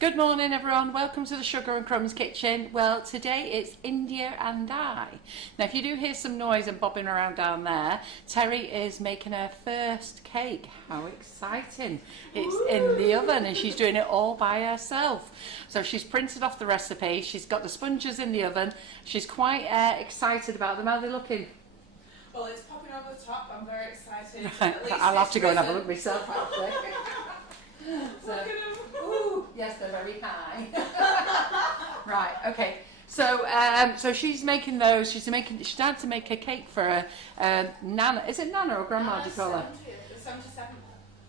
Good morning everyone, welcome to the Sugar and Crumbs kitchen. Well, today it's India and I. Now if you do hear some noise and bobbing around down there, Terry is making her first cake. How exciting. It's in the oven and she's doing it all by herself. So she's printed off the recipe, she's got the sponges in the oven, she's quite excited about them. How are they looking? Well, it's popping over the top, I'm very excited. I'll have to go and have a look myself actually. So, look at them. Ooh, yes, they're very high. Right, okay. So, so she's making those. She's had to make a cake for a Nana. Is it Nana or Grandma? Do you call her? 77.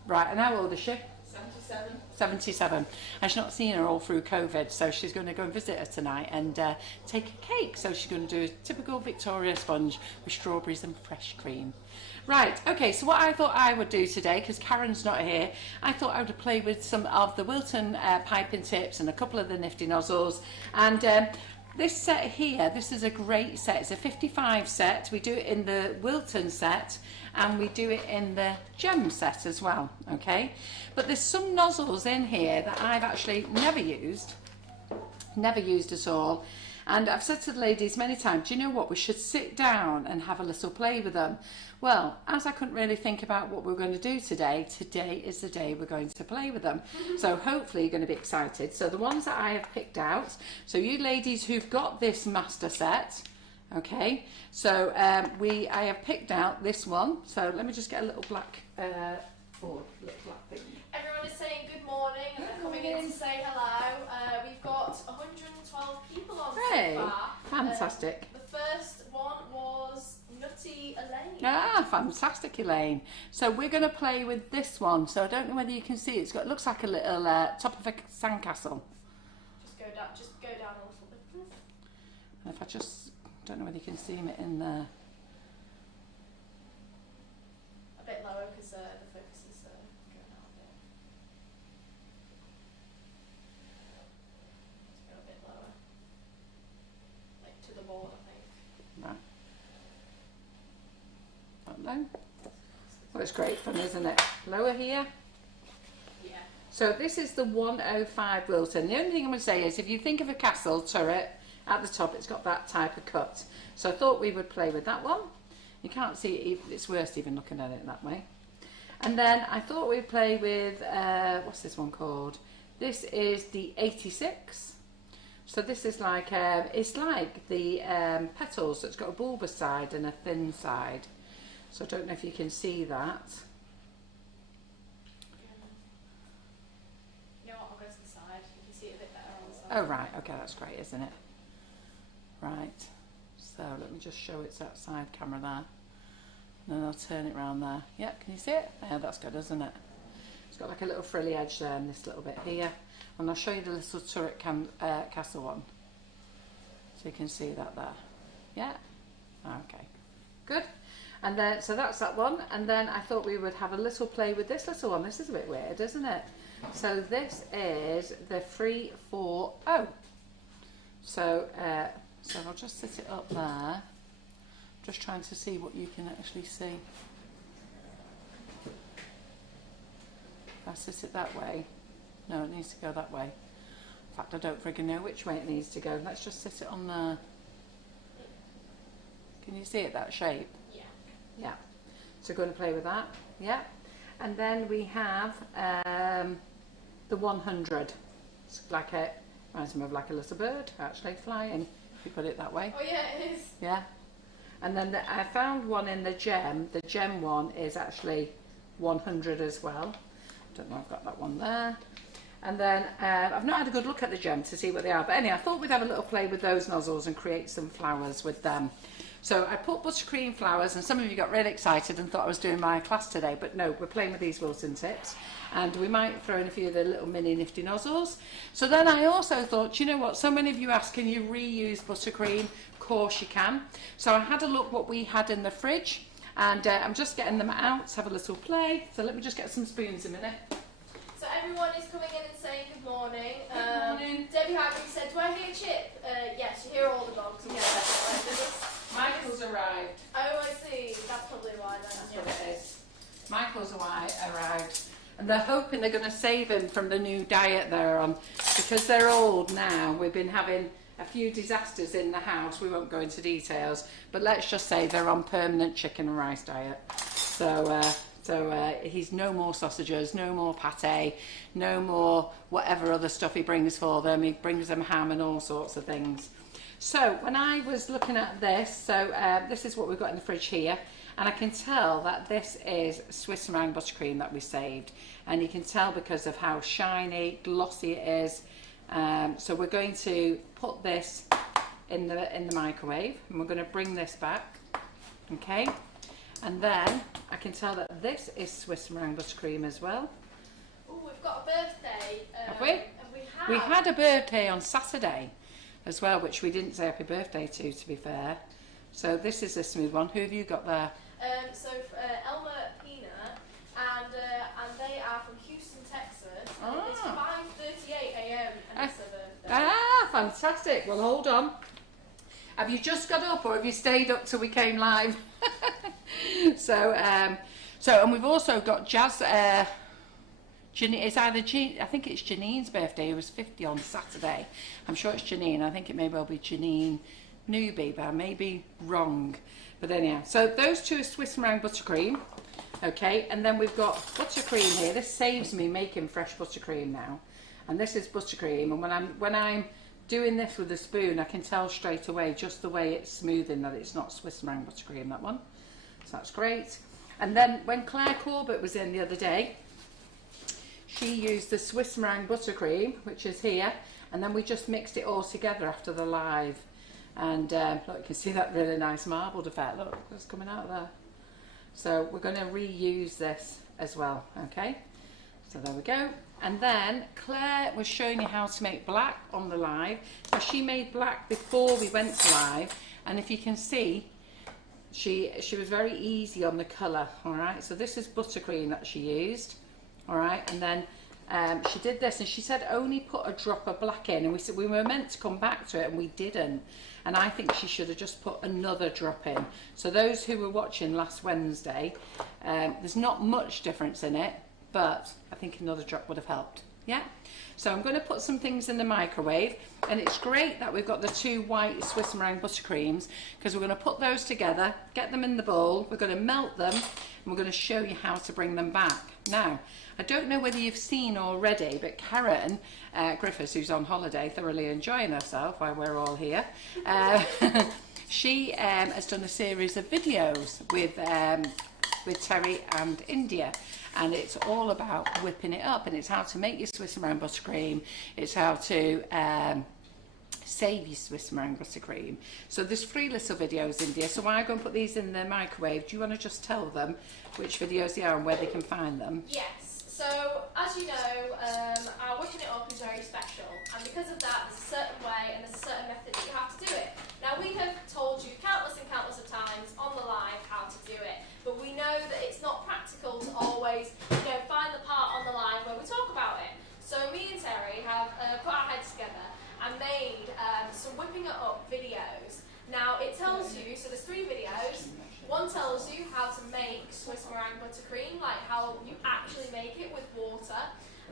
Right, and how old is she? 77. 77. And she's not seen her all through COVID, so she's going to go and visit her tonight and take a cake. So she's going to do a typical Victoria sponge with strawberries and fresh cream. Right, okay, so what I thought I would do today, because Karen's not here, I thought I would play with some of the Wilton piping tips and a couple of the Nifty Nozzles. And this set here, this is a great set. It's a 55 set. We do it in the Wilton set and we do it in the gem set as well, okay? But there's some nozzles in here that I've actually never used at all. And I've said to the ladies many times, do you know what, we should sit down and have a little play with them. Well, as I couldn't really think about what we're going to do today, today is the day we're going to play with them. So hopefully you're going to be excited. So the ones that I have picked out, so you ladies who've got this master set, okay, so I have picked out this one. So let me just get a little black board, little black thing. Everyone is saying good morning and they're coming in to say hello. We've got 112 people on Hey, so far. fantastic. The first one was Nutty Elaine. Ah, fantastic, Elaine. So we're going to play with this one. So I don't know whether you can see it. It looks like a little top of a sandcastle. Just go down a little bit, please. And if I just don't know whether you can see it in there. A bit lower because the focus is going out a bit. Let's go a bit lower. Like to the wall, I think. Right. Well, it's great fun, isn't it? Lower here. Yeah. So this is the 105 Wilton. The only thing I'm going to say is if you think of a castle turret at the top, it's got that type of cut. So I thought we would play with that one. You can't see it, it's worse even looking at it that way. And then I thought we'd play with, what's this one called? This is the 86. So this is like, it's like the petals, so it's got a bulbous side and a thin side. So I don't know if you can see that. You know what, I'll go to the side. You can see it a bit better on the side. Oh right, okay, that's great, isn't it? Right, so let me just show it's that side camera there. And then I'll turn it around there. Yep, can you see it? Yeah, that's good, isn't it? It's got like a little frilly edge there and this little bit here. And I'll show you the little turret castle one. So you can see that there. Yeah? Okay, good. And then, so that's that one. And then I thought we would have a little play with this little one. This is a bit weird, isn't it? So this is the 340. So, so I'll just sit it up there. Just trying to see what you can actually see. If I sit it that way, no, it needs to go that way. In fact, I don't friggin' know which way it needs to go. Let's just sit it on there. Can you see it, that shape? Yeah. Yeah. So going to play with that. Yeah. And then we have the 100. It's like a, reminds me of like a little bird actually flying, if you put it that way. Oh yeah, it is. Yeah. And then I found one in the gem. The gem one is actually 100 as well. Don't know, I've got that one there. And then I've not had a good look at the gem to see what they are. But anyway, I thought we'd have a little play with those nozzles and create some flowers with them. So I put Buttercream Flowers, and some of you got really excited and thought I was doing my class today, but no, we're playing with these Wilton tips. And we might throw in a few of the little mini Nifty Nozzles. So then I also thought, you know what, so many of you ask, can you reuse buttercream? Of course you can. So I had a look what we had in the fridge, and I'm just getting them out to have a little play. So let me just get some spoons a minute. So everyone is coming in and saying good morning. Good morning. Debbie Harvey said, do I hear Chip? Yes, you hear all the dogs. Yeah. Michael's arrived. Oh, I see. That's probably why then. That's what it is. Michael's arrived. And they're hoping they're going to save him from the new diet they're on, because they're old now. We've been having a few disasters in the house. We won't go into details, but let's just say they're on permanent chicken and rice diet. So he's no more sausages, no more pate, no more whatever other stuff he brings for them. He brings them ham and all sorts of things. So when I was looking at this, this is what we've got in the fridge here, and I can tell that this is Swiss meringue buttercream that we saved, and you can tell because of how shiny, glossy it is. So we're going to put this in the microwave, and we're going to bring this back, okay? And then I can tell that this is Swiss meringue buttercream as well. Oh, we've got a birthday. Have we? We had a birthday on Saturday as well, which we didn't say happy birthday to be fair. So this is a smooth one. Who have you got there? Elmer Pina, and they are from Houston, Texas. And it's 5:38 a.m. and it's her birthday. Ah, fantastic. Well, hold on. Have you just got up, or have you stayed up till we came live? And we've also got Jazz. It's either I think it's Janine's birthday. It was 50 on Saturday. I'm sure it's Janine. I think it may well be Janine Newbie, but I may be wrong. But anyhow, so those two are Swiss meringue buttercream. Okay, and then we've got buttercream here. This saves me making fresh buttercream now. And this is buttercream. And when I'm doing this with a spoon, I can tell straight away just the way it's smoothing that it's not Swiss meringue buttercream, that one. So that's great. And then when Claire Corbett was in the other day, she used the Swiss meringue buttercream, which is here, and then we just mixed it all together after the live. And look, you can see that really nice marbled effect. Look, it's coming out there. So we're going to reuse this as well, okay? So there we go. And then Claire was showing you how to make black on the live. Now she made black before we went to live, and if you can see, she was very easy on the colour. All right, so this is buttercream that she used. All right, and then she did this, and she said only put a drop of black in, and we said we were meant to come back to it, and we didn't. And I think she should have just put another drop in. So those who were watching last Wednesday, there's not much difference in it, but I think another drop would have helped. Yeah. So I'm going to put some things in the microwave, and it's great that we've got the two white Swiss meringue buttercreams, because we're going to put those together, get them in the bowl, we're going to melt them, and we're going to show you how to bring them back. Now, I don't know whether you've seen already, but Karen Griffiths, who's on holiday, thoroughly enjoying herself while we're all here, she has done a series of videos with Terry and India, and it's all about whipping it up, and it's how to make your Swiss meringue buttercream, it's how to save your Swiss meringue buttercream. So there's 3 little videos, India, so while I go and put these in the microwave, do you want to just tell them which videos they are and where they can find them? Yes, so as you know, our whipping it up is very special, and because of that there's a certain way and there's a certain method that you have to do it. Now we have told you countless and countless of times on the live how to do it, but we know that it's not practical to always, find the part on the live where we talk about it. So me and Terry have put our heads together and made some whipping it up videos. Now it tells you, so there's 3 videos. One tells you how to make Swiss meringue buttercream, like how you actually make it with water.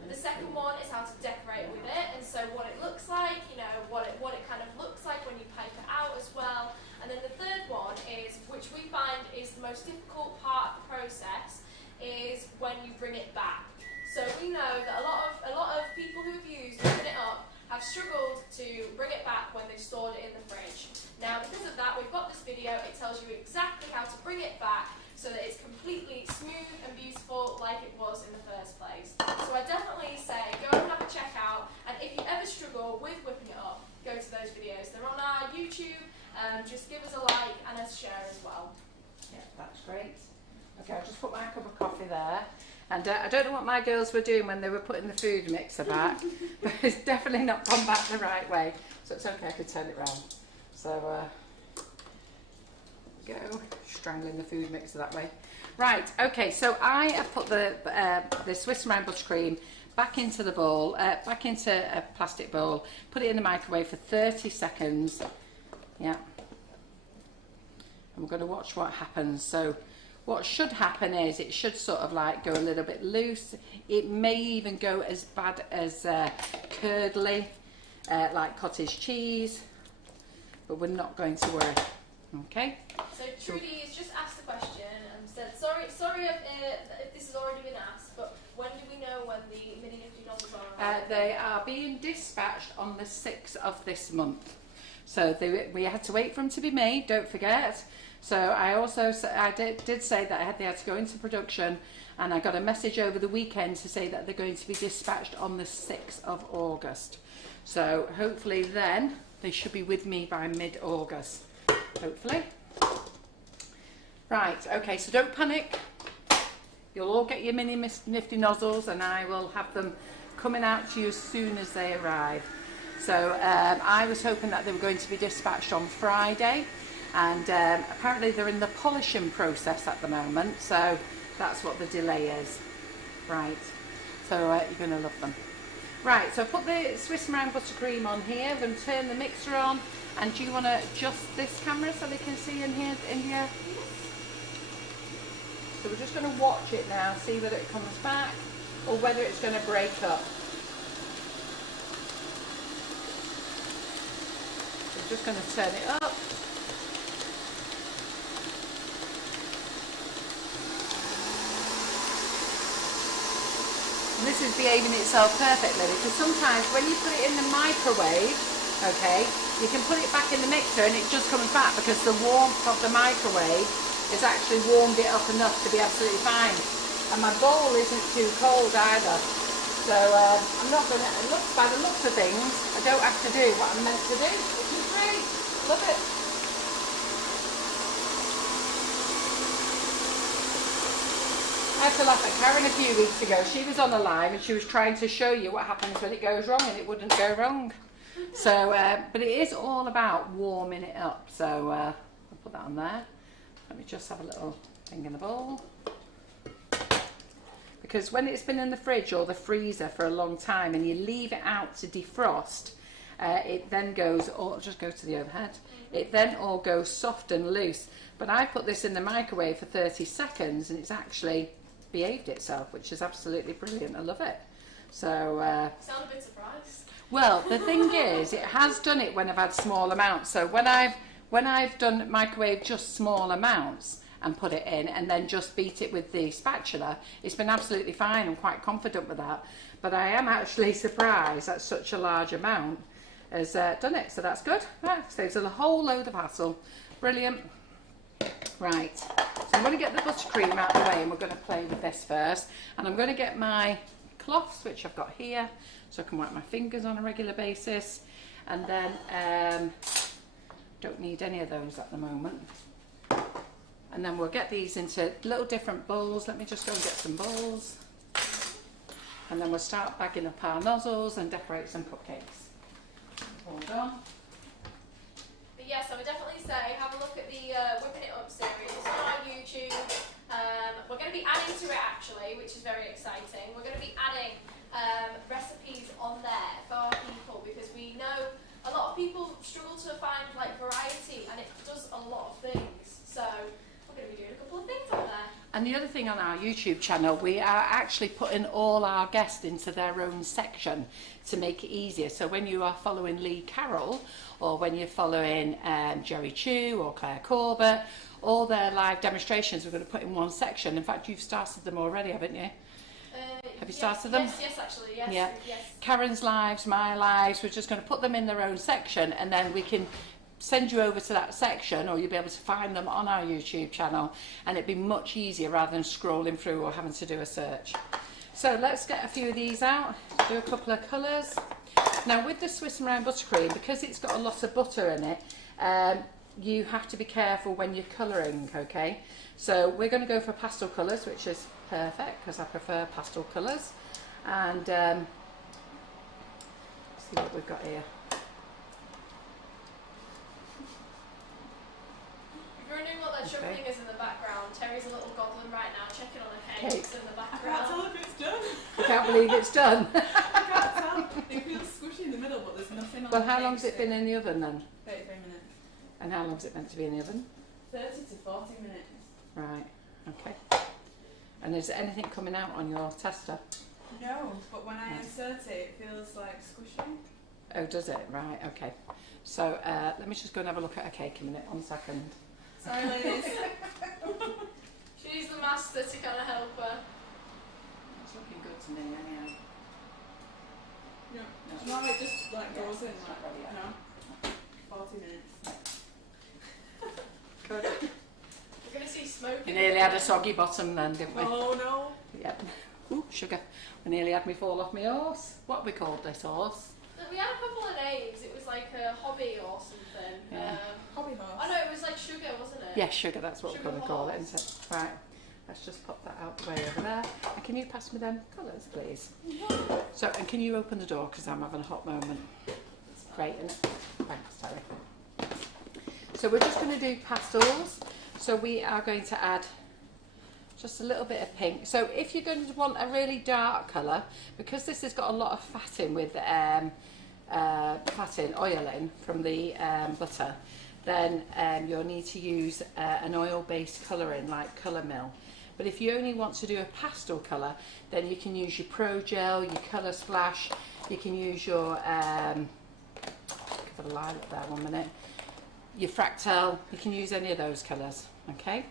The second one is how to decorate with it, and so what it looks like, what it kind of looks like when you pipe it out as well. And then the third one is, which we find is the most difficult part of the process, is when you bring it back. So we know that a lot of people who've used whipping it up have struggled to bring it back when they've stored it in the fridge. Now because of that, we've got this video, it tells you exactly how to bring it back so that it's completely smooth and beautiful like it was in the first place. So I definitely say go and have a check out, and if you ever struggle with whipping it up, go to those videos. They're on our YouTube, just give us a like and a share as well. Yeah, that's great. Okay, I'll just put my cup of coffee there. And I don't know what my girls were doing when they were putting the food mixer back, but it's definitely not gone back the right way. So it's okay, I could turn it round. So, go, strangling the food mixer that way. Right, okay, so I have put the Swiss meringue buttercream back into the bowl, back into a plastic bowl, put it in the microwave for 30 seconds. Yeah. And we're going to watch what happens. So what should happen is it should sort of like go a little bit loose. It may even go as bad as curdly, like cottage cheese, but we're not going to worry. Okay. So Trudy has just asked the question and said, sorry if this has already been asked, but when do we know when the mini Nifty Nozzles are arriving? They are being dispatched on the 6th of this month. So we had to wait for them to be made, don't forget. So I did say that they had to go into production, and I got a message over the weekend to say that they're going to be dispatched on the 6th of August. So hopefully then they should be with me by mid-August, hopefully. Right, okay, so don't panic. You'll all get your mini Nifty Nozzles, and I will have them coming out to you as soon as they arrive. So I was hoping that they were going to be dispatched on Friday, and apparently they're in the polishing process at the moment, so that's what the delay is. Right, so you're going to love them. Right, so put the Swiss meringue buttercream on here. We're going to turn the mixer on, and do you want to adjust this camera so they can see in here, India? So we're just going to watch it now, see whether it comes back or whether it's going to break up. So we're just going to turn it up. And this is behaving itself perfectly, because sometimes when you put it in the microwave, okay, you can put it back in the mixer and it just comes back because the warmth of the microwave has actually warmed it up enough to be absolutely fine. And my bowl isn't too cold either. So I'm not going to, by the looks of things, I don't have to do what I'm meant to do, which is great. Love it. I had to laugh at Karen a few weeks ago. She was on a live and she was trying to show you what happens when it goes wrong, and it wouldn't go wrong. So, but it is all about warming it up. So I'll put that on there. Let me just have a little thing in the bowl. Because when it's been in the fridge or the freezer for a long time and you leave it out to defrost, it then goes, or just go to the overhead, it then all goes soft and loose. But I put this in the microwave for 30 seconds and it's actually behaved itself, which is absolutely brilliant. I love it. So Sound a bit surprised. well, the thing is, it has done it when I've had small amounts. So when I've done microwave just small amounts and put it in and then just beat it with the spatula, it's been absolutely fine. I'm quite confident with that. But I am actually surprised that such a large amount has done it. So that's good. Right, saves a whole load of hassle. Brilliant. Right, so I'm going to get the buttercream out of the way and we're going to play with this first. And I'm going to get my cloths, which I've got here, so I can wipe my fingers on a regular basis. And then, don't need any of those at the moment. And then we'll get these into little different bowls. Let me just go and get some bowls. And then we'll start bagging up our nozzles and decorate some cupcakes. All done. But yes, I would definitely say have a look at the Whipping It Up series on our YouTube. We're going to be adding to it actually, which is very exciting. We're going to be adding recipes on there for our people, because we know a lot of people struggle to find like variety, and it does a lot of things. So we're going to be doing a couple of things on there. And the other thing on our YouTube channel, we are actually putting all our guests into their own section to make it easier. So when you are following Lee Carroll, or when you're following Jerry Chew or Claire Corbett, all their live demonstrations we're going to put in one section. In fact, you've started them already, haven't you? Have you started them? Yes, actually, yes. Yeah. Yes. Karen's lives, my lives, we're just going to put them in their own section, and then we can send you over to that section, or you'll be able to find them on our YouTube channel, and it'd be much easier rather than scrolling through or having to do a search. So let's get a few of these out, do a couple of colours. Now with the Swiss meringue buttercream, because it's got a lot of butter in it, you have to be careful when you're colouring, okay? So we're going to go for pastel colours, which is perfect because I prefer pastel colours. And let's see what we've got here. If you're wondering what that jumping is in the background, Terry's a little goblin right now checking on a cake in the I can't background. tell if it's done. I can't believe it's done. I can't tell. It feels squishy in the middle, but there's nothing on Well, the how cake, long's it so been in the oven then? 33 minutes. And how long's it meant to be in the oven? 30 to 40 minutes. Right, Okay. And is there anything coming out on your tester? No, but when I insert it, it feels like squishing. Oh, does it? Right, okay. So let me just go and have a look at a cake a minute, 1 second. Sorry, ladies. She's the master to kind of help her. It's looking good to me, anyhow. No, it just like goes in It's not ready yet. no. 40 minutes. Good. We're going to see smoke. We nearly had a soggy bottom then, didn't we? Oh no. Yep. Ooh, sugar. We nearly had me fall off my horse. What have we called this horse? We had a couple of names. It was like a hobby or something. Yeah. Hobby horse. Oh no, it was like sugar, wasn't it? Yeah, sugar, that's what Sugar we're going to call it, horse. isn't it? Right. Let's just pop that out the way over there. And can you pass me them colours, please? So, and can you open the door because I'm having a hot moment. Great, isn't it? Thanks, Terry. So we're just going to do pastels. So we are going to add just a little bit of pink. So if you're going to want a really dark colour, because this has got a lot of fat in with oil in from the butter, then you'll need to use an oil-based colouring like Colour Mill. But if you only want to do a pastel colour, then you can use your Pro Gel, your Colour Splash, you can use your, give it a lilac there 1 minute, your Fractal, you can use any of those colours, okay?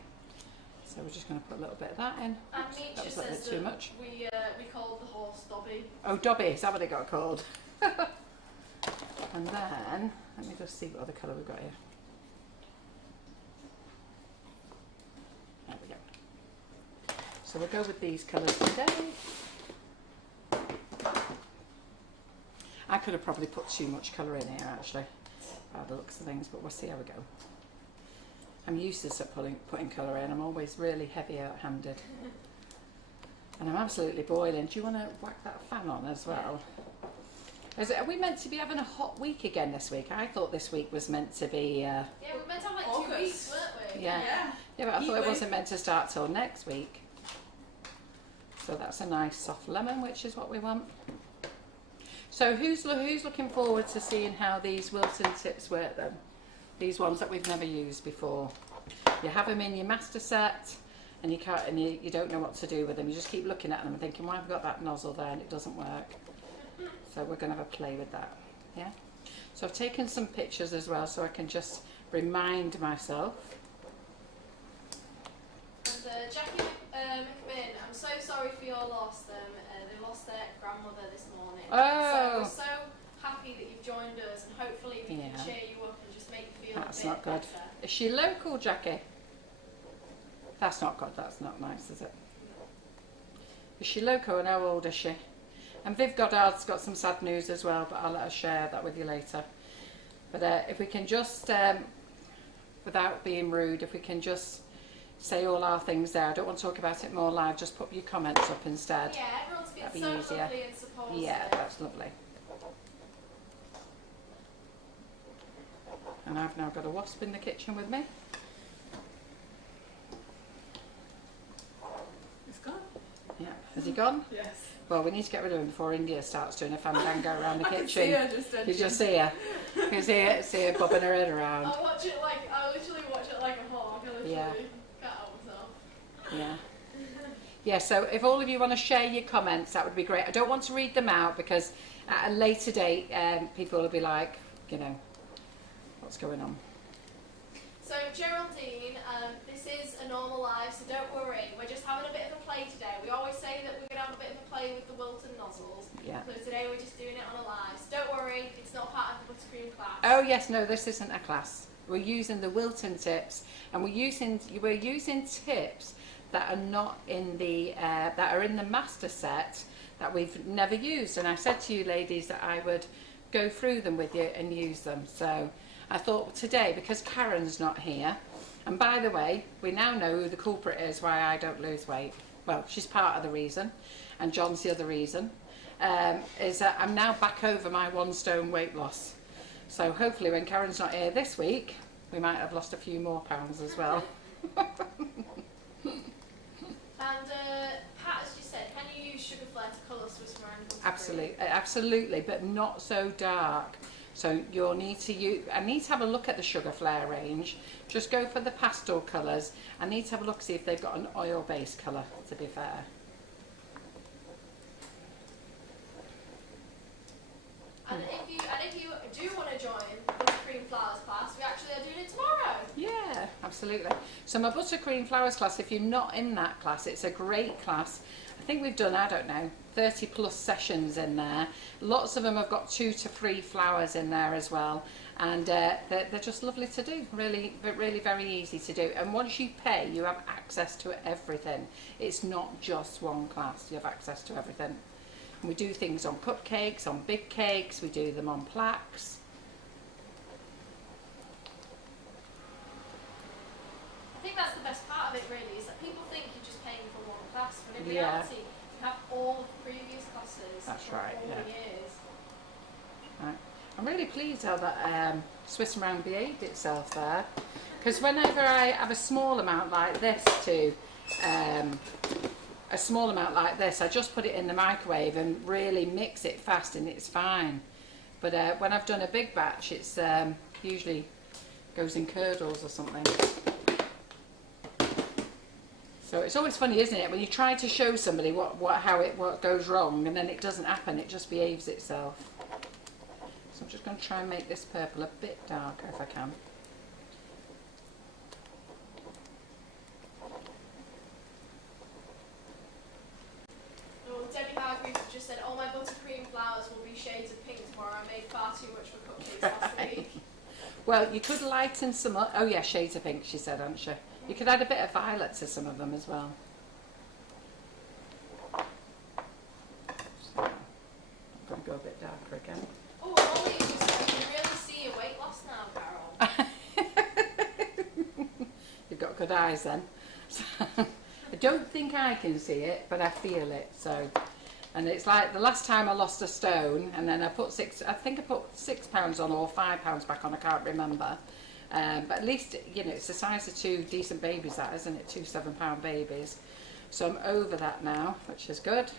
So we're just going to put a little bit of that in. And Oops, Nietzsche that was a little says bit too that much. we called the horse Dobby. Oh, Dobby, is that what it got called? And then, let me just see what other colour we've got here. There we go. So we'll go with these colours today. I could have probably put too much colour in here actually, by the looks of things, but we'll see how we go. I'm useless at putting colour in, I'm always really heavy-handed. And I'm absolutely boiling. Do you want to whack that fan on as well? Are we meant to be having a hot week again this week? I thought this week was meant to be... Yeah, we were meant to have like August. 2 weeks, weren't we? Yeah. Yeah, but I thought it Heat wasn't meant to start till next week. So that's a nice soft lemon, which is what we want. So who's looking forward to seeing how these Wilton tips work then? These ones that we've never used before. You have them in your master set and you can't, and you don't know what to do with them. You just keep looking at them and thinking, why have I got that nozzle there and it doesn't work? So we're going to have a play with that. Yeah. So I've taken some pictures as well so I can just remind myself. And Jackie McMinn, I'm so sorry for your loss. They lost their grandmother this morning. Oh. So we're so happy that you've joined us, and hopefully we can cheer you up and just make you feel That's a bit not good. better. Is she local, Jackie? That's not good. That's not nice, is it? Is she local and how old is she? And Viv Goddard's got some sad news as well, but I'll let her share that with you later. But if we can just, without being rude, if we can just say all our things there. I don't want to talk about it more live, just put your comments up instead. Yeah, everyone's been That'd be so easier. lovely and supportive. Yeah, that's lovely. And I've now got a wasp in the kitchen with me. It's gone. Yeah, has he gone? Yes. Well, we need to get rid of him before India starts doing a fandango around the I can kitchen. see her just You just see her. You can see her bobbing her head around. I literally watch it like a hawk. I literally Yeah. cut out myself. Yeah. Yeah, so if all of you want to share your comments, that would be great. I don't want to read them out because at a later date, people will be like, you know, what's going on? So Geraldine, this is a normal live, so don't worry. We're just having a bit of a play today. We always say that we're going to have a bit of a play with the Wilton nozzles. Yeah. So today we're just doing it on a live. So don't worry, it's not part of the Buttercream class. Oh yes, no, this isn't a class. We're using the Wilton tips, and we're using tips that are not in the that are in the master set that we've never used. And I said to you ladies that I would go through them with you and use them. So I thought today, because Karen's not here, and by the way, we now know who the culprit is why I don't lose weight. Well, she's part of the reason, and John's the other reason, is that I'm now back over my 1 stone weight loss. So hopefully when Karen's not here this week, we might have lost a few more pounds as well. And Pat, as you said, can you use sugar flare to colour Swiss meringue? Absolutely, absolutely, but not so dark. So you'll need to I need to have a look at the Sugar Flare range. Just go for the pastel colours. I need to have a look, see if they've got an oil-based colour, to be fair. And if you do want to join Buttercream Flowers class, we actually are doing it tomorrow. Yeah, absolutely. So my Buttercream Flowers class, if you're not in that class, it's a great class. I think we've done, I don't know, 30 plus sessions in there. Lots of them have got 2 to 3 flowers in there as well. And they're just lovely to do, really very easy to do. And once you pay, you have access to everything. It's not just one class, you have access to everything. And we do things on cupcakes, on big cakes, we do them on plaques. I think that's the best part of it really, is that people think you're just paying for one class, but in Yeah. reality you have all the previous classes That's for right, all yeah. the years. Right. I'm really pleased how that Swiss meringue behaved itself there, because whenever I have a small amount like this I just put it in the microwave and really mix it fast and it's fine. But when I've done a big batch, it's usually goes in curdles or something. So it's always funny, isn't it, when you try to show somebody what goes wrong, and then it doesn't happen, it just behaves itself. So I'm just going to try and make this purple a bit darker if I can. Oh, Debbie Hargreaves just said, all my Buttercream Flowers will be shades of pink tomorrow. I made far too much for cupcakes last week. Well, you could lighten some up. Oh yeah, shades of pink, she said, hadn't she? You could add a bit of violet to some of them as well. So, I'm going to go a bit darker again. Oh, Molly just said, you can really see your weight loss now, Carol. You've got good eyes then. I don't think I can see it, but I feel it. So, and it's like the last time I lost a stone, and then I put I think I put 6 pounds on or 5 pounds back on. I can't remember. But at least, you know, it's the size of 2 decent babies, that, isn't it? 2 7-pound babies. So I'm over that now, which is good.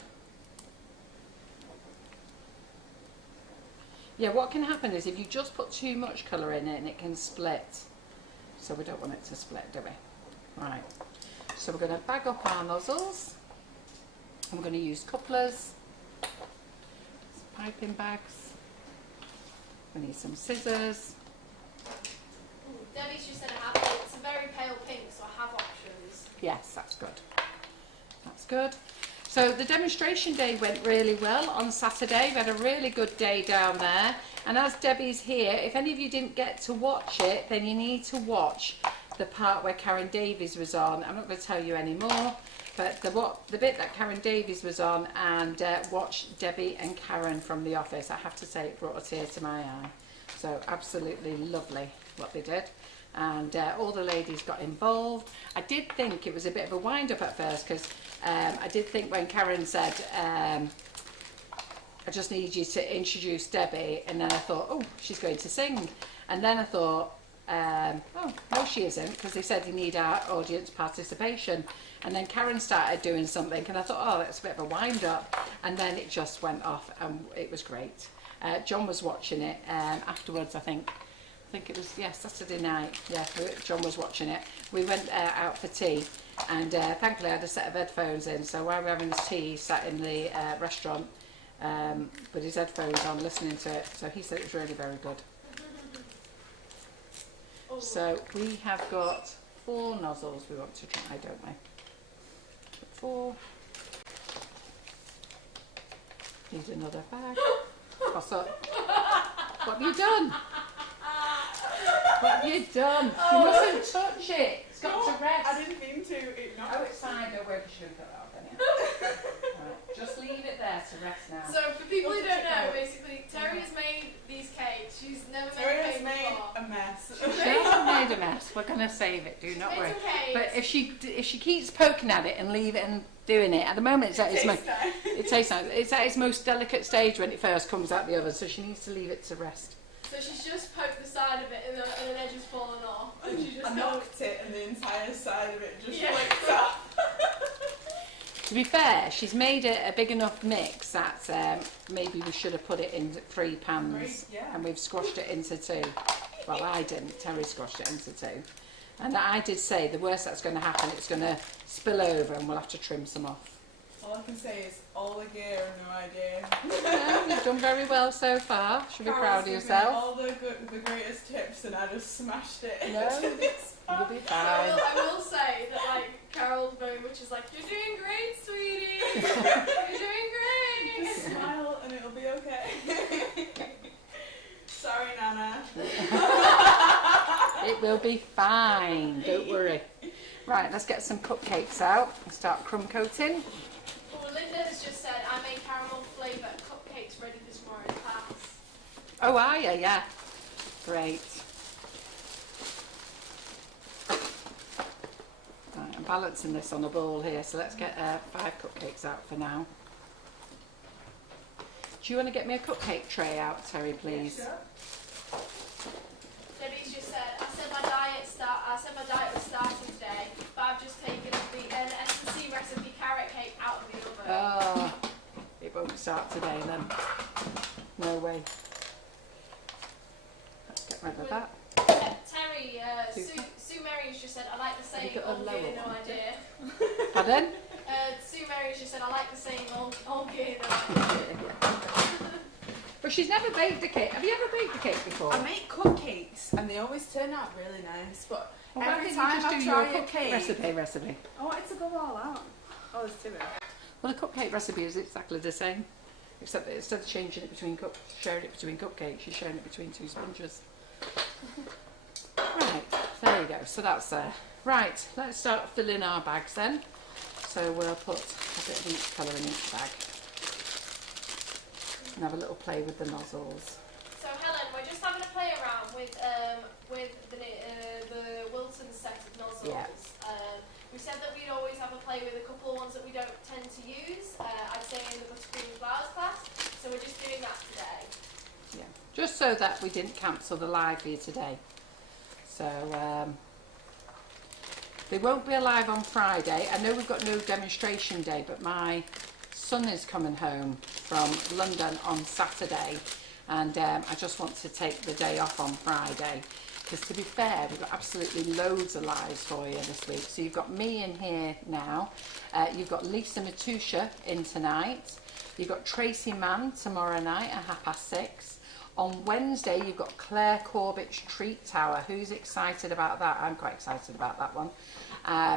Yeah, what can happen is if you just put too much colour in it, and it can split. So we don't want it to split, do we? Right. So we're going to bag up our nozzles. And we're going to use couplers, piping bags. We need some scissors. Ooh, Debbie's just said I have it. It's a very pale pink, so I have options. Yes, that's good. That's good. So the demonstration day went really well on Saturday. We had a really good day down there. And as Debbie's here, if any of you didn't get to watch it, then you need to watch the part where Karen Davies was on. I'm not going to tell you any more, but the bit that Karen Davies was on, and watch Debbie and Karen from The Office. I have to say it brought a tear to my eye. So absolutely lovely what they did. And all the ladies got involved. I did think it was a bit of a wind-up at first, because I did think when Karen said, I just need you to introduce Debbie, and then I thought, oh, she's going to sing. And then I thought, oh, no she isn't, because they said you need our audience participation. And then Karen started doing something, and I thought, oh, that's a bit of a wind-up. And then it just went off, and it was great. John was watching it afterwards, I think it was, yeah, Saturday night. Yeah, John was watching it. We went out for tea, and thankfully I had a set of headphones in, so while we were having his tea, he sat in the restaurant with his headphones on, listening to it. So he said it was really very good. So we have got 4 nozzles we want to try, don't we? 4. Need another bag. What's up? What have you done? What have you done? You mustn't touch it. It's got to rest. I didn't mean to. Oh, it's fine. Don't worry, you should put that off anyhow. Right, just leave it there to rest now. So for people who don't know, basically, Terry has made these cakes. She's never made a cake before. A mess. She hasn't made a mess. We're going to save it. Do not worry. But if she keeps poking at it and leave it and doing it, at the moment it's at its it's at its most delicate stage when it first comes out the oven. So she needs to leave it to rest. So she's just poked the side of it and an edge has fallen off. And she just I knocked it and the entire side of it just Yeah. flicked off. To be fair, she's made it a big enough mix that maybe we should have put it in 3 pans, and we've squashed it into 2. Well, I didn't. Terry squashed it into 2. And I did say the worst that's going to happen, it's going to spill over and we'll have to trim some off. All I can say is all the gear and no idea. No, you've done very well so far. Should be proud of yourself. All the greatest tips and I just smashed it. No, you'll be fine. I will say that like Carol very much is like, you're doing great, sweetie. You're doing great. Smile and it'll be okay. Sorry, Nana. It will be fine. Don't worry. Right, let's get some cupcakes out and start crumb coating. Well, Linda has just said I made caramel flavour cupcakes ready for tomorrow's class. Oh, are you? Yeah. Great. Right, I'm balancing this on a bowl here, so let's get 5 cupcakes out for now. Do you want to get me a cupcake tray out, Terry, please? Yeah, sure. Debbie's just said, I said my diet was starting today, but I've just taken the S&C recipe carrot cake out of the oven. Oh, it won't start today then. No way. Let's get rid of that. Terry, Sue Mary's just said, I like the Have you saying, got a old lower gear, no one? idea. Pardon? Sue Mary's just said, I like the saying, old gear, no idea. But she's never baked a cake. Have you ever baked a cake before? I make cupcakes and they always turn out really nice, but Well, why every didn't you time just I do try your a cake, recipe. I wanted to go all out. Oh, there's 2 of it. Well, the cupcake recipe is exactly the same, except that instead of changing it between sharing it between cupcakes, she's sharing it between 2 sponges. Right, there you go. So that's there. Right, let's start filling our bags then. So we'll put a bit of each colour in each bag and have a little play with the nozzles. So Helen, we're just having a play around with the Wilton set of nozzles. Yeah. We said that we'd always have a play with a couple of ones that we don't tend to use. I'd say in the Buttercream Flowers class. So we're just doing that today. Yeah, just so that we didn't cancel the live here today. So they won't be alive on Friday. I know we've got no demonstration day, but my son is coming home from London on Saturday, and I just want to take the day off on Friday, because to be fair, we've got absolutely loads of lives for you this week. So you've got me in here now, you've got Lisa Matusha in tonight, you've got Tracy Mann tomorrow night at 6:30. On Wednesday, you've got Claire Corbett's Treat Tower. Who's excited about that? I'm quite excited about that one.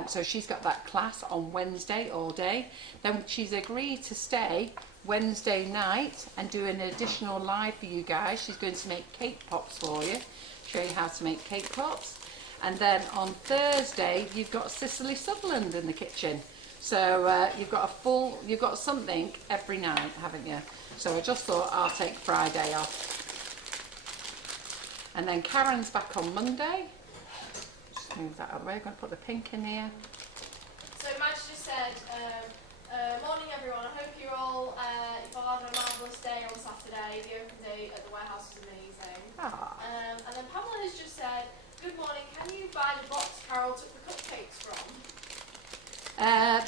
So she's got that class on Wednesday all day. Then she's agreed to stay Wednesday night and do an additional live for you guys. She's going to make cake pops for you, show you how to make cake pops. And then on Thursday, you've got Cicely Sutherland in the kitchen. So you've got something every night, haven't you? So I just thought I'll take Friday off. And then Karen's back on Monday. Just move that out of the way. I'm going to put the pink in here. So Madge just said, morning everyone, I hope you've all had a marvellous day on Saturday. The open day at the warehouse was amazing. And then Pamela has just said, good morning, can you buy the box Carol took the cupcakes from?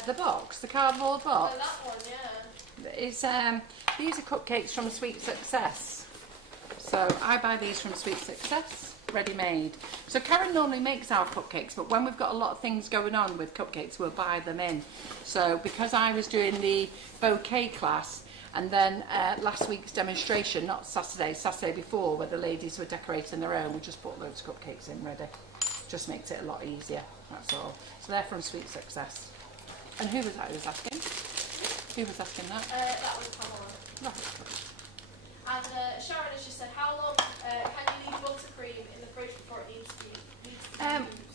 The box, the cardboard box. That one, yeah. It's these are cupcakes from Sweet Success. So I buy these from Sweet Success, ready made. So Karen normally makes our cupcakes, but when we've got a lot of things going on with cupcakes, we'll buy them in. So because I was doing the bouquet class, and then last week's demonstration, not Saturday before, where the ladies were decorating their own, we just put loads of cupcakes in ready. Just makes it a lot easier, that's all. So they're from Sweet Success. And who was that who was asking? Who was asking that? That was Pamela. No. And Sharon has just said, how long can you leave buttercream in the fridge before it needs to be used?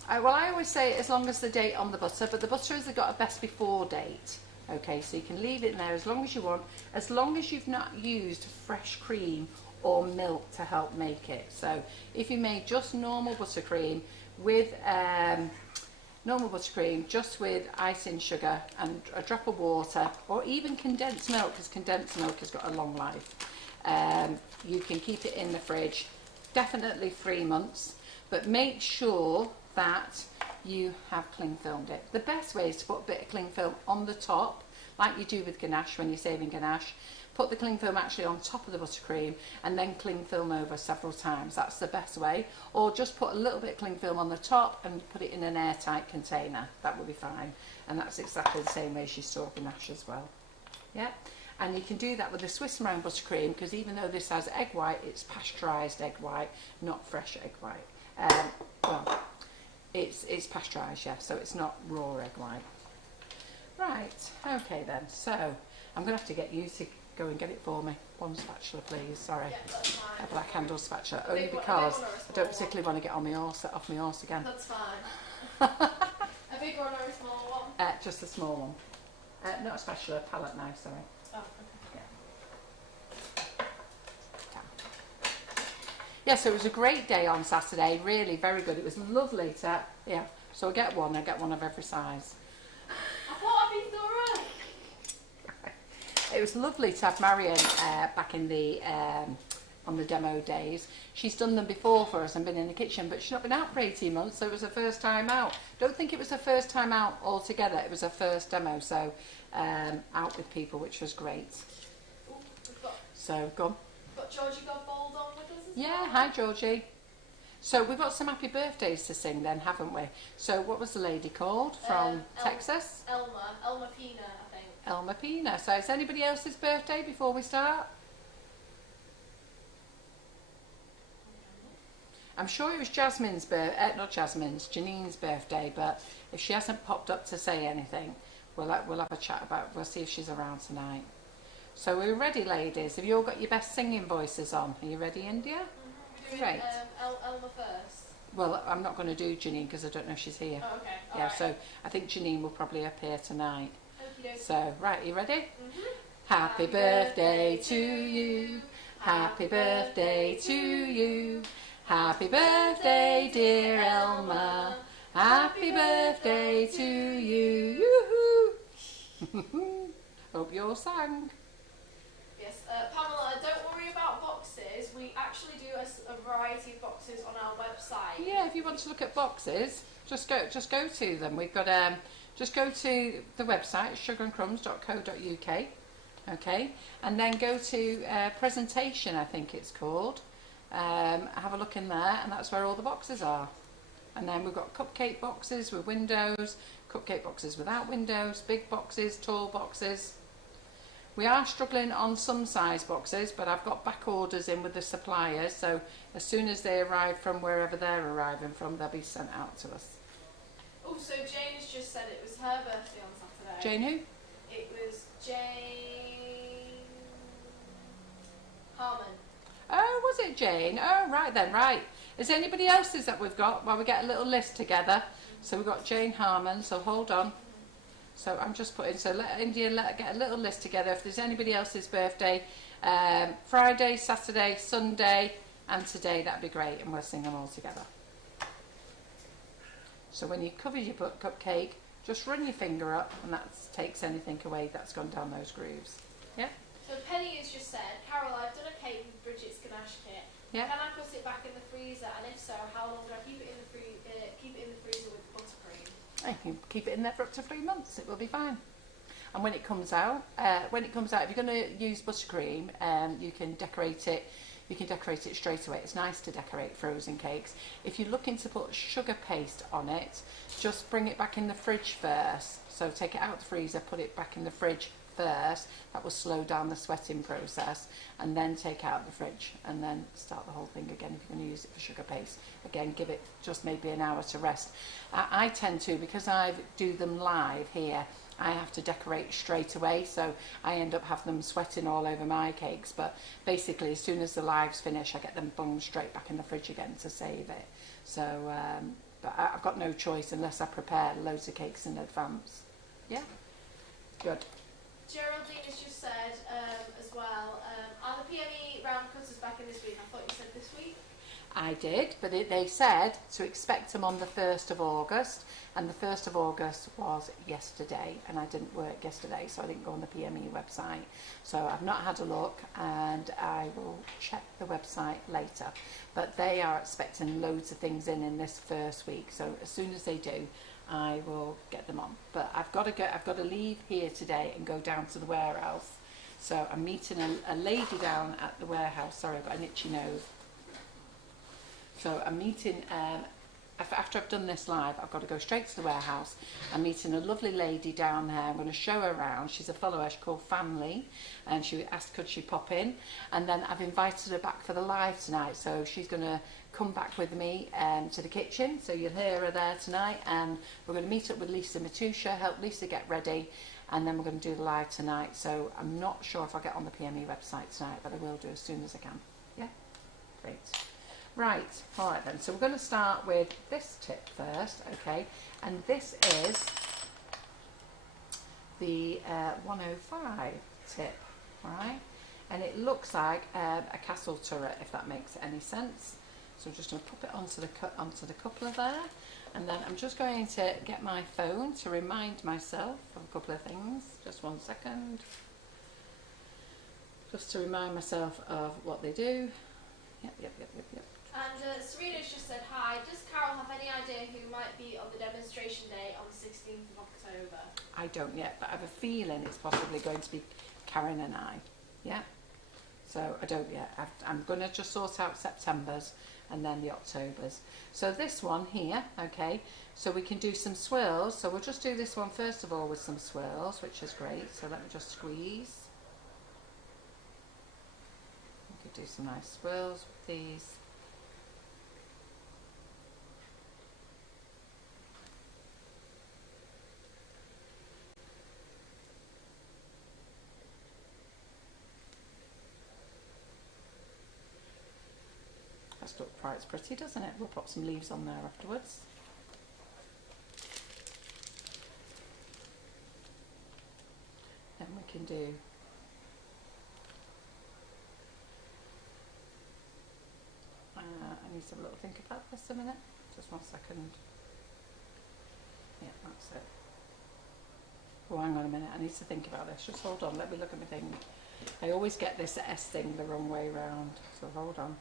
Well, I always say as long as the date on the butter, but the butter has got a best before date. Okay, so you can leave it in there as long as you want, as long as you've not used fresh cream or milk to help make it. So if you made just normal buttercream with just with icing sugar and a drop of water, or even condensed milk, because condensed milk has got a long life. You can keep it in the fridge, definitely 3 months, but make sure that you have cling filmed it. The best way is to put a bit of cling film on the top like you do with ganache when you're saving ganache. Put the cling film actually on top of the buttercream and then cling film over several times. That's the best way. Or just put a little bit of cling film on the top and put it in an airtight container. That will be fine. And that's exactly the same way you store ganache as well. Yeah. And you can do that with the Swiss brown buttercream, because even though this has egg white, it's pasteurised egg white, not fresh egg white. Well, it's pasteurised, yeah, so it's not raw egg white. Right, okay then. So I'm going to have to get you to go and get it for me. One spatula, please. Sorry. Yeah, that's fine. A black handle spatula, only because I don't particularly want to get on my horse, off my horse again. That's fine. A big one or a small one? Just a small one. Not a spatula, a palette knife, sorry. Oh, okay. Yeah, so it was a great day on Saturday, really very good. It was lovely to, yeah, so I get one of every size. I thought I'd be thorough. It was lovely to have Marion back in the on the demo days. She's done them before for us and been in the kitchen, but she's not been out for 18 months, so it was her first time out. Don't think it was her first time out altogether, it was her first demo, so out with people, which was great. Ooh, So, go on. got Georgie Godbold on with us as Yeah, well. hi Georgie. So we've got some happy birthdays to sing then, haven't we? So what was the lady called from Texas? Elma Pina, I think. Elma Pina. So it's anybody else's birthday before we start? I'm sure it was Jasmine's not Jasmine's, Janine's birthday, but if she hasn't popped up to say anything, we'll have a chat we'll see if she's around tonight. So we're ready, ladies. Have you all got your best singing voices on? Are you ready, India? Mm-hmm. We're doing Great. Elma first. Well, I'm not going to do Janine because I don't know if she's here. Oh, okay. Yeah, Alright. so I think Janine will probably appear tonight. Okey-dokey. So, right, you ready? Mm-hmm. Happy birthday to you. Happy birthday to you. Happy birthday, dear Elma. Happy birthday to you. Yoo-hoo. Hope you all sang. Yes, Pamela, don't worry about boxes. We actually do a variety of boxes on our website. Yeah, if you want to look at boxes, just go to them. We've got just go to the website sugarandcrumbs.co.uk, okay, and then go to presentation, I think it's called. Have a look in there, and that's where all the boxes are. And then we've got cupcake boxes with windows, cupcake boxes without windows, big boxes, tall boxes. We are struggling on some size boxes, but I've got back orders in with the suppliers, so as soon as they arrive from wherever they're arriving from, they'll be sent out to us. Oh, so Jane has just said it was her birthday on Saturday. Jane who? It was Jane Harmon. Oh, was it Jane? Oh, right then, right. Is there anybody else's that we've got? Well, we get a little list together. So we've got Jane Harmon, so hold on. So I'm just putting, so let India get a little list together. If there's anybody else's birthday, Friday, Saturday, Sunday, and today, that'd be great, and we'll sing them all together. So when you cover your cupcake, just run your finger up, and that takes anything away that's gone down those grooves. Yeah? So Penny has just said, Carol, I've done a cake with Bridget's ganache kit. Yeah. Can I put it back in the freezer? And if so, how long do I keep it in the freezer with buttercream? You can keep it in there for up to 3 months. It will be fine. And when it comes out, if you're going to use buttercream, you can decorate it. You can decorate it straight away. It's nice to decorate frozen cakes. If you're looking to put sugar paste on it, just bring it back in the fridge first. So take it out of the freezer, put it back in the fridge first. That will slow down the sweating process, and then take out the fridge and then start the whole thing again if you're going to use it for sugar paste. Again, give it just maybe an hour to rest. I tend to, because I do them live here, I have to decorate straight away, so I end up having them sweating all over my cakes. But basically, as soon as the lives finish, I get them bunged straight back in the fridge again to save it. So, but I've got no choice unless I prepare loads of cakes in advance. Yeah, good. Geraldine has just said as well, are the PME round cutters back in this week? I thought you said this week. I did, but they said to expect them on the 1st of August, and the 1st of August was yesterday, and I didn't work yesterday, so I didn't go on the PME website. So I've not had a look, and I will check the website later. But they are expecting loads of things in this first week, so as soon as they do, I will get them on. But I've got to leave here today and go down to the warehouse. So I'm meeting a lady down at the warehouse. Sorry, I've got an itchy nose. So I'm meeting, after I've done this live, I've got to go straight to the warehouse. I'm meeting a lovely lady down there. I'm going to show her around. She's a follower, she's called Family, and she asked could she pop in. And then I've invited her back for the live tonight. So she's going to come back with me to the kitchen. So you'll hear her there tonight. And we're going to meet up with Lisa Matusha, help Lisa get ready. And then we're going to do the live tonight. So I'm not sure if I'll get on the PME website tonight, but I will do as soon as I can. Yeah? Great. Right, all right then. So we're going to start with this tip first, okay? And this is the 105 tip, all right? And it looks like a castle turret, if that makes any sense. So I'm just going to pop it onto the coupler there. And then I'm just going to get my phone to remind myself of a couple of things. Just 1 second. Just to remind myself of what they do. Yep. And Serena's just said, hi, does Carol have any idea who might be on the demonstration day on the 16th of October? I don't yet, but I have a feeling it's possibly going to be Karen and I. Yeah? So I don't yet. I'm going to just sort out September's and then the October's. So this one here, okay, so we can do some swirls. So we'll just do this one first of all with some swirls, which is great. So let me just squeeze. We could do some nice swirls with these. That's looked quite pretty, doesn't it? We'll pop some leaves on there afterwards. Then we can do I need to have a little think about this a minute. Just 1 second. Yeah, that's it. Oh, hang on a minute. I need to think about this. Just hold on. Let me look at my thing. I always get this S thing the wrong way round. So hold on.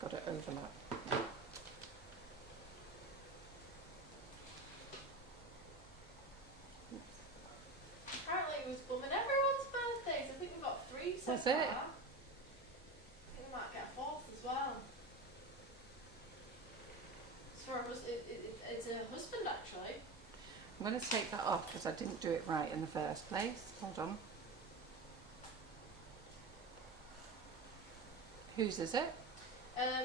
Got to overlap. Apparently it was bumming everyone's birthdays. I think we've got 3 so That's far. it. I think we might get a 4th as well. It's for it's a husband actually. I'm going to take that off because I didn't do it right in the first place. Hold on. Whose is it?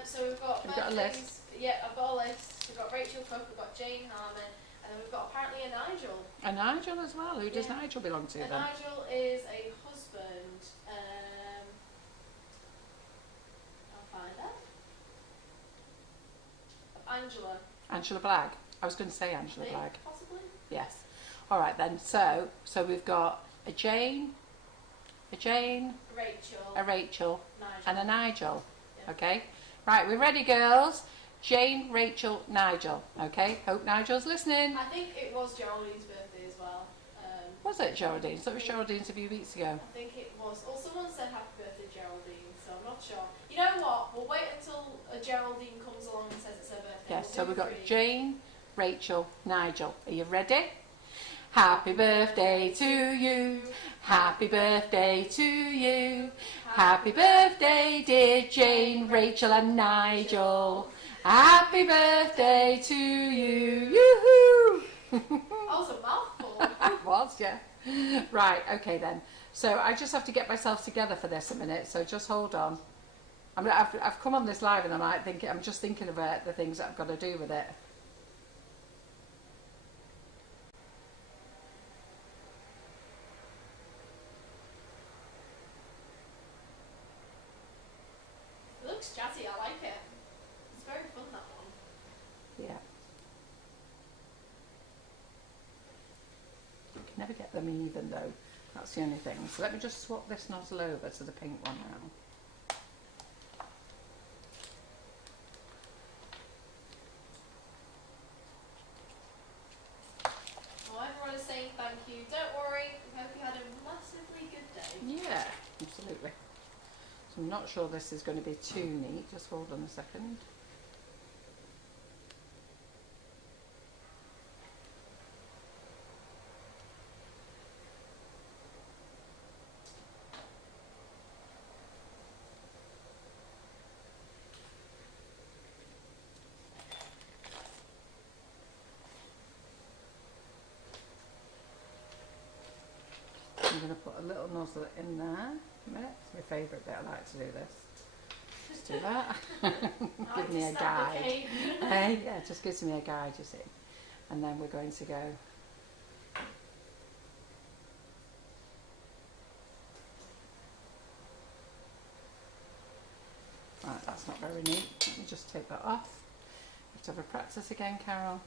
So we've got Have you got a list? Yeah, I've got a list. We've got Rachel Cook, we've got Jane Harmon, and then we've got apparently a Nigel. A Nigel as well. Who does Yeah. Nigel belong to then? Nigel is a husband. I'll find out. Of Angela. Angela Blagg. I was going to say I Angela think, Blagg. possibly. Yes. All right then. So we've got a Jane, Rachel. a Rachel, Nigel. and a Nigel. Yeah. Okay. Right. We're ready, girls. Jane, Rachel, Nigel. Okay. Hope Nigel's listening. I think it was Geraldine's birthday as well. Was it Geraldine? So it was Geraldine's a few weeks ago. I think it was. Or someone said happy birthday, Geraldine, so I'm not sure. You know what? We'll wait until Geraldine comes along and says it's her birthday. Yes. We'll So do we've got 3. Jane, Rachel, Nigel. Are you ready? Happy birthday to you. Happy birthday to you. Happy birthday, dear Jane, Rachel and Nigel. Happy birthday to you. Yoo-hoo! That was a mouthful. It was, yeah. Right, okay then. So I just have to get myself together for this a minute, so just hold on. I've come on this live and I'm just thinking about the things that I've got to do with it. It looks jazzy, I like it. It's very fun, that one. Yeah. You can never get them even though. That's the only thing. So let me just swap this nozzle over to the pink one now. Well, everyone is saying thank you. Don't worry, we hope you had a massively good day. Yeah, absolutely. So I'm not sure this is going to be too neat. Just hold on a second. I'm going to put a little nozzle in there. A minute, it's my favourite bit. I like to do this. Just do that. Give me a guide. Hey, yeah, it just gives me a guide, you see. And then we're going to go. Right, that's not very neat. Let me just take that off. Have to have a practice again, Carol.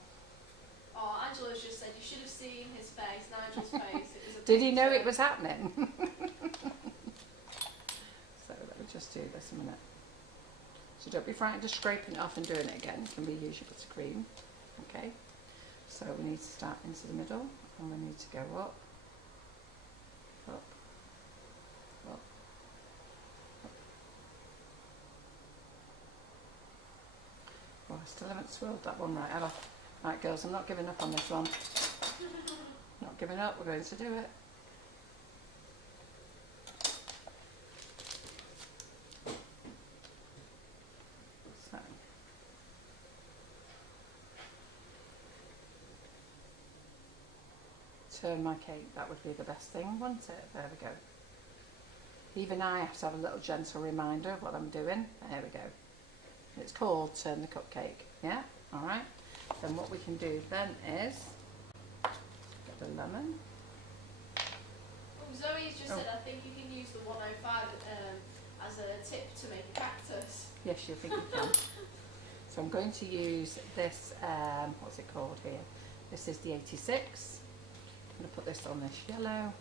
Oh, Angela's just said you should have seen his face, Nigel's face. It was a Did he know picture. it was happening? So let me just do this a minute. So don't be frightened of scraping it off and doing it again. It can be used with buttercream. Okay. So we need to start into the middle and we need to go up, up, up, up. Oh, I still haven't swirled that one right, have I? Right girls, I'm not giving up on this one. Not giving up, we're going to do it. So. Turn my cake, that would be the best thing, wouldn't it? There we go. Even I have to have a little gentle reminder of what I'm doing. There we go. It's called Turn the Cupcake. Yeah? Alright. Then what we can do then is get the lemon. Oh, Zoe's just said I think you can use the 105 as a tip to make a cactus. Yes, you think you can. So I'm going to use this, what's it called here? This is the 86. I'm going to put this on this yellow.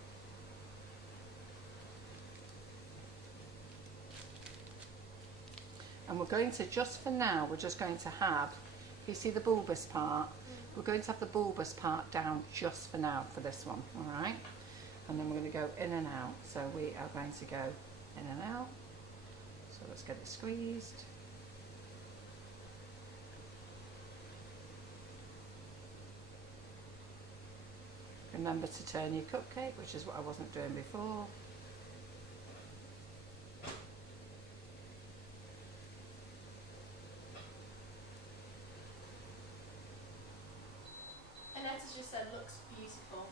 And we're going to, just for now, we're just going to have, you see the bulbous part? We're going to have the bulbous part down just for now for this one, alright? And then we're going to go in and out. So we are going to go in and out. So let's get it squeezed. Remember to turn your cupcake, which is what I wasn't doing before. Anetta's just said looks beautiful.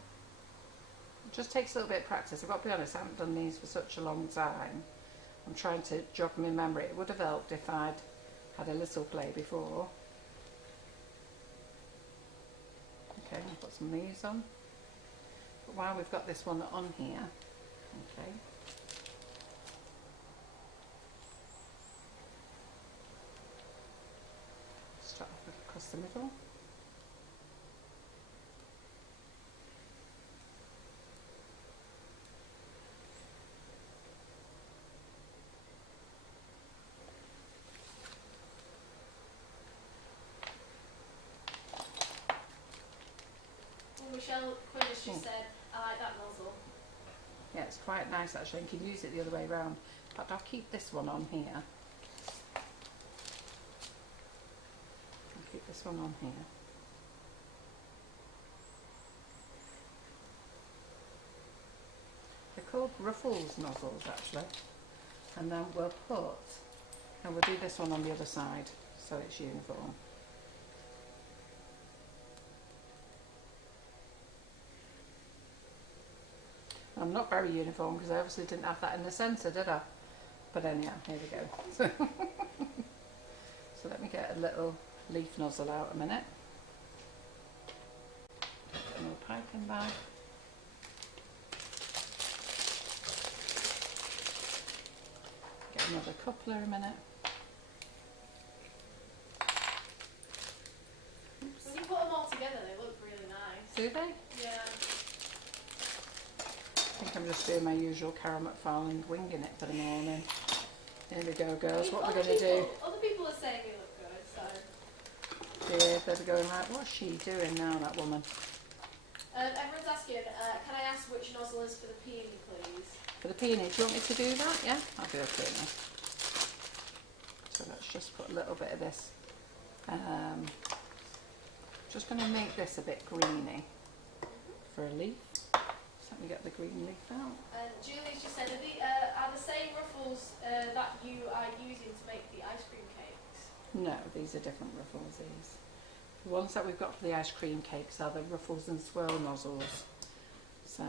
It just takes a little bit of practice. I've got to be honest, I haven't done these for such a long time. I'm trying to jog my memory. It would have helped if I'd had a little play before. Okay, I'll put some of these on. But while we've got this one on here, okay. Start off across the middle. Michelle Quinn has just said, I like that nozzle. Yeah, it's quite nice actually. You can use it the other way around. But I'll keep this one on here. I'll keep this one on here. They're called Ruffles nozzles actually. And then we'll put, and we'll do this one on the other side so it's uniform. I'm not very uniform because I obviously didn't have that in the centre, did I? But anyhow, here we go. So let me get a little leaf nozzle out a minute. A little piping bag. Get another coupler a minute. Oops. When you put them all together, they look really nice. Do they? Yeah. I think I'm just doing my usual Carol McFarland winging it for the morning. Here we go, girls. What we're going to do? Other people are saying they look good, so. Yeah, they're going like, what's she doing now, that woman? Everyone's asking, can I ask which nozzle is for the peony, please? For the peony, do you want me to do that? Yeah, I'll do a peony. So let's just put a little bit of this. Just going to make this a bit greeny for a leaf. So let me get the green leaf out. Julie's just said, are the same ruffles that you are using to make the ice cream cakes? No, these are different ruffles, these. The ones that we've got for the ice cream cakes are the Ruffles and Swirl nozzles. So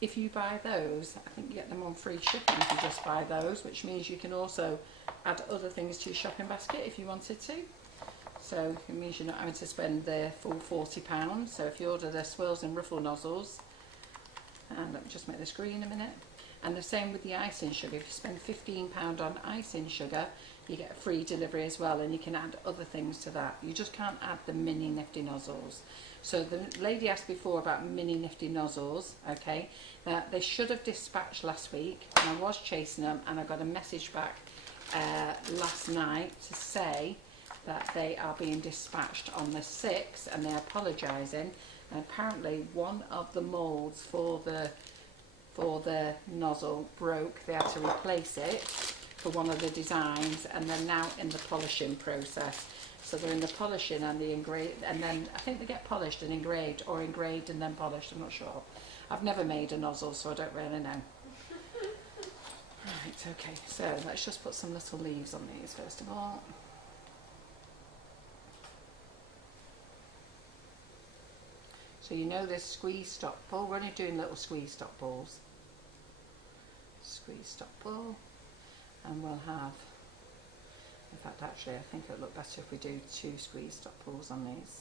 if you buy those, I think you get them on free shipping if you just buy those, which means you can also add other things to your shopping basket if you wanted to. So it means you're not having to spend the full £40. So if you order the swirls and ruffle nozzles, and let me just make this green a minute. And the same with the icing sugar. If you spend £15 on icing sugar, you get a free delivery as well, and you can add other things to that. You just can't add the mini Nifty Nozzles. So the lady asked before about mini Nifty Nozzles, okay, that they should have dispatched last week, and I was chasing them, and I got a message back last night to say that they are being dispatched on the 6th, and they're apologising. And apparently one of the moulds for the nozzle broke. They had to replace it for one of the designs, and they're now in the polishing process. So they're in the polishing and the engraved, and then I think they get polished and engraved, or engraved and then polished, I'm not sure. I've never made a nozzle, so I don't really know. Right, okay, so let's just put some little leaves on these first of all. So you know this squeeze stop pull, we're only doing little squeeze stop pulls. Squeeze stop pull, and we'll have, in fact actually I think it'll look better if we do 2 squeeze stop pulls on these.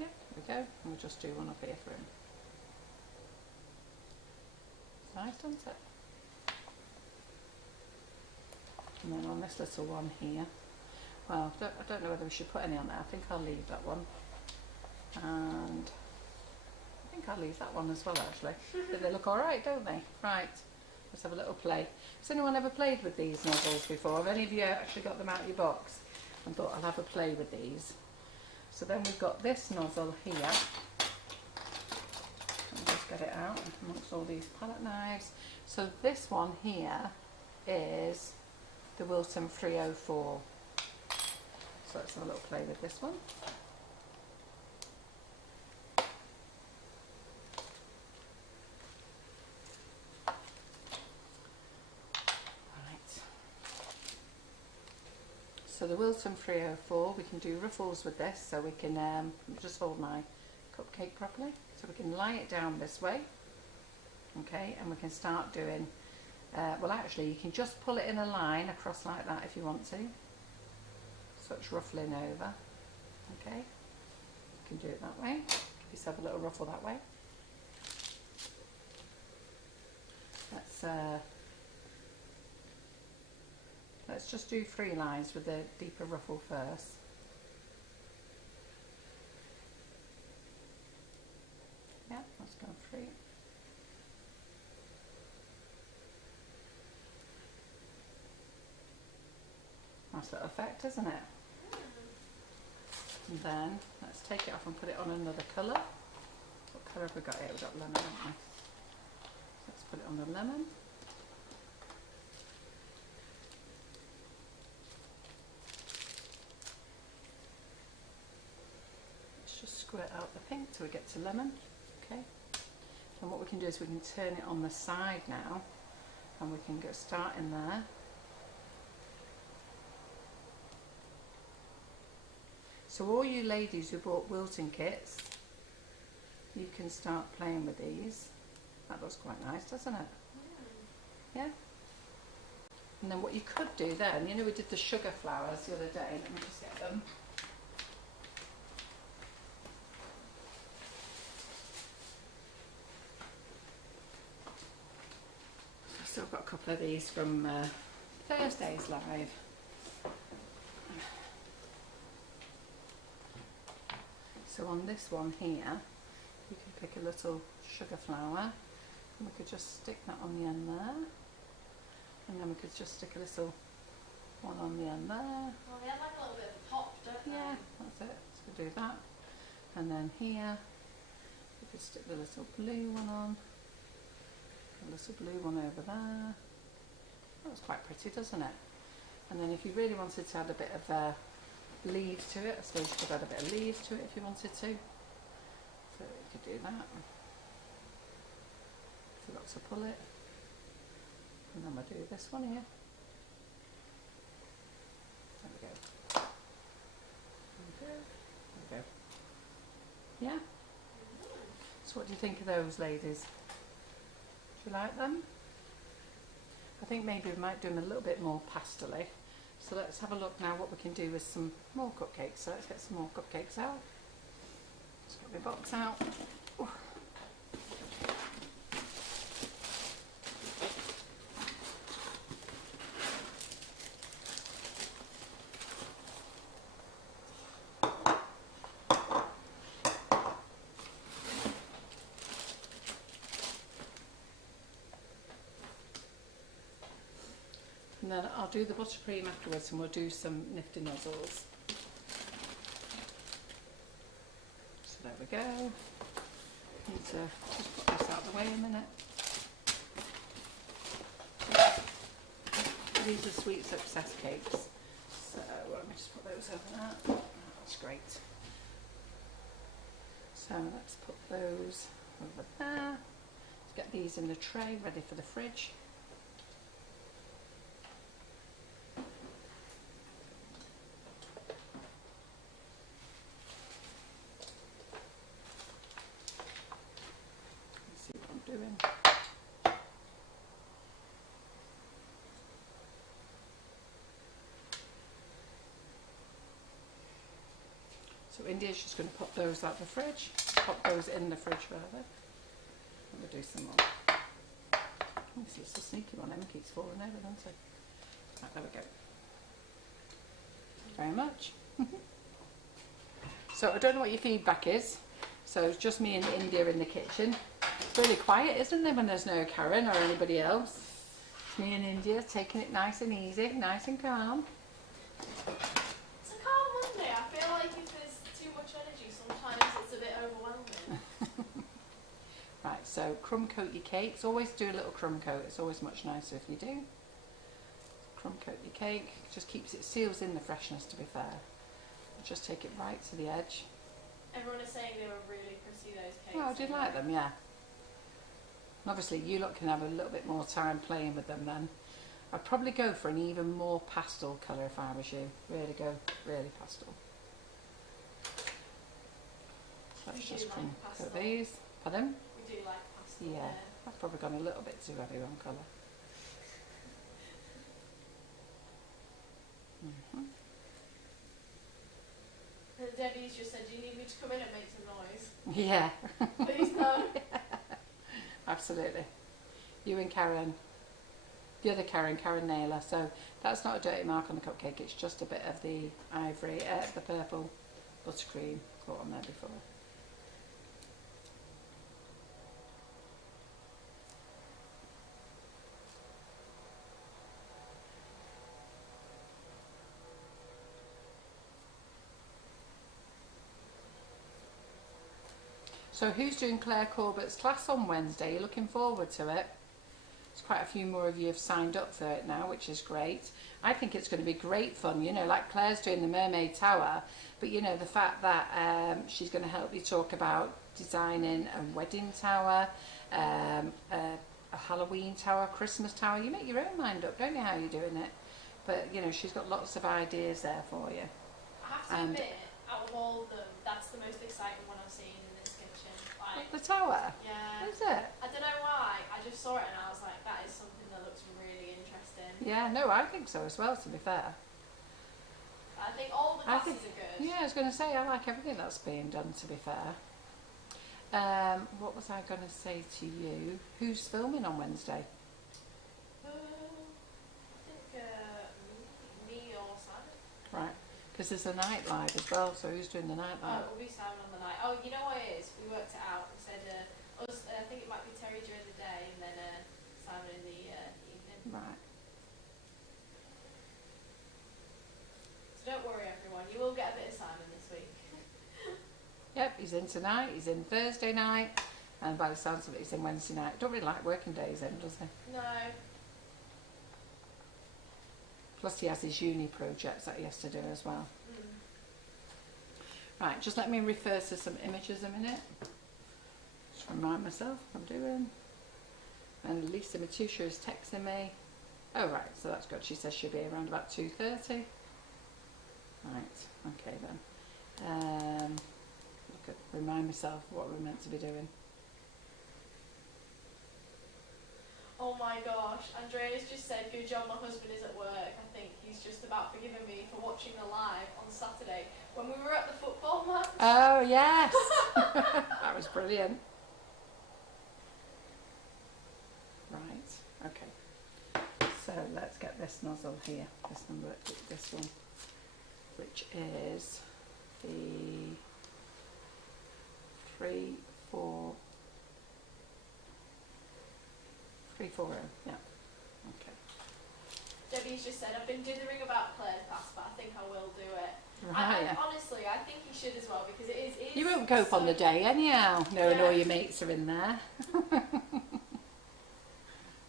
Yeah, there we go, and we'll just do one up here for him. It's nice, isn't it? And then on this little one here, well, I don't know whether we should put any on there. I think I'll leave that one, and I think I'll leave that one as well actually. But they look alright, don't they? Right, let's have a little play. Has anyone ever played with these nozzles before? Have any of you actually got them out of your box and thought I'll have a play with these? So then we've got this nozzle here. Let me just get it out amongst all these palette knives. So this one here is the Wilton 304. So let's have a little play with this one. Right. So the Wilton 304, we can do ruffles with this, so we can just hold my cupcake properly. So we can lie it down this way, okay, and we can start doing, well actually you can just pull it in a line across like that if you want to. So it's ruffling over, okay, you can do it that way, give yourself a little ruffle that way. Let's just do 3 lines with the deeper ruffle first. Yeah, let's go 3. Nice little effect, isn't it? And then let's take it off and put it on another colour. What colour have we got here? We've got lemon, haven't we? Let's put it on the lemon. Let's just squirt out the pink till we get to lemon. Okay. And what we can do is we can turn it on the side now, and we can get starting there. So all you ladies who bought wilting kits, you can start playing with these. That looks quite nice, doesn't it? Yeah. And then what you could do then, you know we did the sugar flowers the other day, let me just get them. I've still got a couple of these from Thursday's live. So on this one here, you can pick a little sugar flower, and we could just stick that on the end there, and then we could just stick a little one on the end there. Well, they have like a little bit of pop, don't they? Yeah, that's it. So we do that, and then here we could stick the little blue one on, a little blue one over there. That's quite pretty, doesn't it? And then if you really wanted to add a bit of leaves to it, I suppose you could add a bit of leaves to it if you wanted to. So you could do that. Forgot to pull it. And then we'll do this one here. So what do you think of those, ladies? Do you like them? I think maybe we might do them a little bit more pastel-y. So let's have a look now what we can do with some more cupcakes. So let's get some more cupcakes out. Let's get my box out. Ooh. And then I'll do the buttercream afterwards and we'll do some Nifty Nozzles. So there we go. Need to just put this out of the way a minute. These are sweet success cakes. So let me just put those over that. That's great. So let's put those over there. Let's get these in the tray ready for the fridge. Doing. So India's just going to pop those out the fridge, pop those in the fridge rather. And we'll do some more. Oh, see, it's a sneaky one, Emma keeps falling over, doesn't it? Right, there we go. Thank you very much. So I don't know what your feedback is. So it's just me and India in the kitchen. It's really quiet, isn't it, when there's no Karen or anybody else? It's me and India taking it nice and easy, nice and calm. It's a calm Monday. I feel like if there's too much energy, sometimes it's a bit overwhelming. Right, so crumb coat your cakes. Always do a little crumb coat. It's always much nicer if you do. Crumb coat your cake. Just keeps it, seals in the freshness, to be fair. Just take it right to the edge. Everyone is saying they were really pretty, those cakes. Oh, I did like them, yeah. And obviously you lot can have a little bit more time playing with them then. I'd probably go for an even more pastel colour if I was you. Really go, really pastel. So let's just crumb coat these. Pardon? We do like pastel. Yeah, I've probably gone a little bit too heavy on colour. And Debbie's just said, do you need me to come in and make some noise? Yeah. Please no. Absolutely. You and Karen. The other Karen, Karen Naylor. So that's not a dirty mark on the cupcake, it's just a bit of the ivory, the purple buttercream caught on there before. So who's doing Claire Corbett's class on Wednesday? You're looking forward to it? There's quite a few more of you have signed up for it now, which is great. I think it's going to be great fun, you know, like Claire's doing the Mermaid Tower, but you know, the fact that she's going to help you talk about designing a wedding tower, a Halloween tower, Christmas tower. You make your own mind up, don't you, how you're doing it? But you know, she's got lots of ideas there for you. I have to admit, out of all of them, that's the most exciting one I've seen in this kitchen. Like, The tower? yeah. Is it? I don't know why. I just saw it and I was like, that is something that looks really interesting. Yeah, no, I think so as well, to be fair. I think all the classes are good. Yeah, I was going to say, I like everything that's being done, to be fair. What was I going to say to you? Who's filming on Wednesday? I think me or Simon. Right, because there's a night live as well, so who's doing the night Oh, live? it will be Simon on the night. Oh, you know what it is? We worked it out. We said, I think it might be Terry during the day and then Simon in the evening. Right. So don't worry everyone, you will get a bit of Simon this week. Yep, he's in tonight, he's in Thursday night, and by the sounds of it, he's in Wednesday night. Don't really like working days then, does he? No. Plus he has his uni projects that he has to do as well. Mm. Right, just let me refer to some images a minute. Just remind myself what I'm doing. And Lisa Matusha is texting me. Oh right, so that's good. She says she'll be around about 2:30. Right, okay then. Remind myself what we're meant to be doing. my gosh, Andrea's just said, good job my husband is at work. I think he's just about forgiven me for watching the live on Saturday when we were at the football match. Oh, yes. That was brilliant. Right, okay. So let's get this nozzle here, this one, which is the 340, yeah, okay. Debbie's just said, I've been dithering about Claire's pass, but I think I will do it. Right. And honestly, I think you should as well, because it is You won't cope on the day anyhow, knowing all your mates are in there.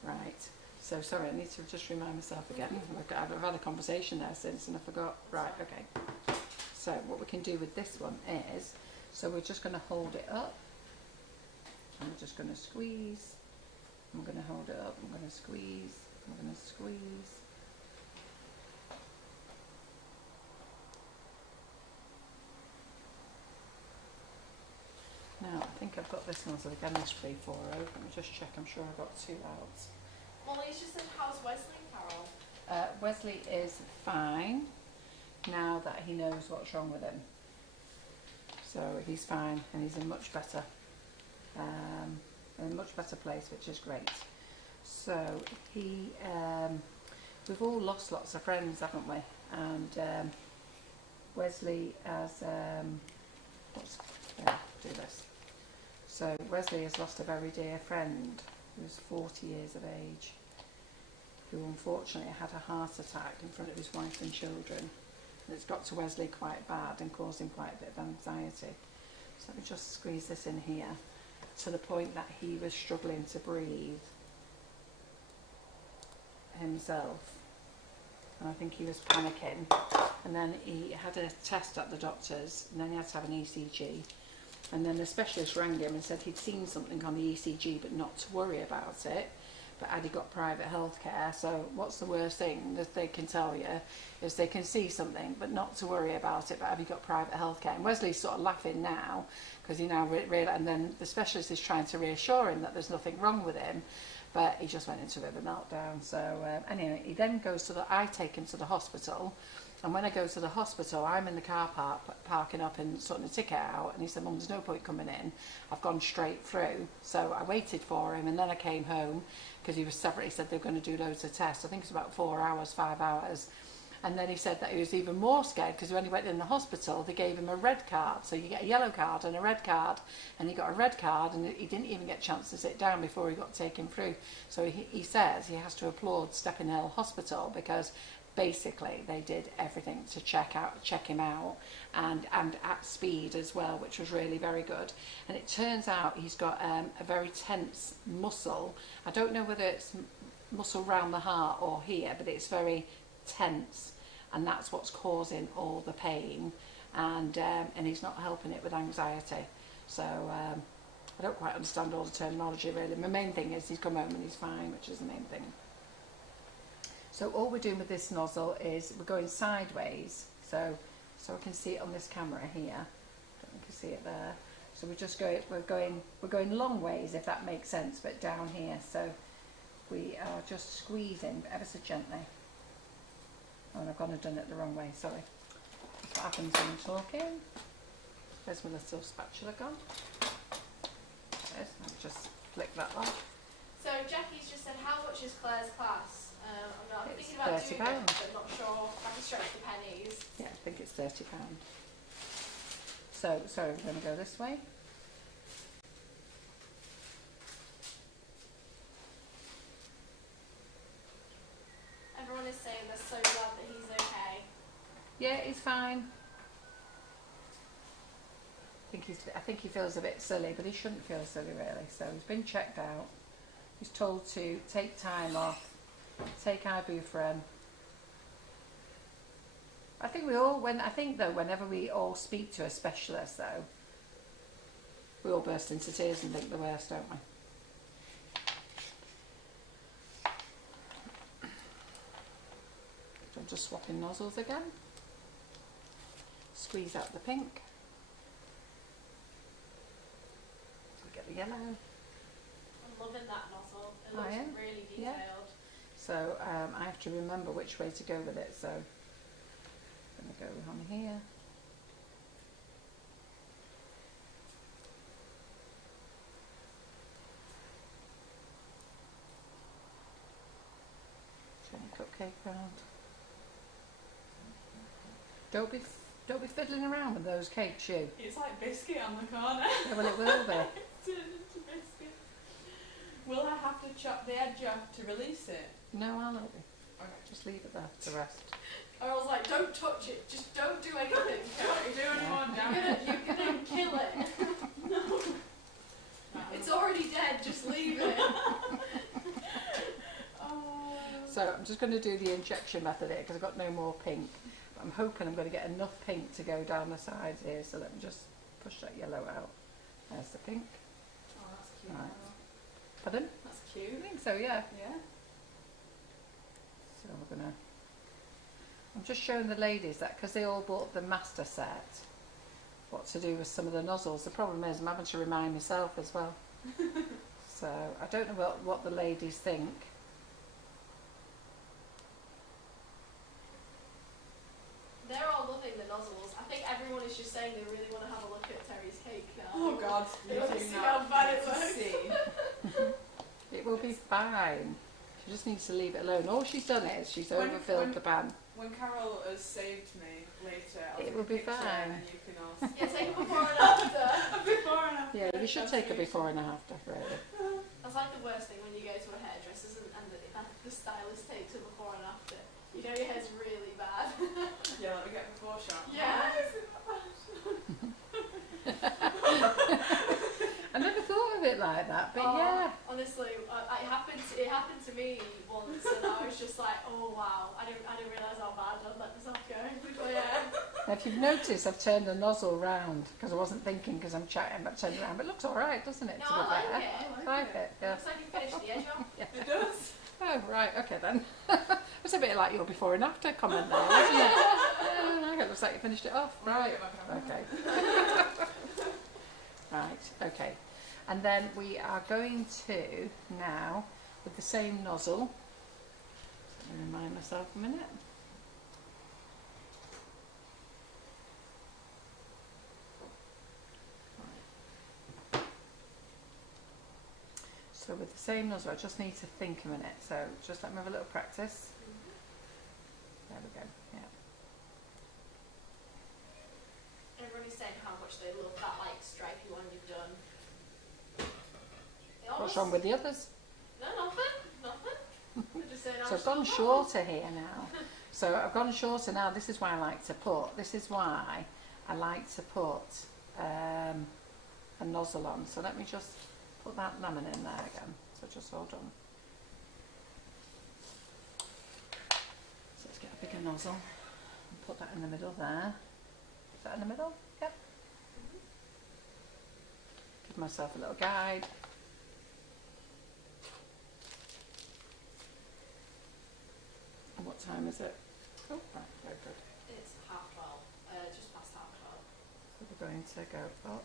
Right, so sorry, I need to just remind myself again. I've had a conversation there since and I forgot. Right, okay. So what we can do with this one is, so we're just going to hold it up. I'm just going to squeeze. I'm going to hold it up. I'm going to squeeze. I'm going to squeeze. Now, I think I've got this nozzle again, this 340. Let me just check, I'm sure I've got 2 out. Molly's just said, how's Wesley and Carol? Wesley is fine now that he knows what's wrong with him. So he's fine and he's in much better place, which is great. So he, we've all lost lots of friends, haven't we? And Wesley has, do this. So Wesley has lost a very dear friend who's 40 years of age, who unfortunately had a heart attack in front of his wife and children. And it's got to Wesley quite bad and caused him quite a bit of anxiety. So let me just squeeze this in here to the point that he was struggling to breathe himself. And I think he was panicking. And then he had a test at the doctor's, and then he had to have an ECG. And then the specialist rang him and said he'd seen something on the ECG but not to worry about it, but had he got private health care. So what's the worst thing that they can tell you is they can see something but not to worry about it, but have you got private health care? And Wesley's sort of laughing now because he now and then the specialist is trying to reassure him that there's nothing wrong with him, but he just went into a bit of a meltdown. So anyway, he then goes to I take him to the hospital. And when I go to the hospital, I'm in the car park, parking up and sorting the ticket out. And he said, Mum, there's no point coming in. I've gone straight through. So I waited for him and then I came home because he was separate. He said they were going to do loads of tests. I think it's about 4 hours, 5 hours. And then he said that he was even more scared because when he went in the hospital, they gave him a red card. So you get a yellow card and a red card. And he got a red card and he didn't even get a chance to sit down before he got taken through. So he says he has to applaud Stepping Hill Hospital because basically they did everything to check him out and at speed as well, which was really very good. And it turns out he's got a very tense muscle. I don't know whether it's muscle round the heart or here, but it's very tense, and that's what's causing all the pain, and he's not helping it with anxiety. So I don't quite understand all the terminology really. My main thing is he's come home and he's fine, which is the main thing. So all we're doing with this nozzle is we're going sideways, so I can see it on this camera here. I don't think you can see it there. So we're going long ways, if that makes sense, but down here. So we are just squeezing ever so gently. Oh, and I've gone and done it the wrong way. Sorry. That's what happens when I'm talking. Where's my little spatula gone? There it is. I'll just flick that off. So Jackie's just said, how much is Claire's class? I'm It's thinking about doing £30. it, but not sure. I can stretch the pennies. Yeah, I think it's £30. So we're going to go this way. Everyone is saying they're so glad that he's okay. Yeah, he's fine. I think he feels a bit silly, but he shouldn't feel silly really. So he's been checked out. He's told to take time off, take ibuprofen. I think whenever we all speak to a specialist though, we all burst into tears and think the worst, don't we? So I'm just swapping nozzles again. Squeeze out the pink. So we get the yellow. And loving that nozzle. It I looks am. really Yeah. detailed. So I have to remember which way to go with it. So I'm going to go on here. Turn the cupcake round. Don't be fiddling around with those cakes, you. It's like biscuit on the corner. Yeah, well, it will be. It's turned into biscuit. Will I have to chop the edge off to release it? No, I'll help you. Okay. Just leave it there to rest. I was like, don't touch it, just don't do anything. Don't do any more You're gonna kill it. No. It's already dead, just leave it. Oh. So I'm just going to do the injection method here because I've got no more pink. But I'm hoping I'm going to get enough pink to go down the sides here. So let me just push that yellow out. There's the pink. Oh, that's cute. Right. Pardon? That's I cute. think so, yeah. Yeah. So we're going to... I'm just showing the ladies that because they all bought the master set, what to do with some of the nozzles. The problem is I'm having to remind myself as well. So I don't know what the ladies think. They're all loving the nozzles. I think everyone is just saying they really want to have a look at Terry's cake now. Oh God, They you want to do see not how bad need it to looks. see. It will be fine. She just needs to leave it alone. All she's done is she's When- overfilled when- the pan. When Carol has saved me later, I'll It take will a be picture fine. and you can all Yeah, take a before and after. before and after. Yeah, you should That's take a cute. before and a after, really. That's like the worst thing when you go to a hairdresser's and the stylist takes a before and after. You know your hair's really bad. Yeah, let me get before shot. Yeah. I never thought of it like that, but Oh, yeah. Honestly, it happened to me once, and I was just like, oh wow, I didn't realise how bad I'd let myself go. But yeah. Now, if you've noticed, I've turned the nozzle round because I wasn't thinking because I'm chatting, but turned it around. But it looks all right, doesn't it? No, to be I like fair? it. I like it, yeah. Looks like you finished the edge off. It does. Oh, right, okay then. It's a bit like your before and after comment there, wasn't it? Yeah, it looks like you finished it off. Right, okay. Right, okay. And then we are going to now, with the same nozzle, let me remind myself a minute. Right. So with the same nozzle, I just need to think a minute. So just let me have a little practice. There we go, yeah. Everybody's saying how much they love that like stripy one you've done. What's wrong with the others? No, nothing. They're just saying how So I've much gone they love shorter here now. So I've gone shorter now. This is why I like to put a nozzle on. So let me just put that lemon in there again. So just hold on. So let's get a bigger nozzle and put that in the middle there. Is that in the middle? Yep. Give myself a little guide. And what time is it? Oh, right, very good. It's 12:30, just past 12:30. So we're going to go up.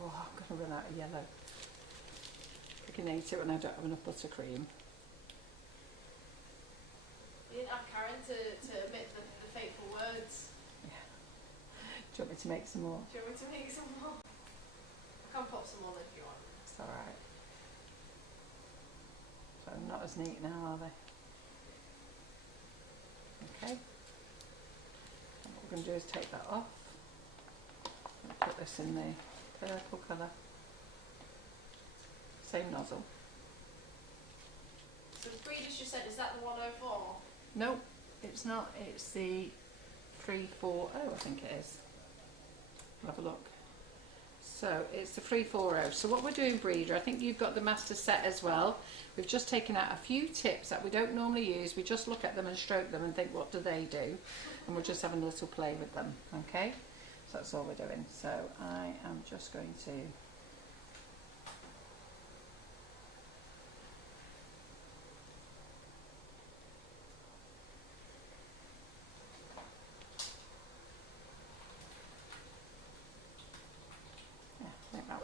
Oh, I'm going to run out of yellow. I can eat it when I don't have enough buttercream. You didn't have Karen to admit the fateful words. Do you want me to make some more? Do you want me to make some more? I can pop some more if you want. It's alright. So not as neat now, are they? Okay. And what we're going to do is take that off. And put this in the purple colour. Same nozzle. So the Breeders just said, is that the 104? Nope, it's not. It's the 340, I think it is. I'll have a look. So it's the 340. So what we're doing, Breeder, I think you've got the master set as well. We've just taken out a few tips that we don't normally use. We just look at them and stroke them and think, what do they do? And we're just having a little play with them, okay? So that's all we're doing. So I am just going to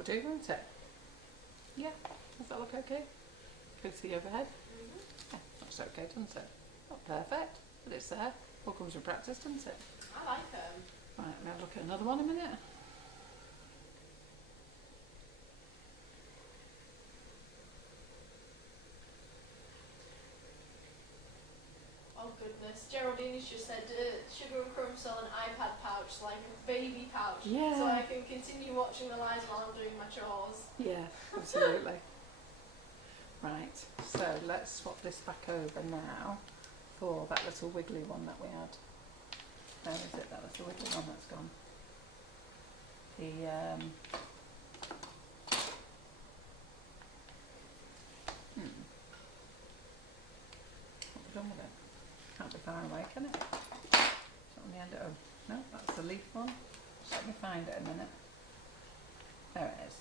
that'll do, won't it? Yeah, does that look okay? Go to the overhead? Yeah, looks okay, doesn't it? Not perfect, but it's there. All comes with practice, doesn't it? I like them. Right, we'll look at another one in a minute. Oh goodness, Geraldine's just said Sugar and Crumbs sell an iPad pouch, like a baby pouch, Yeah. so I can continue watching the lives while I'm doing my chores. Yeah, absolutely. Right, so let's swap this back over now for that little wiggly one that we had. Where is it, that little wiggly one that's gone? The, what have we done with it? Can't be far away, can it? It's not on the end of, oh, no, that's the leaf one. Just let me find it a minute. There it is.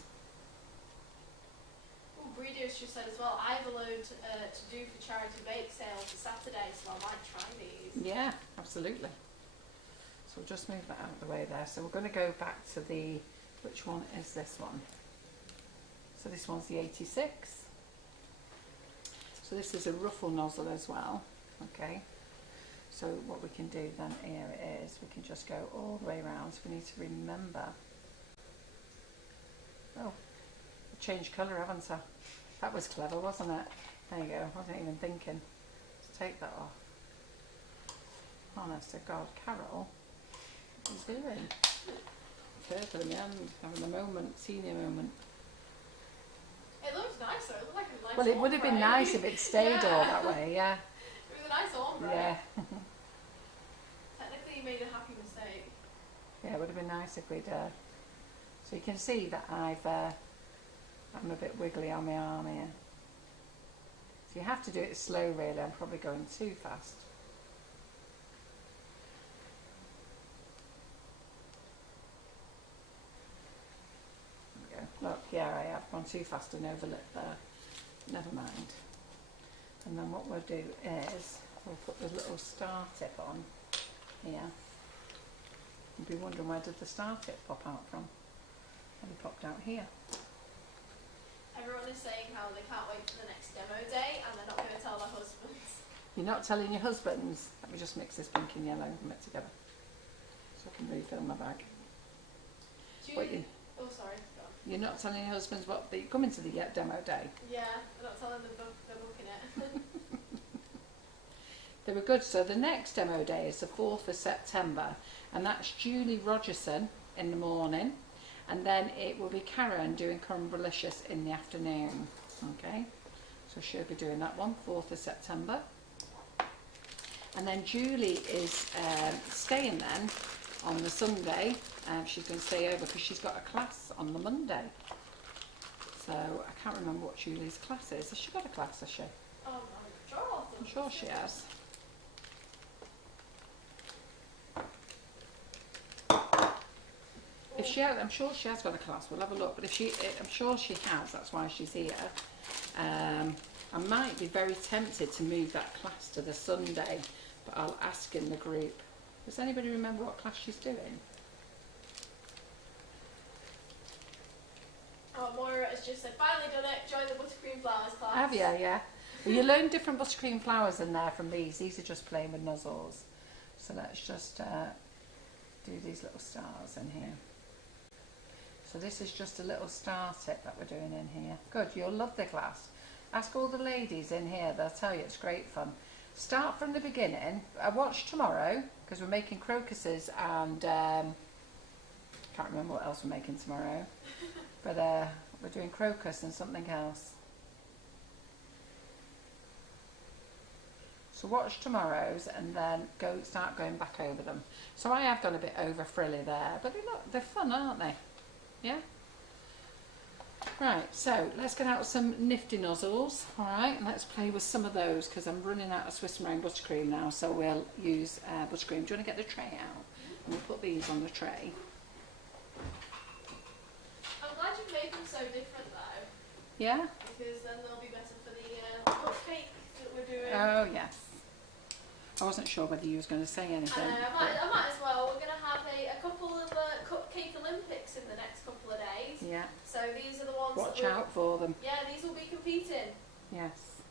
Oh, Breeders just said as well, I have a load to do for charity bake sale for Saturday, so I might try these. Yeah, absolutely. So we'll just move that out of the way there. So we're going to go back to the, which one is this one? So this one's the 86. So this is a ruffle nozzle as well. Okay. So what we can do then here is we can just go all the way around. So we need to remember. Oh, I've changed colour, haven't I? That was clever, wasn't it? There you go. I wasn't even thinking. Let's take that off. Honest to God, Carol. What are you doing? Purple in the end, having a moment, senior moment. It looks nice though, it looked like a nice Well, it would have been ombre. nice if it stayed Yeah. all that way, yeah. It was a nice ombre. Yeah. Technically you made a happy mistake. Yeah, it would have been nice if we'd, so you can see that I'm a bit wiggly on my arm here. So you have to do it slow really, I'm probably going too fast. There we go. Look, yeah, I have gone too fast and overlit there. Never mind. And then what we'll do is we'll put the little star tip on here. You'll be wondering, where did the star tip pop out from? And it popped out here. Everyone is saying how they can't wait for the next demo day and they're not going to tell their husbands. You're not telling your husbands? Let me just mix this pink and yellow and put it together so I can refill my bag. Do What you... Oh, sorry. Go on. You're not telling your husbands what you're coming to the demo day? Yeah, they're not telling them they're booking it. They were good. So the next demo day is the 4th of September, and that's Julie Rogerson in the morning, and then it will be Karen doing Crumbalicious in the afternoon. Okay, so she'll be doing that one, 4th of September. And then Julie is staying then on the Sunday. She's going to stay over because she's got a class on the Monday. So I can't remember what Julie's class is. Has she got a class, has she? I'm sure. I'm sure she has. If she has, I'm sure she has got a class. We'll have a look. But if I'm sure she has. That's why she's here. I might be very tempted to move that class to the Sunday, but I'll ask in the group. Does anybody remember what class she's doing? Oh, Moira has just said, finally done it, join the Buttercream Flowers class. Have you? Yeah. Well, you learn different Buttercream Flowers in there from these. These are just plain with nozzles. So let's just do these little stars in here. So this is just a little star tip that we're doing in here. Good, you'll love the class. Ask all the ladies in here, they'll tell you it's great fun. Start from the beginning. Watch tomorrow, because we're making crocuses and can't remember what else we're making tomorrow. But we're doing crocus and something else. So watch tomorrow's and then start going back over them. So I have gone a bit over frilly there, but they're fun, aren't they? Yeah? Right, so let's get out some Nifty Nozzles, alright, and let's play with some of those because I'm running out of Swiss meringue buttercream now, so we'll use buttercream. Do you want to get the tray out? And we'll put these on the tray. I'm glad you've made them so different though. Yeah? Because then they'll be better for the cupcake that we're doing. Oh, yes. I wasn't sure whether you was going to say anything. I might as well. We're going to have a couple of cupcake Olympics in the next couple of days. Yeah. So out for them. Yeah, these will be competing. Yes.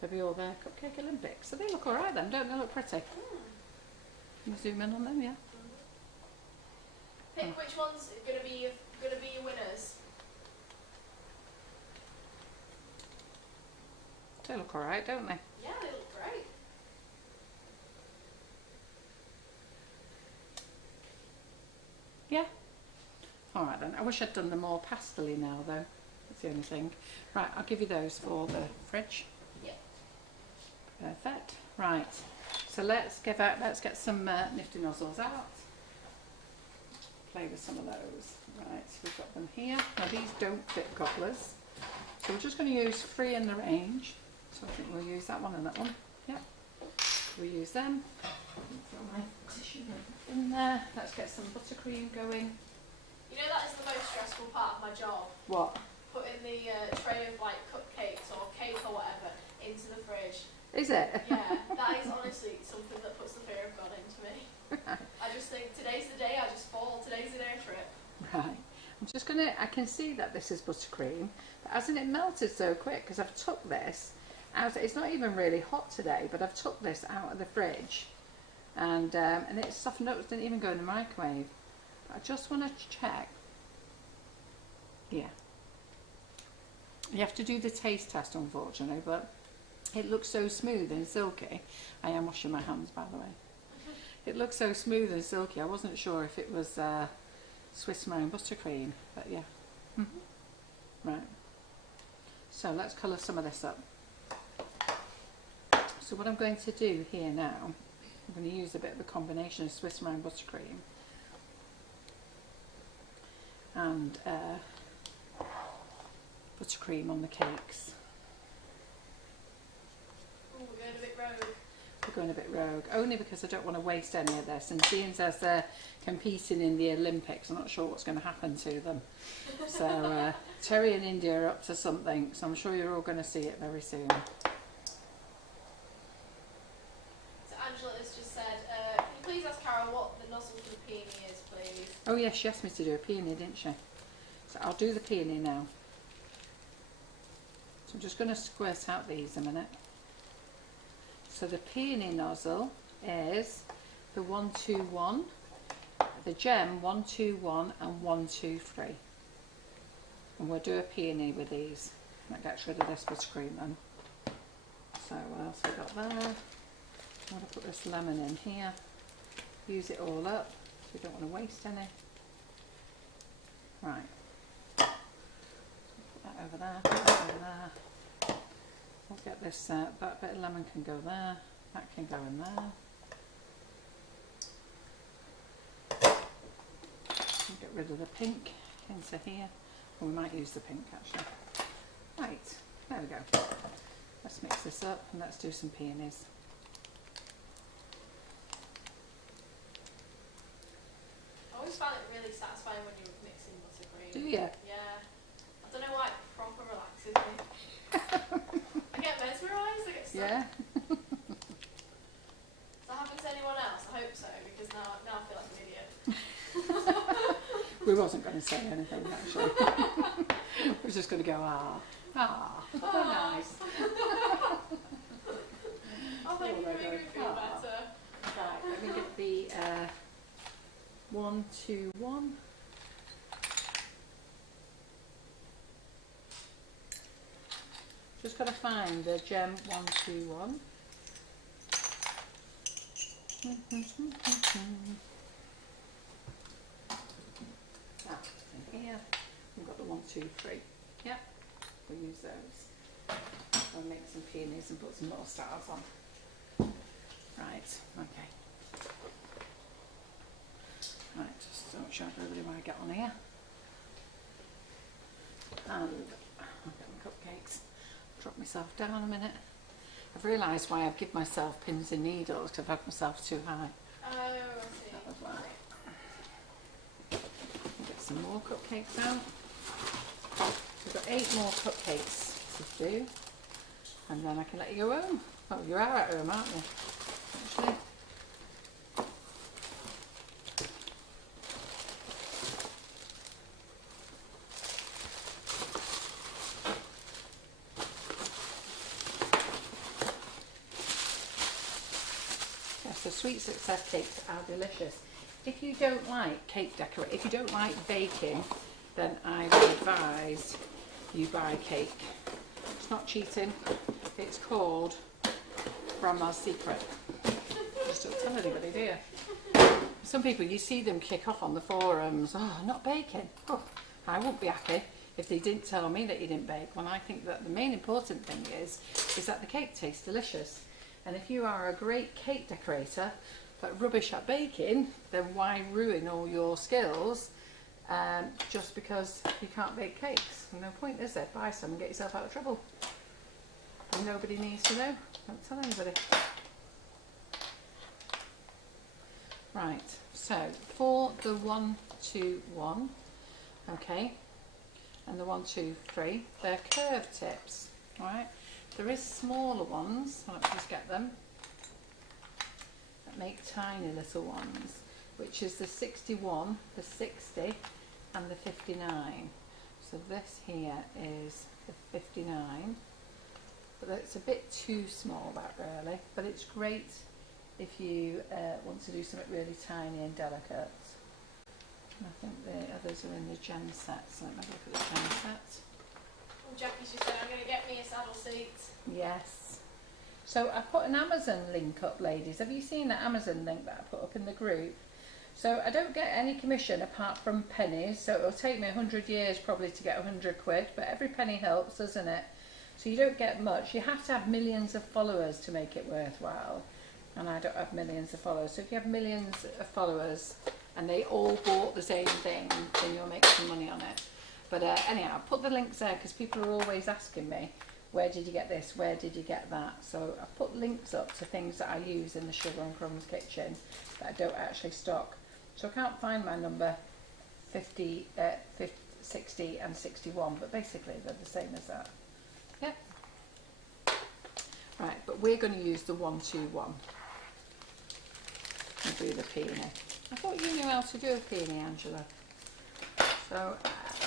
They'll be all their Cupcake Olympics. So they look alright then, don't they? Look pretty. Can you zoom in on them, yeah? Pick which ones are gonna be your winners. They look alright, don't they? Yeah, they look great. Yeah. Alright then. I wish I'd done them more pastel-y now though. That's the only thing. Right, I'll give you those for the fridge. Yeah. Perfect. Right. So let's get some Nifty Nozzles out. Play with some of those. Right, we've got them here. Now these don't fit gobblers. So we're just going to use 3 in the range. So I think we'll use that one and that one. Yep. We'll use them. Throw my tissue in there. Let's get some buttercream going. You know that is the most stressful part of my job. What? Putting the tray of like cupcakes or cake or whatever into the fridge. Is it? Yeah, that is honestly something that puts the fear of God into me. I just think today's the day I just fall. Today's the day I trip. Right. I'm just going to, I can see that this is buttercream, but hasn't it melted so quick? Because I've took this out, it's not even really hot today, but I've took this out of the fridge and it's softened up, it didn't even go in the microwave. I just want to check. Yeah. You have to do the taste test unfortunately, but it looks so smooth and silky. I am washing my hands by the way. It looks so smooth and silky, I wasn't sure if it was Swiss Marine buttercream, but yeah. Right. So let's colour some of this up. So what I'm going to do here now, I'm going to use a bit of a combination of Swiss Marine buttercream and buttercream on the cakes. Ooh, we're going a bit rogue. We're going a bit rogue, only because I don't want to waste any of this, and seeing as they're competing in the Olympics, I'm not sure what's going to happen to them. So Terry and India are up to something, so I'm sure you're all going to see it very soon. So Angela has just said, can you please ask Carol what the nozzle for the peony is, please? Oh yes, she asked me to do a peony, didn't she? So I'll do the peony now. So I'm just going to squirt out these a minute. So the peony nozzle is the 121, the gem 121 and 123. And we'll do a peony with these. That gets rid of this buttercream then. So what else have we got there? I'm going to put this lemon in here. Use it all up. We don't want to waste any. Right. Put that over there, put that over there. We'll get this, that bit of lemon can go there, that can go in there. We'll get rid of the pink into here. Well, we might use the pink actually. Right, there we go. Let's mix this up and let's do some peonies. I always find it really satisfying when you're mixing buttercream. Do you? Yeah. I don't know why it proper relaxes me. I get mesmerised, I get stuck. Yeah. Does that happen to anyone else? I hope so, because now I feel like an idiot. We wasn't going to say anything actually. We're just going to go oh nice. Oh, thank you for making me feel better. Right, let me get the 121. Just got to find the gem 121. That's in here. We've got the 123. Yep, we'll use those. We'll make some peonies and put some little stars on. Right, okay. Right, just don't show everybody when I get on here. And I'll get my cupcakes. Drop myself down a minute. I've realised why I've given myself pins and needles, because I've had myself too high. Oh, I see. That was why. Get some more cupcakes out. We've got 8 more cupcakes to do, and then I can let you go home. Oh, you are at home, aren't you? Actually. Sweet Success cakes are delicious. If you don't like if you don't like baking, then I would advise you buy cake. It's not cheating. It's called Grandma's Secret. Just don't tell anybody, do you? Some people, you see them kick off on the forums, oh, not baking. Oh, I won't be happy if they didn't tell me that you didn't bake, when I think that the main important thing is that the cake tastes delicious. And if you are a great cake decorator but rubbish at baking, then why ruin all your skills just because you can't bake cakes? No point, is there? Buy some and get yourself out of trouble. And nobody needs to know. Don't tell anybody. Right, so for the 1, 2, 1, okay, and the 1, 2, 3, they're curved tips, right? There is smaller ones, let's just get them, that make tiny little ones, which is the 61, the 60 and the 59. So this here is the 59, but it's a bit too small, that really, but it's great if you want to do something really tiny and delicate. I think the others are in the gem set, so let me look at the gem set. Well, Jackie's just said, I'm going to get me a saddle seat. Yes. So I put an Amazon link up, ladies. Have you seen that Amazon link that I put up in the group? So I don't get any commission apart from pennies, so it'll take me 100 years probably to get 100 quid, but every penny helps, doesn't it? So you don't get much. You have to have millions of followers to make it worthwhile. And I don't have millions of followers. So if you have millions of followers and they all bought the same thing, then you'll make some money on it. But anyhow, I'll put the links there because people are always asking me, where did you get this, where did you get that? So I put links up to things that I use in the Sugar and Crumbs kitchen that I don't actually stock. So I can't find my number 50, 60 and 61, but basically they're the same as that. Yep. Right, but we're going to use the 1, 2, 1. And do the peony. I thought you knew how to do a peony, Angela. So,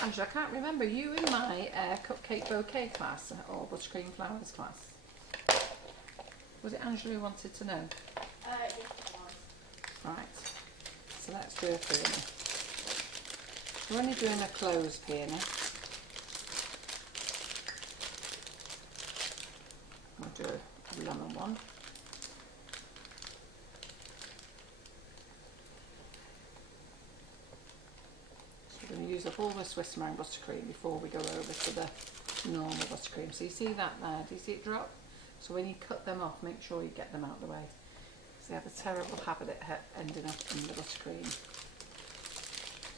Angela, I can't remember, you in my Cupcake Bouquet class or Buttercream Flowers class? Was it Angela who wanted to know? Yes, it was. Right, so let's do a peony. We're only doing a closed peony. We'll do a lemon one. We're going to use up all the Swiss meringue buttercream before we go over to the normal buttercream. So you see that there? Do you see it drop? So when you cut them off, make sure you get them out of the way. Because they have a terrible habit at ending up in the buttercream.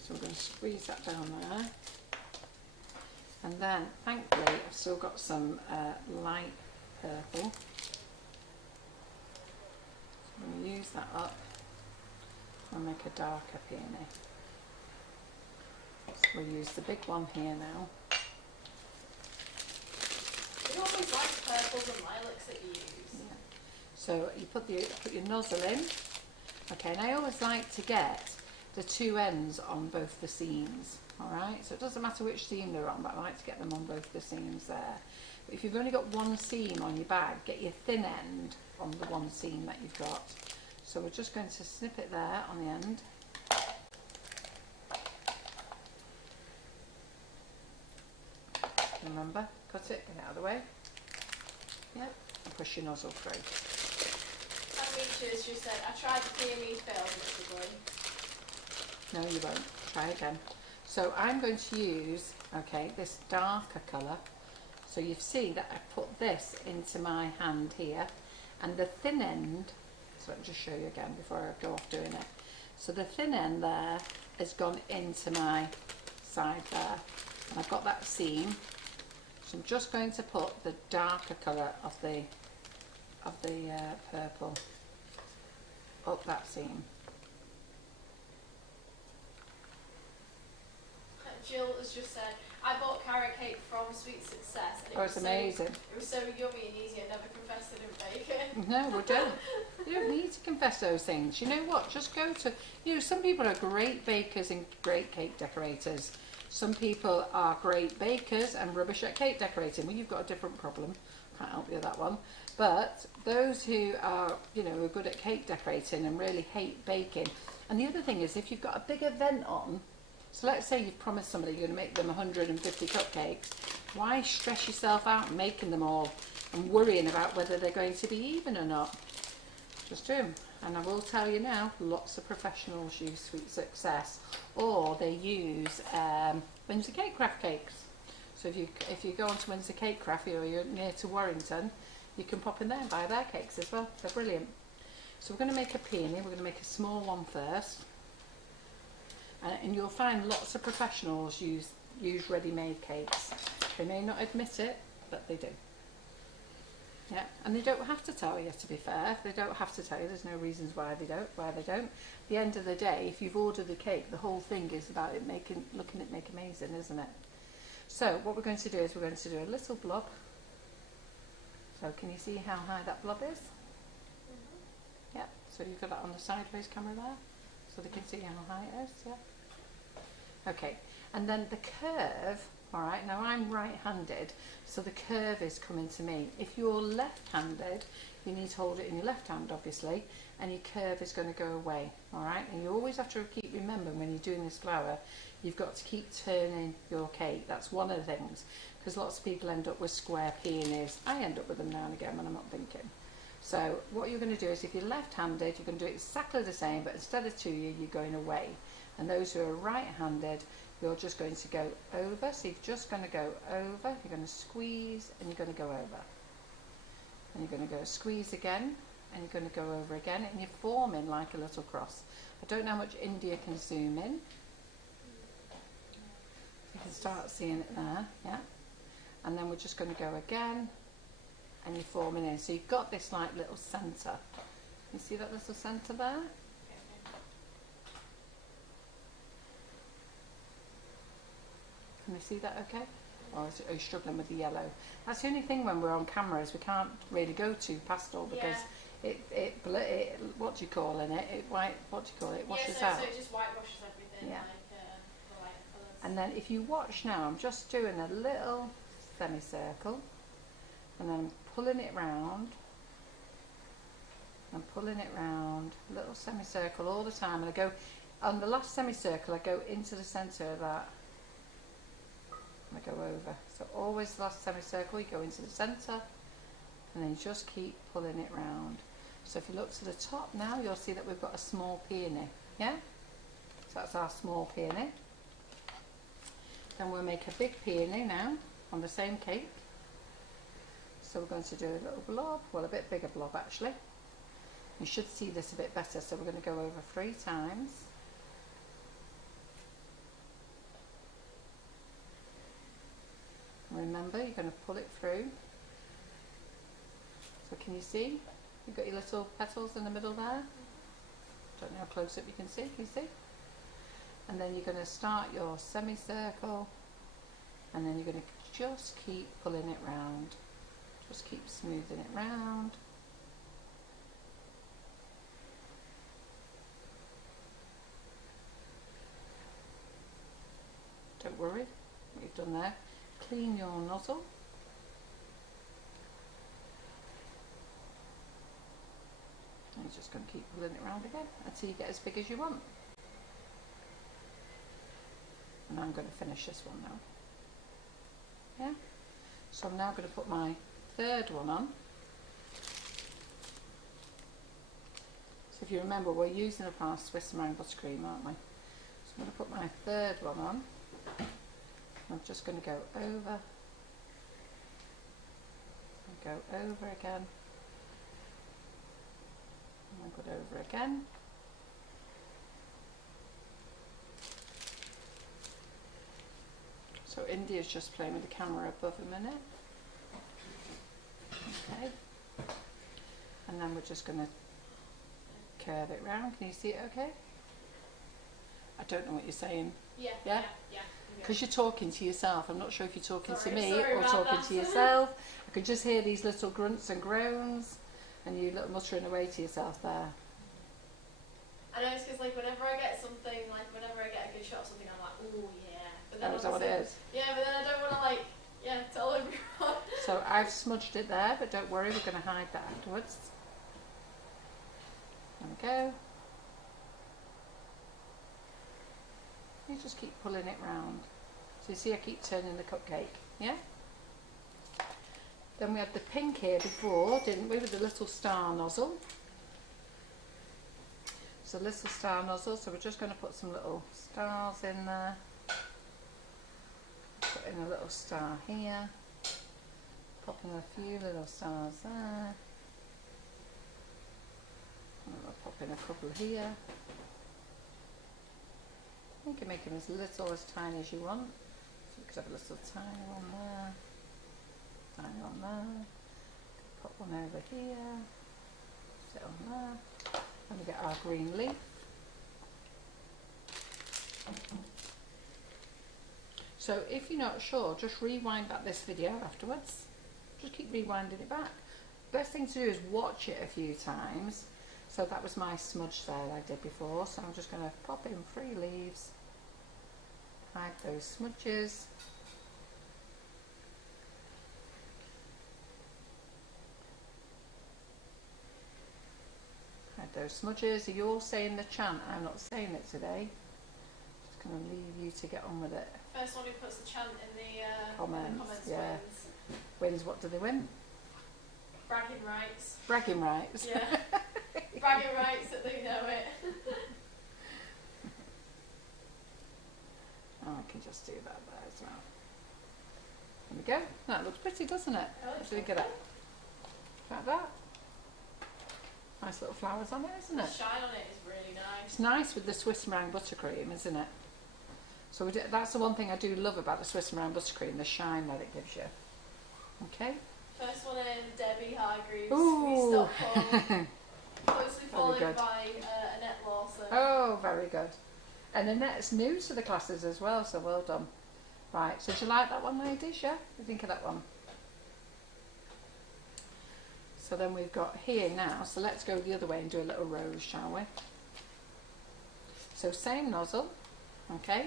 So we're going to squeeze that down there. And then, thankfully, I've still got some light purple. So I'm going to use that up and make a darker peony. So we'll use the big one here now. You always like purples and lilacs that you use. Yeah. So you put your nozzle in. Okay, and I always like to get the two ends on both the seams. Alright, so it doesn't matter which seam they're on, but I like to get them on both the seams there. But if you've only got one seam on your bag, get your thin end on the one seam that you've got. So we're just going to snip it there on the end. Remember, cut it, get it out of the way. Yep, and push your nozzle through. Amisha's just said, I tried the peony, failed miserably. No, you won't. Try again. So I'm going to use, okay, this darker colour. So you see that I put this into my hand here, and the thin end, so let me just show you again before I go off doing it. So the thin end there has gone into my side there, and I've got that seam. So I'm just going to put the darker colour of the purple up that seam. Jill has just said, I bought carrot cake from Sweet Success. And It's amazing. It was so yummy and easy, I never confessed I didn't bake it. No, we don't. You don't need to confess those things. You know what? Just go to, some people are great bakers and great cake decorators. Some people are great bakers and rubbish at cake decorating. Well, you've got a different problem. can't help you with that one. But those who are, you know, are good at cake decorating and really hate baking. And the other thing is, if you've got a big event on, so let's say you've promised somebody you're going to make them 150 cupcakes, why stress yourself out making them all and worrying about whether they're going to be even or not? Just do them. And I will tell you now, lots of professionals use Sweet Success, or they use Windsor Cake Craft cakes. So if you go onto Windsor Cake Craft or you're near to Warrington, you can pop in there and buy their cakes as well. They're brilliant. So we're going to make a peony. We're going to make a small one first, and you'll find lots of professionals use ready-made cakes. They may not admit it, but they do. Yeah, and they don't have to tell you, to be fair. They don't have to tell you. There's no reasons why they don't. At the end of the day, if you've ordered the cake, the whole thing is about it looking at make amazing, isn't it? So what we're going to do is we're going to do a little blob. So can you see how high that blob is? Yeah, so you've got that on the sideways camera there, so they can see how high it is, yeah. Okay, and then the curve, all right, now I'm right-handed, so the curve is coming to me. If you're left-handed, you need to hold it in your left hand, obviously, and your curve is going to go away, all right? And you always have to keep remembering when you're doing this flower, you've got to keep turning your cake. That's one of the things, because lots of people end up with square peonies. I end up with them now and again when I'm not thinking. So what you're going to do is, if you're left-handed, you're going to do exactly the same, but instead of to you, you're going away. And those who are right-handed, you're just going to go over. So you're just going to go over, you're going to squeeze, and you're going to go over. And you're going to go squeeze again, and you're going to go over again, and you're forming like a little cross. I don't know how much India can zoom in. You can start seeing it there, yeah. And then we're just going to go again, and you're forming in. So you've got this like little centre. You see that little centre there? Can you see that okay? Or are you struggling with the yellow? That's the only thing when we're on camera, is we can't really go too pastel, because it what do you call in it? It washes out. So it just whitewashes everything. Yeah. Like the light colours. And then if you watch now, I'm just doing a little semicircle, and then I'm pulling it round. I'm pulling it round, little semicircle all the time, and I go on the last semicircle. I go into the centre of that. I go over. So always the last semicircle, you go into the centre, and then you just keep pulling it round. So if you look to the top now, you'll see that we've got a small peony. Yeah? So that's our small peony. Then we'll make a big peony now on the same cake. So we're going to do a little blob, well, a bit bigger blob actually. You should see this a bit better, so we're going to go over 3 times. Remember, you're going to pull it through. So can you see? You've got your little petals in the middle there. Don't know how close up you can see. Can you see? And then you're going to start your semicircle, and then you're going to just keep pulling it round. Just keep smoothing it round. Don't worry what you've done there. Clean your nozzle. And you're just going to keep pulling it around again until you get as big as you want. And I'm going to finish this one now. Yeah? So I'm now going to put my 3rd one on. So if you remember, we're using up our Swiss meringue buttercream, aren't we? So I'm going to put my 3rd one on. I'm just going to go over, and go over again, and then go over again. So India's just playing with the camera above a minute. Okay. And then we're just going to curve it round. Can you see it okay? I don't know what you're saying. Yeah. Yeah? Yeah. Because you're talking to yourself. I'm not sure if you're talking to me Sorry or about talking that. to yourself. I could just hear these little grunts and groans, and you little muttering away to yourself there. I know, it's because like whenever I get something, like whenever I get a good shot of something, I'm like, oh yeah. But then That was what it is. Yeah, but then I don't want to like, tell everyone. So I've smudged it there, but don't worry, we're going to hide that afterwards. There we go. You just keep pulling it round. So you see I keep turning the cupcake, yeah? Then we had the pink here before, didn't we, with the little star nozzle. So little star nozzle, so we're just going to put some little stars in there. Put in a little star here. Pop in a few little stars there. And I'll pop in a couple here. You can make them as little, as tiny as you want. So you could have a little tiny one there. Tiny one there. Pop one over here. Sit on there. And we get our green leaf. So if you're not sure, just rewind back this video afterwards. Just keep rewinding it back. Best thing to do is watch it a few times. So that was my smudge there I did before. So I'm just going to pop in 3 leaves. Hide those smudges. Those smudges. Are you all saying the chant? I'm not saying it today. Just going to leave you to get on with it. First one who puts the chant in the comments yeah. wins. Wins, what do they win? Bragging rights. Bragging rights. Yeah. Bragging rights that they know it. Oh, I can just do that there as well. There we go. That looks pretty, doesn't it? What do we get at? Like that. Nice little flowers on it, isn't it? The shine on it is really nice. It's nice with the Swiss meringue buttercream, isn't it? So that's the one thing I do love about the Swiss meringue buttercream, the shine that it gives you. Okay. First one in, Debbie Hargreaves. Ooh. We stopped closely followed by Annette Lawson. Oh, very good. And Annette's new to the classes as well, so well done. Right, so do you like that one, ladies? Yeah? What do you think of that one? So then we've got here now, so let's go the other way and do a little rose, shall we? So same nozzle, okay?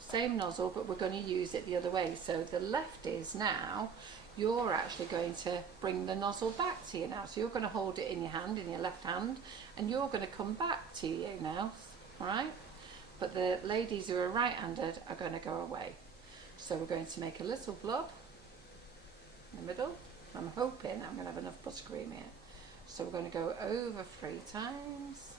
Same nozzle, but we're going to use it the other way. So the left is now, you're actually going to bring the nozzle back to you now. So you're going to hold it in your hand, in your left hand, and you're going to come back to you now, all right? But the ladies who are right-handed are going to go away. So we're going to make a little blob in the middle. I'm hoping I'm going to have enough buttercream here. So we're going to go over 3 times.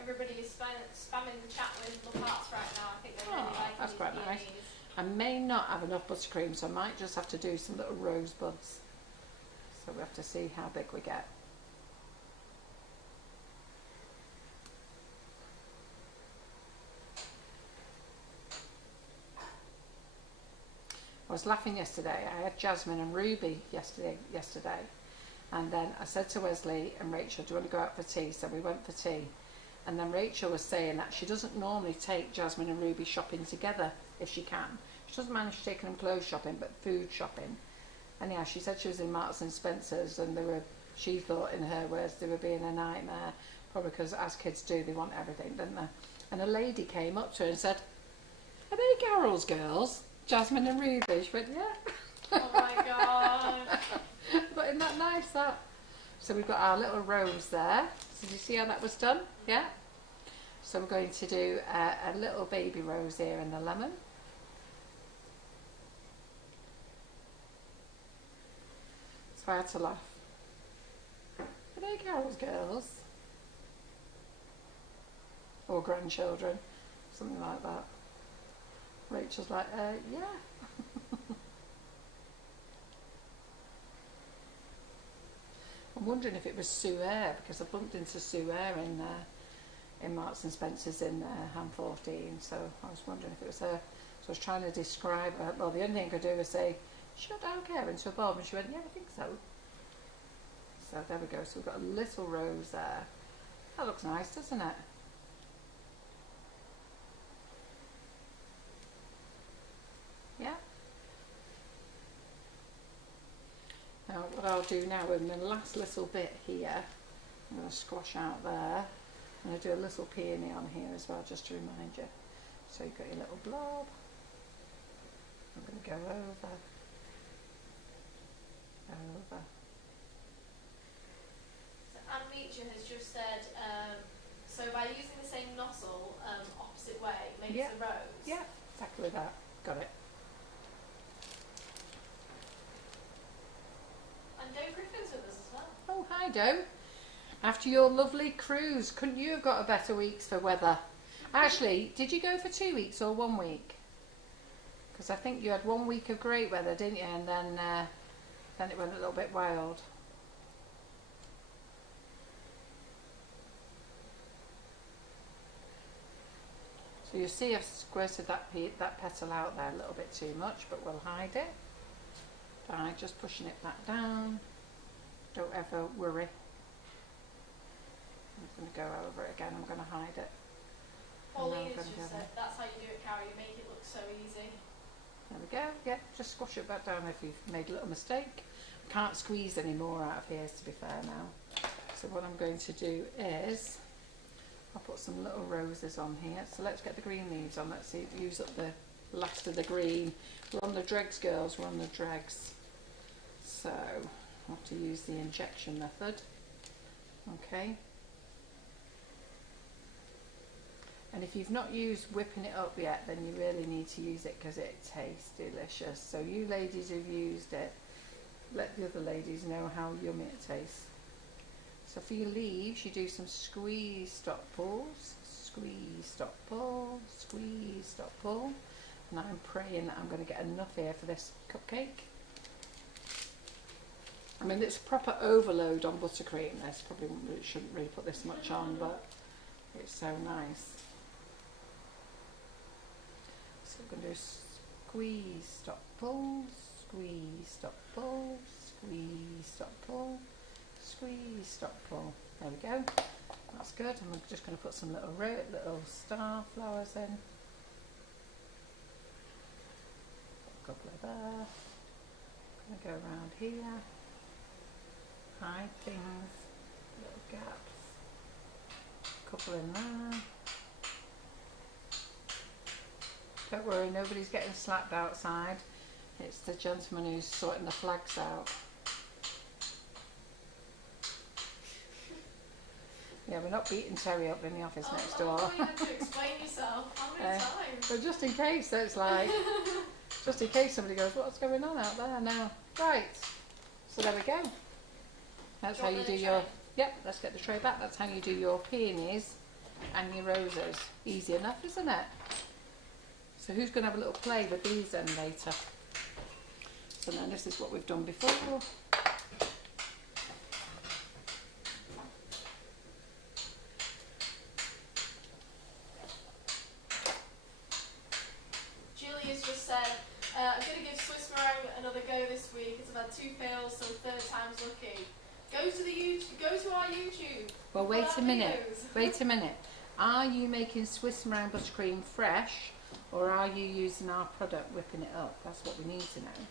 Everybody is spamming the chat with little hearts right now. I think they're really liking that's these quite nice. peonies. I may not have enough buttercream, so I might just have to do some little rosebuds. So we have to see how big we get. I was laughing yesterday. I had Jasmine and Ruby yesterday, and then I said to Wesley and Rachel, do you want to go out for tea? So we went for tea, and then Rachel was saying that she doesn't normally take Jasmine and Ruby shopping together if she can. She doesn't manage taking them clothes shopping, but food shopping. Anyhow, she said she was in Marks and Spencer's, and she thought in her words they were being a nightmare, probably because as kids do, they want everything, don't they? And a lady came up to her and said, are they Carol's girls? Jasmine and Ruby. She went, yeah. Oh my god. But isn't that nice, that? So we've got our little rose there. So did you see how that was done? Yeah? So we're going to do a little baby rose here in the lemon. So I had to laugh. Are they Carol's girls? Or grandchildren? Something like that. Rachel's like, yeah. I'm wondering if it was Sue Eyre, because I bumped into Sue Eyre in Marks and Spencer's in Ham 14, so I was wondering if it was her. So I was trying to describe her. Well, the only thing I could do was say, shut down Karen to a Bob, and she went, yeah, I think so. So there we go. So we've got a little rose there. That looks nice, doesn't it? Yeah. Now what I'll do now in the last little bit here, I'm going to squash out there. I'm going to do a little peony on here as well, just to remind you. So you've got your little blob. I'm going to go over. So Anne Meacher has just said, so by using the same nozzle, opposite way, makes Yeah. a rose. Yeah, exactly that. Got it. And Joe Griffin's with us as well. Oh, hi, Doe. After your lovely cruise, couldn't you have got a better weeks for weather? Actually, did you go for 2 weeks or 1 week? Because I think you had 1 week of great weather, didn't you? And then it went a little bit wild. So you see I've squirted that petal out there a little bit too much, but we'll hide it by just pushing it back down. Don't ever worry. I'm going to go over it again, I'm going to hide it. Pauline has just said, that's how you do it, Carrie, you make it look so easy. There we go, yeah, just squash it back down if you've made a little mistake. Can't squeeze any more out of here, to be fair now. So what I'm going to do is, I'll put some little roses on here. So let's get the green leaves on, let's see, use up the last of the green. We're on the dregs, girls, we're on the dregs. So, I'll have to use the injection method. Okay. And if you've not used whipping it up yet, then you really need to use it because it tastes delicious. So you ladies who've used it, let the other ladies know how yummy it tastes. So for your leaves, you do some squeeze, stop, pulls, squeeze, stop, pull, squeeze, stop, pull. And I'm praying that I'm going to get enough here for this cupcake. I mean, it's proper overload on buttercream. This probably shouldn't really put this much on, but it's so nice. So we're going to do squeeze, stop, pull, squeeze, stop, pull, squeeze, stop, pull, squeeze, stop, pull. There we go. That's good. And we're just going to put some little star flowers in. A couple of there. Going to go around here. Hide things. Little gaps. A couple in there. Don't worry, nobody's getting slapped outside. It's the gentleman who's sorting the flags out. Yeah, we're not beating Terry up in the office next door. Oh, you have to explain yourself. How many times? But just in case, that's like, just in case somebody goes, what's going on out there now? Right, so there we go. That's how you do your, yep, let's get the tray back. That's how you do your peonies and your roses. Easy enough, isn't it? So who's going to have a little play with these then later? So then this is what we've done before. Julia's just said, I'm going to give Swiss meringue another go this week as I've had 2 fails, so third time's lucky. Go to our YouTube. Well, wait a minute. Wait a minute. Are you making Swiss meringue buttercream fresh, or are you using our product, whipping it up? That's what we need to know.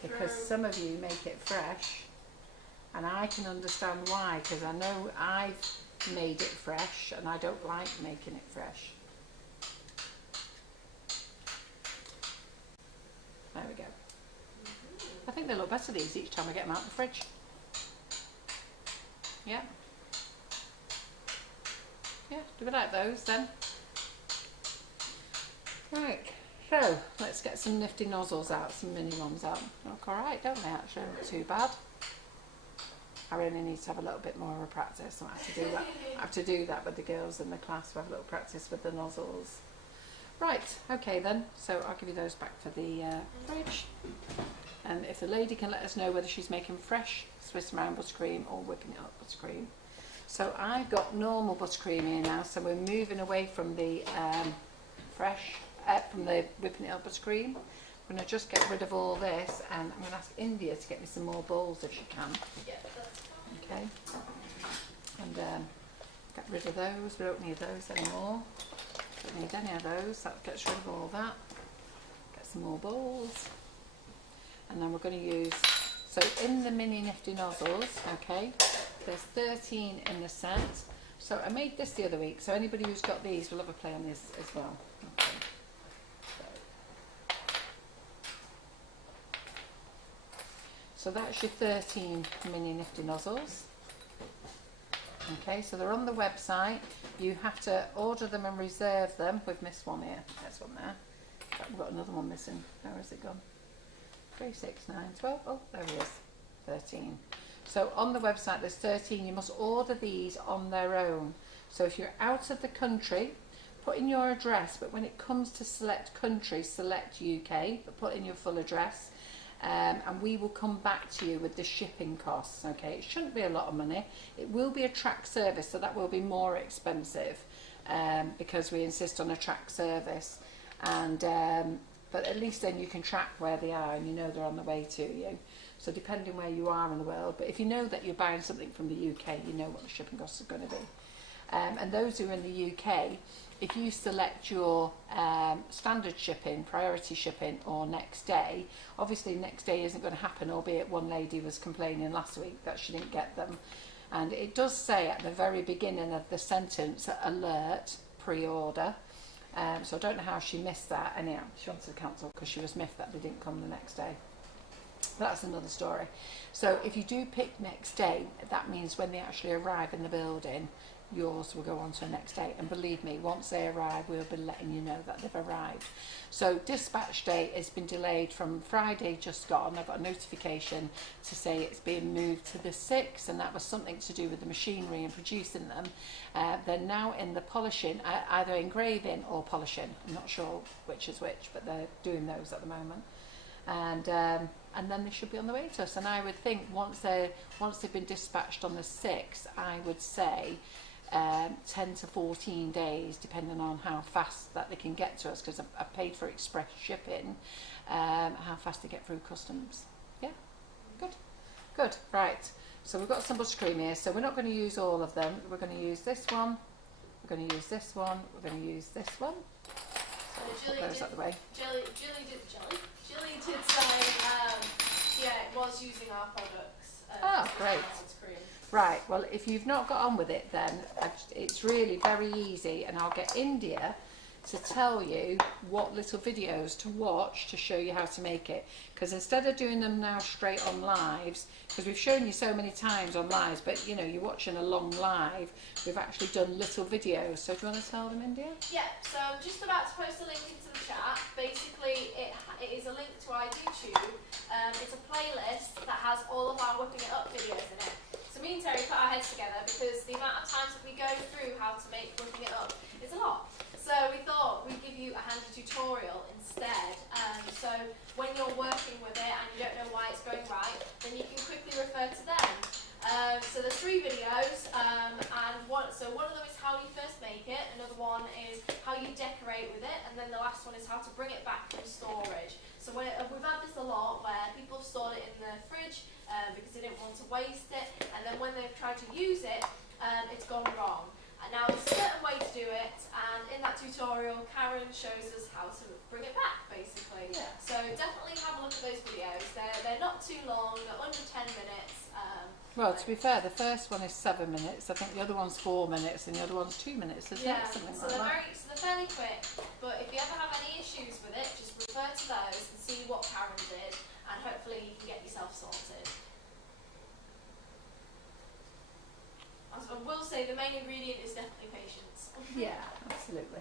Because some of you make it fresh, and I can understand why, because I know I've made it fresh, and I don't like making it fresh. There we go. I think they look better these each time I get them out of the fridge. Yeah. Yeah, do we like those then? Right, so let's get some Nifty Nozzles out, some mini ones out. Look alright, don't they actually? Not too bad. I really need to have a little bit more of a practice. I have to do that. I have to do that with the girls in the class. We have a little practice with the nozzles. Right, okay then. So I'll give you those back for the fridge. And if the lady can let us know whether she's making fresh Swiss meringue buttercream or whipping it up buttercream. So I've got normal buttercream here now, so we're moving away from the from the whipping it up buttercream. I'm going to just get rid of all this, and I'm going to ask India to get me some more bowls if she can. Yeah, that's fine. Okay. And get rid of those. We don't need those anymore. Don't need any of those. That gets rid of all that. Get some more bowls. And then we're going to use, so in the mini Nifty Nozzles, okay, there's 13 in the set. So I made this the other week, so anybody who's got these will have a play on this as well. Okay. So that's your 13 mini Nifty Nozzles. Okay, so they're on the website. You have to order them and reserve them. We've missed one here. There's one there. We've got another one missing. Where has it gone? 3, 6, 9, 12. Oh, there it is. 13. So on the website there's 13. You must order these on their own. So if you're out of the country, put in your address, but when it comes to select country, select UK, but put in your full address. And we will come back to you with the shipping costs. Okay, it shouldn't be a lot of money. It will be a track service, so that will be more expensive because we insist on a track service. And but at least then you can track where they are and you know they're on the way to you. So depending where you are in the world, but if you know that you're buying something from the UK, you know what the shipping costs are going to be. And those who are in the UK, if you select your standard shipping, priority shipping or next day, obviously next day isn't going to happen, albeit one lady was complaining last week that she didn't get them. And it does say at the very beginning of the sentence, alert, pre-order. So I don't know how she missed that. Anyhow, she wants to cancel because she was miffed that they didn't come the next day. That's another story. So if you do pick next day, that means when they actually arrive in the building, yours will go on to the next day. And believe me, once they arrive, we'll be letting you know that they've arrived. So dispatch date has been delayed from Friday just gone. I've got a notification to say it's being moved to the 6th, and that was something to do with the machinery and producing them. They're now in the polishing, either engraving or polishing. I'm not sure which is which, but they're doing those at the moment. And then they should be on the way to us. And I would think once they've been dispatched on the 6th, I would say 10 to 14 days, depending on how fast that they can get to us, because I've paid for express shipping, how fast they get through customs. Yeah, good. Right, so we've got some buttercream here, so we're not going to use all of them. We're going to use this one, we're going to use this one, we're going to use this one. So put those out the way. Julie did say, yeah, it was using our products. Great. Right, well, if you've not got on with it, then it's really very easy, and I'll get India to tell you what little videos to watch to show you how to make it. Because instead of doing them now straight on lives, because we've shown you so many times on lives, but you know, you're watching a long live, we've actually done little videos. So do you want to tell them, India? Yeah, so I'm just about to post a link into the chat. Basically, it is a link to our YouTube. It's a playlist that has all of our whipping it up videos in it. So me and Terry put our heads together because the amount of times that we go through how to make whipping it up is a lot. So we thought we'd give you a handy tutorial instead. So when you're working with it and you don't know why it's going right, then you can quickly refer to them. So there's 3 videos, and one of them is how you first make it, another one is how you decorate with it, and then the last one is how to bring it back from storage. So we've had this a lot where people have stored it in the fridge because they didn't want to waste it, and then when they've tried to use it, it's gone wrong. And now there's a certain way to do it, and in that tutorial, Karen shows us how to bring it back, basically. Yeah. So definitely have a look at those videos. They're not too long, they're under 10 minutes. Well, to be fair, the first one is 7 minutes. I think the other one's 4 minutes, and the other one's 2 minutes, isn't it? Something so like that. So they're fairly quick. But if you ever have any issues with it, just refer to those and see what Karen did, and hopefully you can get yourself sorted. I will say the main ingredient is definitely patience. Yeah, absolutely.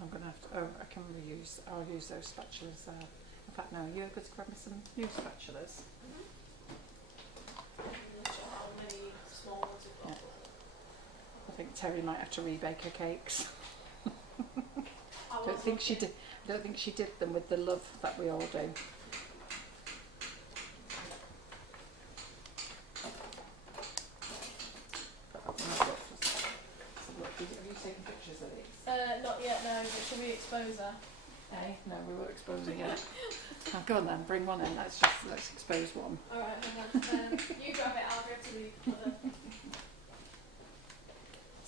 I'm going to have to, I can reuse, I'll use those spatulas. In fact, no, you're going to grab me some new spatulas. Yeah. I think Terry might have to rebake her cakes. I don't think she did them with the love that we all do. Have you taken pictures of these? Not yet, no, but should we expose her? Eh? No, we were exposing it. Oh, go on then, bring one in. Let's expose one. Alright, hang on. You grab it, I'll grab to the other.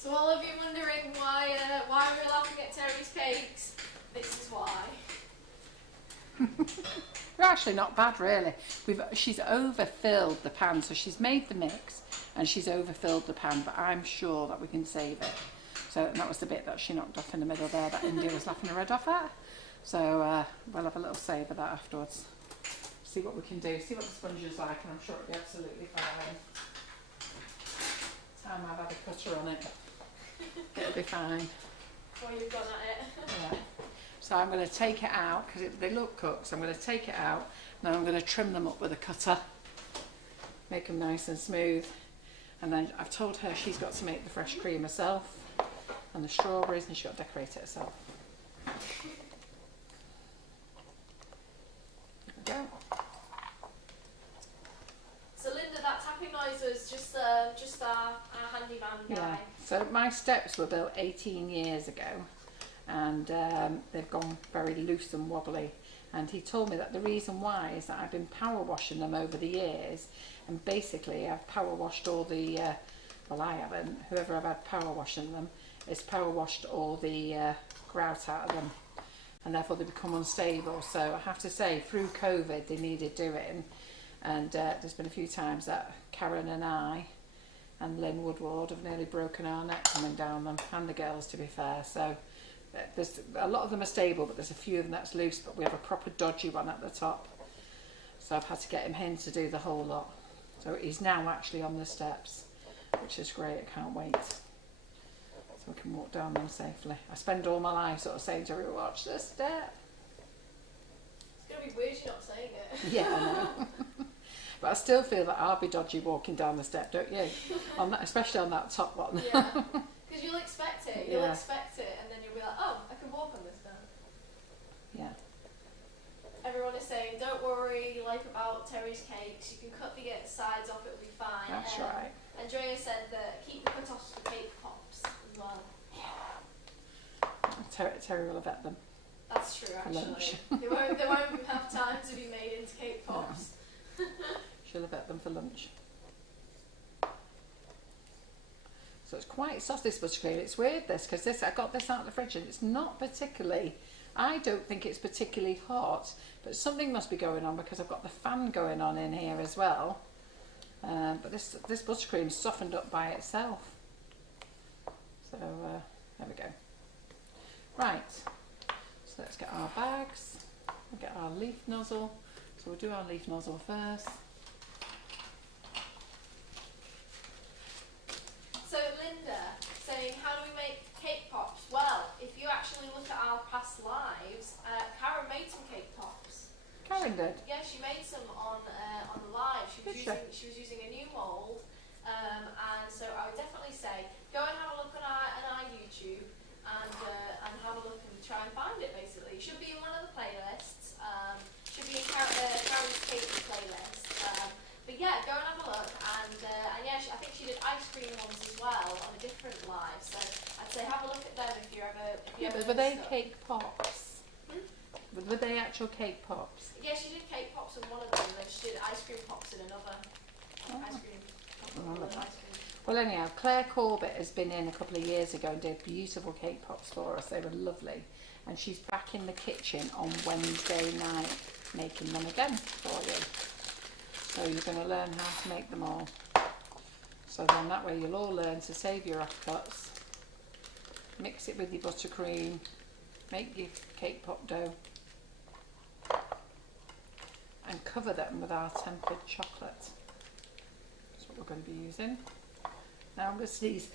So all of you wondering why we're laughing at Terry's cakes, this is why. They're actually not bad, really. She's overfilled the pan, so she's made the mix and she's overfilled the pan, but I'm sure that we can save it. So and that was the bit that she knocked off in the middle there that India was laughing her head off at. So we'll have a little save of that afterwards. See what we can do, see what the sponge is like, and I'm sure it'll be absolutely fine. Time I've had a cutter on it, it'll be fine. Before you've gone at it. Yeah. So I'm going to take it out because they look cooked. So I'm going to take it out. Now I'm going to trim them up with a cutter, make them nice and smooth. And then I've told her she's got to make the fresh cream herself and the strawberries, and she's got to decorate it herself. There we go. So Linda, that tapping noise was just our handyman guy. Yeah. So my steps were built 18 years ago. And they've gone very loose and wobbly, and he told me that the reason why is that I've been power washing them over the years, and basically I've power washed all the well, I haven't, whoever I've had power washing them has power washed all the grout out of them, and therefore they become unstable. So I have to say, through COVID they needed doing, and there's been a few times that Karen and I and Lynn Woodward have nearly broken our neck coming down them, and the girls, to be fair. So there's a lot of them are stable, but there's a few of them that's loose, but we have a proper dodgy one at the top, so I've had to get him in to do the whole lot. So he's now actually on the steps, which is great. I can't wait, so we can walk down them safely. I spend all my life sort of saying to everyone, watch this step. It's going to be weird you're not saying it. Yeah, I know. But I still feel that I'll be dodgy walking down the step, don't you? On that, especially on that top one. Yeah, because you'll expect it, Yeah. and then you'll be like, oh, I can walk on this now. Yeah. Everyone is saying, don't worry, like about Terry's cakes, you can cut the sides off, it'll be fine. That's right. Andrea said that keep the cut-offs for cake pops as well. Terry will have ate them. That's true, For actually. lunch. They won't have time to be made into cake pops. She'll have ate them for lunch. So it's quite soft, this buttercream. It's weird this, because I got this out of the fridge and it's not particularly, I don't think it's particularly hot, but something must be going on because I've got the fan going on in here as well. But this buttercream's softened up by itself. So there we go. Right, so let's get our bags, we'll get our leaf nozzle. So we'll do our leaf nozzle first. So Linda saying, how do we make cake pops? Well, if you actually look at our past lives, Karen made some cake pops. Karen did? Yeah, she made some on the live. She was using a new mould, and so I would definitely say go and have a look on our YouTube and have a look and try and find it. Basically, it should be in one of the playlists. Should be in Karen's cake playlist. But yeah, go and have a look, and yeah, I think she did ice cream ones as well on a different live. So I'd say have a look at them if you're ever. But were they cake pops? Were they actual cake pops? Yeah, she did cake pops in one of them, and then she did ice cream pops in another. Ice cream. Ice cream. Well, anyhow, Claire Corbett has been in a couple of years ago and did beautiful cake pops for us. They were lovely, and she's back in the kitchen on Wednesday night making them again for you. So you're going to learn how to make them all. So then that way you'll all learn to save your offcuts, mix it with your buttercream, make your cake pop dough, and cover them with our tempered chocolate. That's what we're going to be using. Now I'm going to sneeze.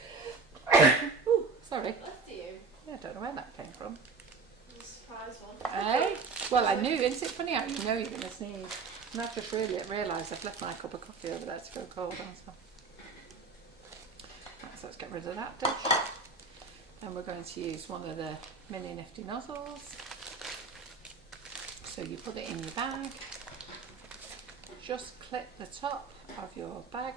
Ooh, sorry. Left you. Yeah, I don't know where that came from. It was a surprise one. Eh? Well, I knew. Isn't it funny how you know you're going to sneeze? And I've just realised I've left my cup of coffee over there to go cold as well. Right, so let's get rid of that dish. Then we're going to use one of the mini Nifty Nozzles. So you put it in your bag. Just clip the top of your bag.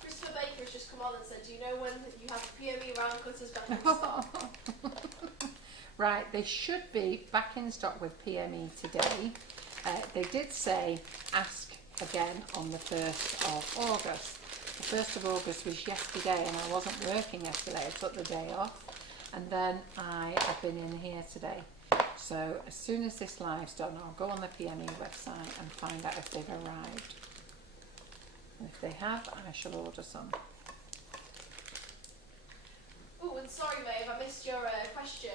Christopher Baker has just come on and said, do you know when you have PME round cutters back in stock? Right, they should be back in stock with PME today. They did say ask again on the 1st of August. The 1st of August was yesterday, and I wasn't working yesterday. I took the day off, and then I have been in here today. So as soon as this live's done, I'll go on the PME website and find out if they've arrived. And if they have, I shall order some. Oh, and sorry, Maeve, I missed your question.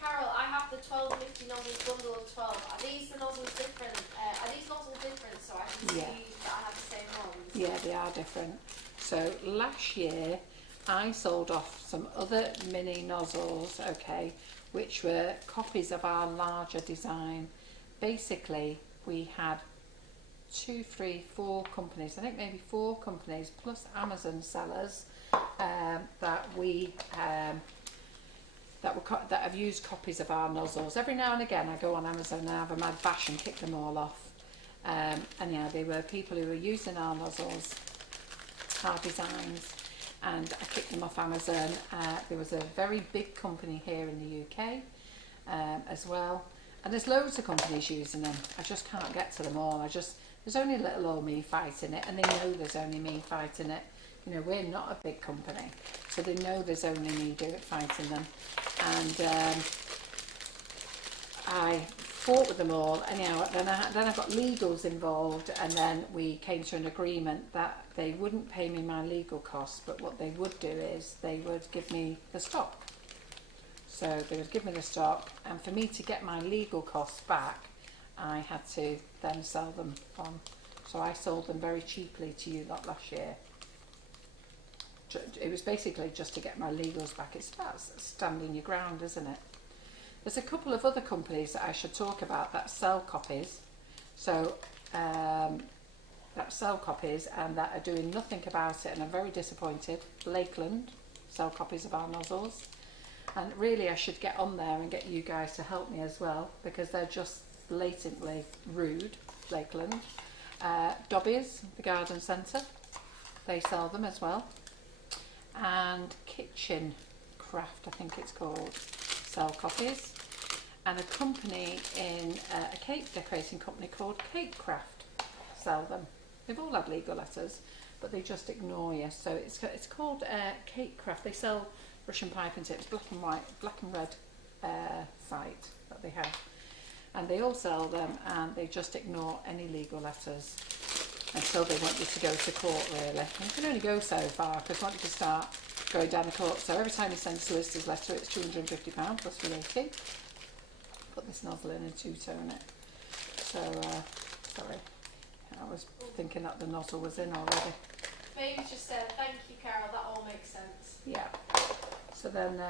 Carol, I have the 12 Nifty Nozzles bundle of 12. Are these the nozzles different? Are these nozzles different so I can see that I have the same ones? Yeah, they are different. So last year, I sold off some other mini nozzles, okay, which were copies of our larger design. Basically, we had 2, 3, 4 companies, I think maybe 4 companies, plus Amazon sellers that have used copies of our nozzles. Every now and again I go on Amazon and have a mad bash and kick them all off. And yeah, they were people who were using our nozzles, our designs, and I kicked them off Amazon. There was a very big company here in the UK as well, and there's loads of companies using them. I just can't get to them all. There's only little old me fighting it, and they know there's only me fighting it. You know, we're not a big company, so they know there's only me fighting them. And I fought with them all. Anyhow, then I got legals involved, and then we came to an agreement that they wouldn't pay me my legal costs, but what they would do is they would give me the stock. So they would give me the stock, and for me to get my legal costs back, I had to then sell them on. So I sold them very cheaply to you lot last year. It was basically just to get my legals back. It's about standing your ground, isn't it? There's a couple of other companies that I should talk about that sell copies. So that sell copies and that are doing nothing about it, and I'm very disappointed. Lakeland sell copies of our nozzles, and really I should get on there and get you guys to help me as well, because they're just blatantly rude. Lakeland. Dobbies, the garden centre, they sell them as well. And Kitchen Craft, I think it's called, sell copies. And a company in a cake decorating company called Cake Craft sell them. They've all had legal letters, but they just ignore you. So it's called Cake Craft. They sell Russian piping tips, black and white, black and red site that they have. And they all sell them, and they just ignore any legal letters until they want you to go to court, really. And you can only go so far, because once you start going down the court, so every time you send a solicitor's letter, it's £250 plus VAT. Put this nozzle in a two-tone it. So, sorry, I was thinking that the nozzle was in already. Maybe just said, thank you, Carol, that all makes sense. Yeah. So then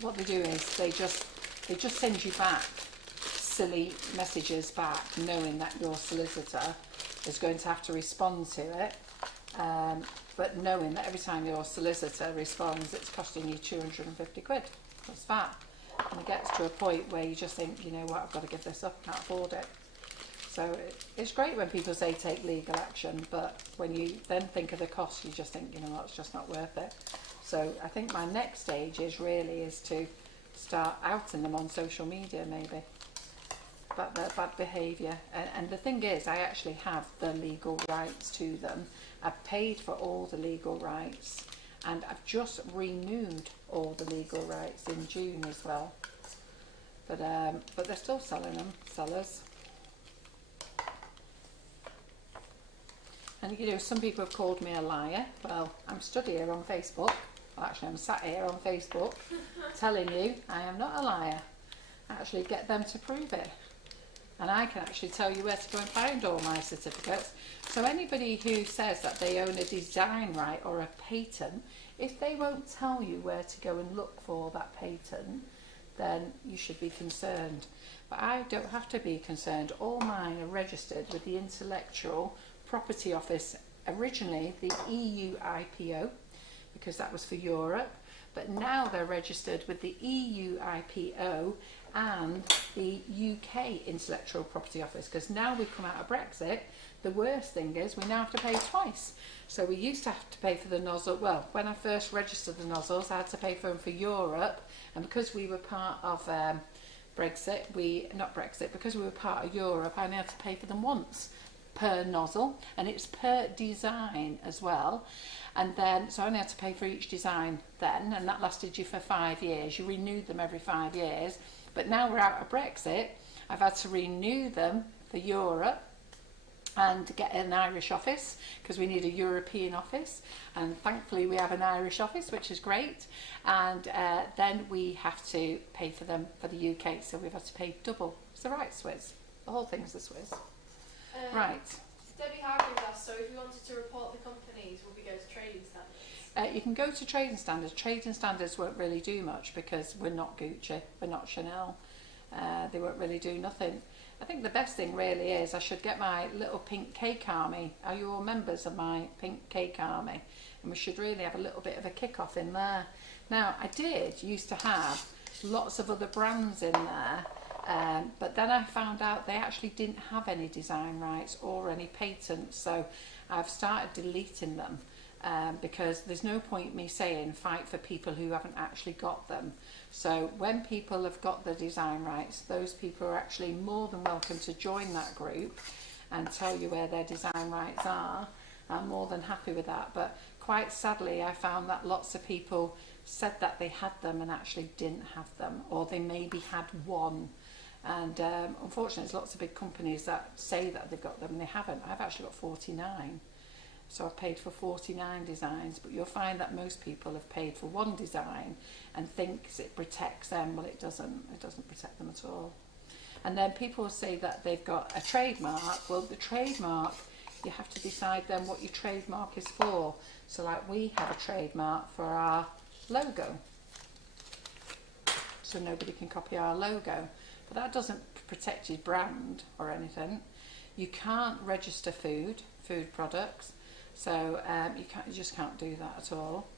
what they do is they just send you back silly messages back, knowing that your solicitor is going to have to respond to it, but knowing that every time your solicitor responds, it's costing you 250 quid plus VAT. And it gets to a point where you just think, you know what, I've got to give this up, can't afford it. So it's great when people say take legal action, but when you then think of the cost, you just think, you know what, it's just not worth it. So I think my next stage is to start outing them on social media, maybe, about their bad behaviour. And the thing is, I actually have the legal rights to them. I've paid for all the legal rights, and I've just renewed all the legal rights in June as well. But they're still selling them, sellers. And you know, some people have called me a liar. Well, I'm stood here on Facebook. Well, actually, I'm sat here on Facebook telling you I am not a liar. Actually, get them to prove it. And I can actually tell you where to go and find all my certificates. So anybody who says that they own a design right or a patent, if they won't tell you where to go and look for that patent, then you should be concerned. But I don't have to be concerned. All mine are registered with the Intellectual Property Office, originally the EU IPO, because that was for Europe, but now they're registered with the EU IPO and the UK Intellectual Property Office, because now we've come out of Brexit, the worst thing is we now have to pay twice. So we used to have to pay for the nozzle, well, when I first registered the nozzles, I had to pay for them for Europe, and because we were part of because we were part of Europe, I only had to pay for them once per nozzle, and it's per design as well. And then, so I only had to pay for each design then, and that lasted you for 5 years. You renewed them every 5 years. But now we're out of Brexit, I've had to renew them for Europe and get an Irish office, because we need a European office, and thankfully we have an Irish office, which is great. And then we have to pay for them for the UK, so we've had to pay double. It's the right Swizz. The whole thing's the Swizz. Right. Debbie Hargreaves asked, so if you wanted to report the companies, would we go to trading standards? You can go to trading standards. Trading standards won't really do much because we're not Gucci, we're not Chanel. They won't really do nothing. I think the best thing really is I should get my little pink cake army. Are you all members of my pink cake army? And we should really have a little bit of a kick-off in there. Now, I used to have lots of other brands in there, but then I found out they actually didn't have any design rights or any patents, so I've started deleting them. Because there's no point me saying fight for people who haven't actually got them. So when people have got the design rights, those people are actually more than welcome to join that group and tell you where their design rights are. I'm more than happy with that, but quite sadly I found that lots of people said that they had them and actually didn't have them, or they maybe had one. And unfortunately there's lots of big companies that say that they've got them and they haven't. I've actually got 49. So I've paid for 49 designs, but you'll find that most people have paid for one design and thinks it protects them. Well, it doesn't. It doesn't protect them at all. And then people say that they've got a trademark. Well, the trademark, you have to decide then what your trademark is for. So like we have a trademark for our logo. So nobody can copy our logo. But that doesn't protect your brand or anything. You can't register food products. So you just can't do that at all.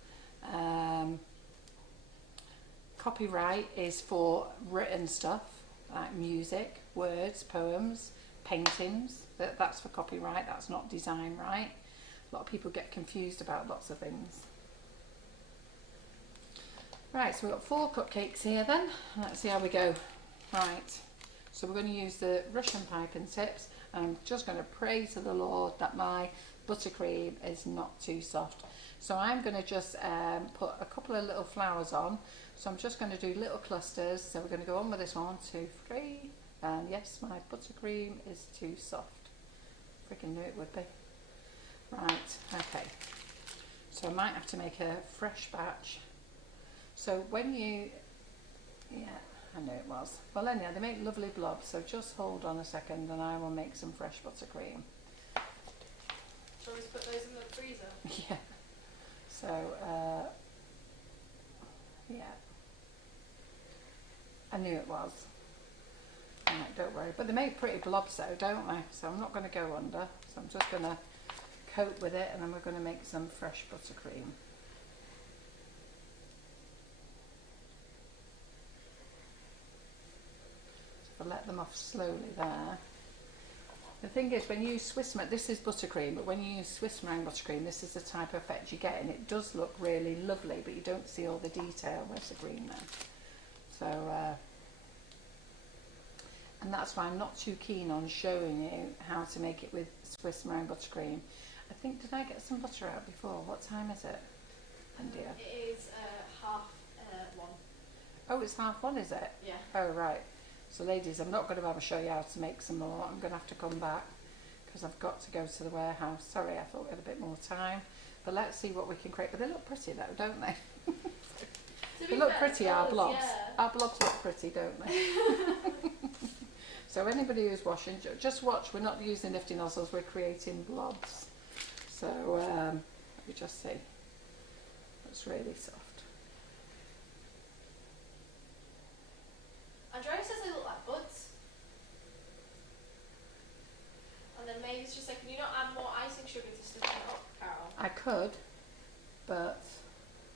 Copyright is for written stuff like music, words, poems, paintings. That's for copyright. That's not design right. A lot of people get confused about lots of things. Right, so we've got 4 cupcakes here then. Let's see how we go. Right, so we're going to use the Russian piping tips. I'm just going to pray to the Lord that my buttercream is not too soft. So I'm going to just put a couple of little flowers on. So I'm just going to do little clusters. So we're going to go on with this 1, 2, 3. And yes, my buttercream is too soft. Freaking knew it would be. Right, okay. So I might have to make a fresh batch. So when you, yeah, I know it was. Well anyhow, they make lovely blobs. So just hold on a second and I will make some fresh buttercream. Shall we put those in the freezer? Yeah. So, yeah. I knew it was. Right, don't worry. But they make pretty blobs though, don't they? So I'm not going to go under. So I'm just going to coat with it and then we're going to make some fresh buttercream. So I'll let them off slowly there. The thing is, when you use Swiss meringue, this is buttercream, but when you use Swiss meringue buttercream, this is the type of effect you get, and it does look really lovely, but you don't see all the detail. Where's the green there? So, and that's why I'm not too keen on showing you how to make it with Swiss meringue buttercream. I think, did I get some butter out before? What time is it, India? It is 1:30. Oh, it's 1:30, is it? Yeah. Oh, right. So ladies, I'm not going to be able to show you how to make some more. I'm going to have to come back because I've got to go to the warehouse. Sorry, I thought we had a bit more time. But let's see what we can create. But they look pretty though, don't they? They look pretty, our blobs. Yeah. Our blobs look pretty, don't they? So anybody who's washing, just watch. We're not using Nifty Nozzles, we're creating blobs. So let me just see. It's really soft. Andrea says they look like buds. And then Maeve's just like, can you not add more icing sugar to stiffen it up, Carol? I could, but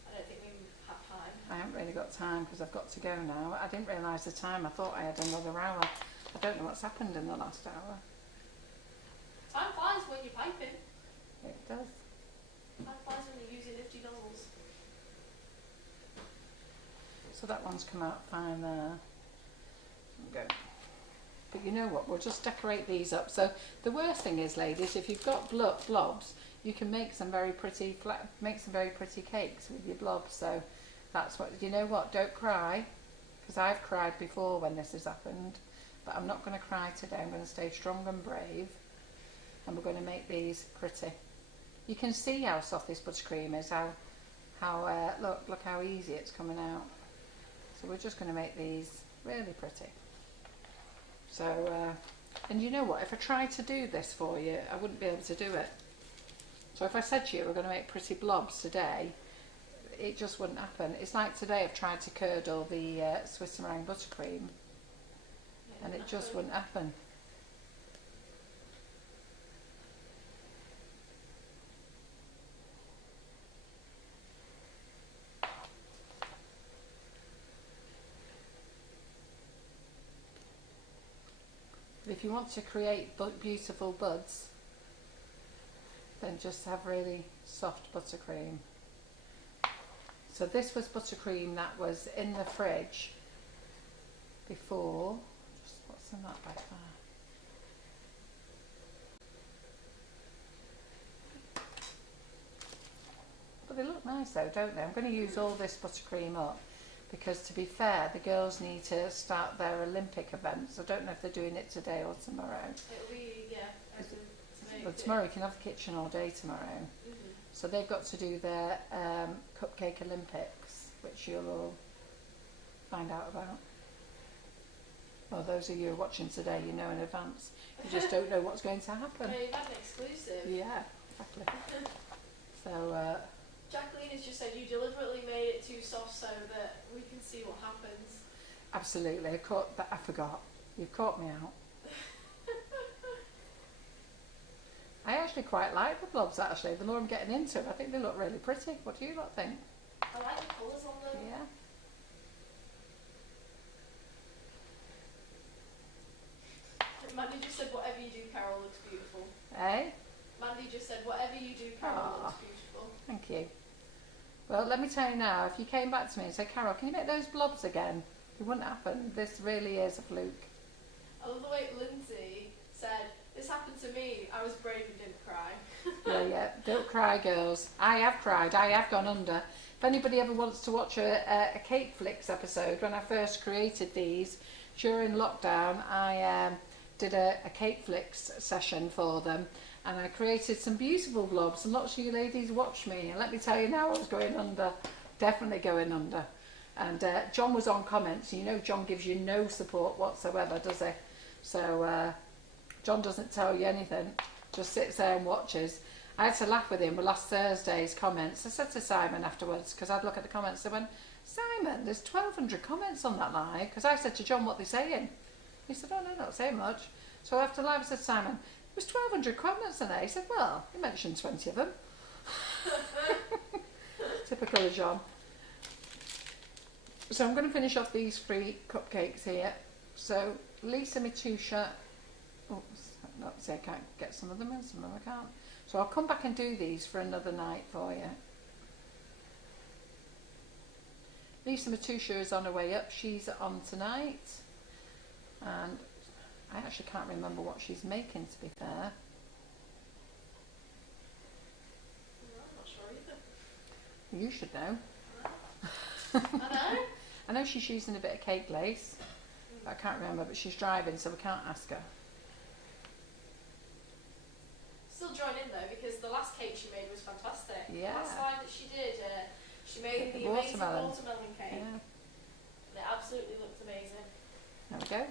I don't think we have time. I haven't really got time because I've got to go now. I didn't realise the time. I thought I had another hour. I don't know what's happened in the last hour. Time flies when you're piping. It does. Time flies when you're using Nifty Nozzles. So that one's come out fine there. Go. But you know what? We'll just decorate these up. So the worst thing is, ladies, if you've got blobs, you can make some very pretty cakes with your blobs. So that's what. You know what? Don't cry, because I've cried before when this has happened. But I'm not going to cry today. I'm going to stay strong and brave, and we're going to make these pretty. You can see how soft this buttercream is. Look how easy it's coming out. So we're just going to make these really pretty. So, and you know what? If I tried to do this for you, I wouldn't be able to do it. So if I said to you we're going to make pretty blobs today, it just wouldn't happen. It's like today I've tried to curdle the Swiss meringue buttercream, and it just wouldn't happen. But if you want to create beautiful buds, then just have really soft buttercream. So this was buttercream that was in the fridge before. Just what's in that by far? But they look nice though, don't they? I'm going to use all this buttercream up, because to be fair, the girls need to start their Olympic events. I don't know if they're doing it today or tomorrow. It'll be, yeah. But tomorrow you can have the kitchen all day tomorrow. Mm-hmm. So they've got to do their Cupcake Olympics, which you'll all find out about. Well, those of you who are watching today, you know in advance. You just don't know what's going to happen. Yeah, you've had an exclusive. Yeah, exactly. So Jacqueline has just said you deliberately made it too soft so that we can see what happens. absolutely, I forgot. You've caught me out. I actually quite like the blobs, actually. The more I'm getting into them, I think they look really pretty. What do you lot think? I like the colours on them. Yeah. Mandy just said whatever you do, Carol, looks beautiful. Eh? Mandy just said whatever you do, Carol, looks beautiful. Thank you. Well, let me tell you now, if you came back to me and said, Carol, can you make those blobs again? It wouldn't happen. This really is a fluke. I love the way Lindsay said, this happened to me, I was brave and didn't cry. Yeah, don't cry, girls. I have cried, I have gone under. If anybody ever wants to watch a Cake Flicks episode, when I first created these, during lockdown, I did a Cake Flicks session for them, and I created some beautiful blobs, and lots of you ladies watched me, and let me tell you now, I was going under, definitely going under. And John was on comments. You know John gives you no support whatsoever, does he? So John doesn't tell you anything, just sits there and watches. I had to laugh with him with last Thursday's comments. I said to Simon afterwards, because I'd look at the comments, I went, Simon, there's 1,200 comments on that live, because I said to John, what they're saying. He said, oh no, not saying much. So after live I said, Simon, there's 1,200 comments in there. He said, well, you mentioned 20 of them. Typical of John. So I'm going to finish off these 3 cupcakes here. So Lisa Matusha, oops, no, see, I can't get some of them in, some of them I can't. So I'll come back and do these for another night for you. Lisa Matusha is on her way up. She's on tonight. And I actually can't remember what she's making, to be fair. I'm not sure either. You should know. I know. I know she's using a bit of cake lace. I can't remember, but she's driving, so we can't ask her. Still join in though, because the last cake she made was fantastic. Yeah. The last slide that she did, she made the amazing watermelon cake. Yeah. And it absolutely looked amazing. There we go.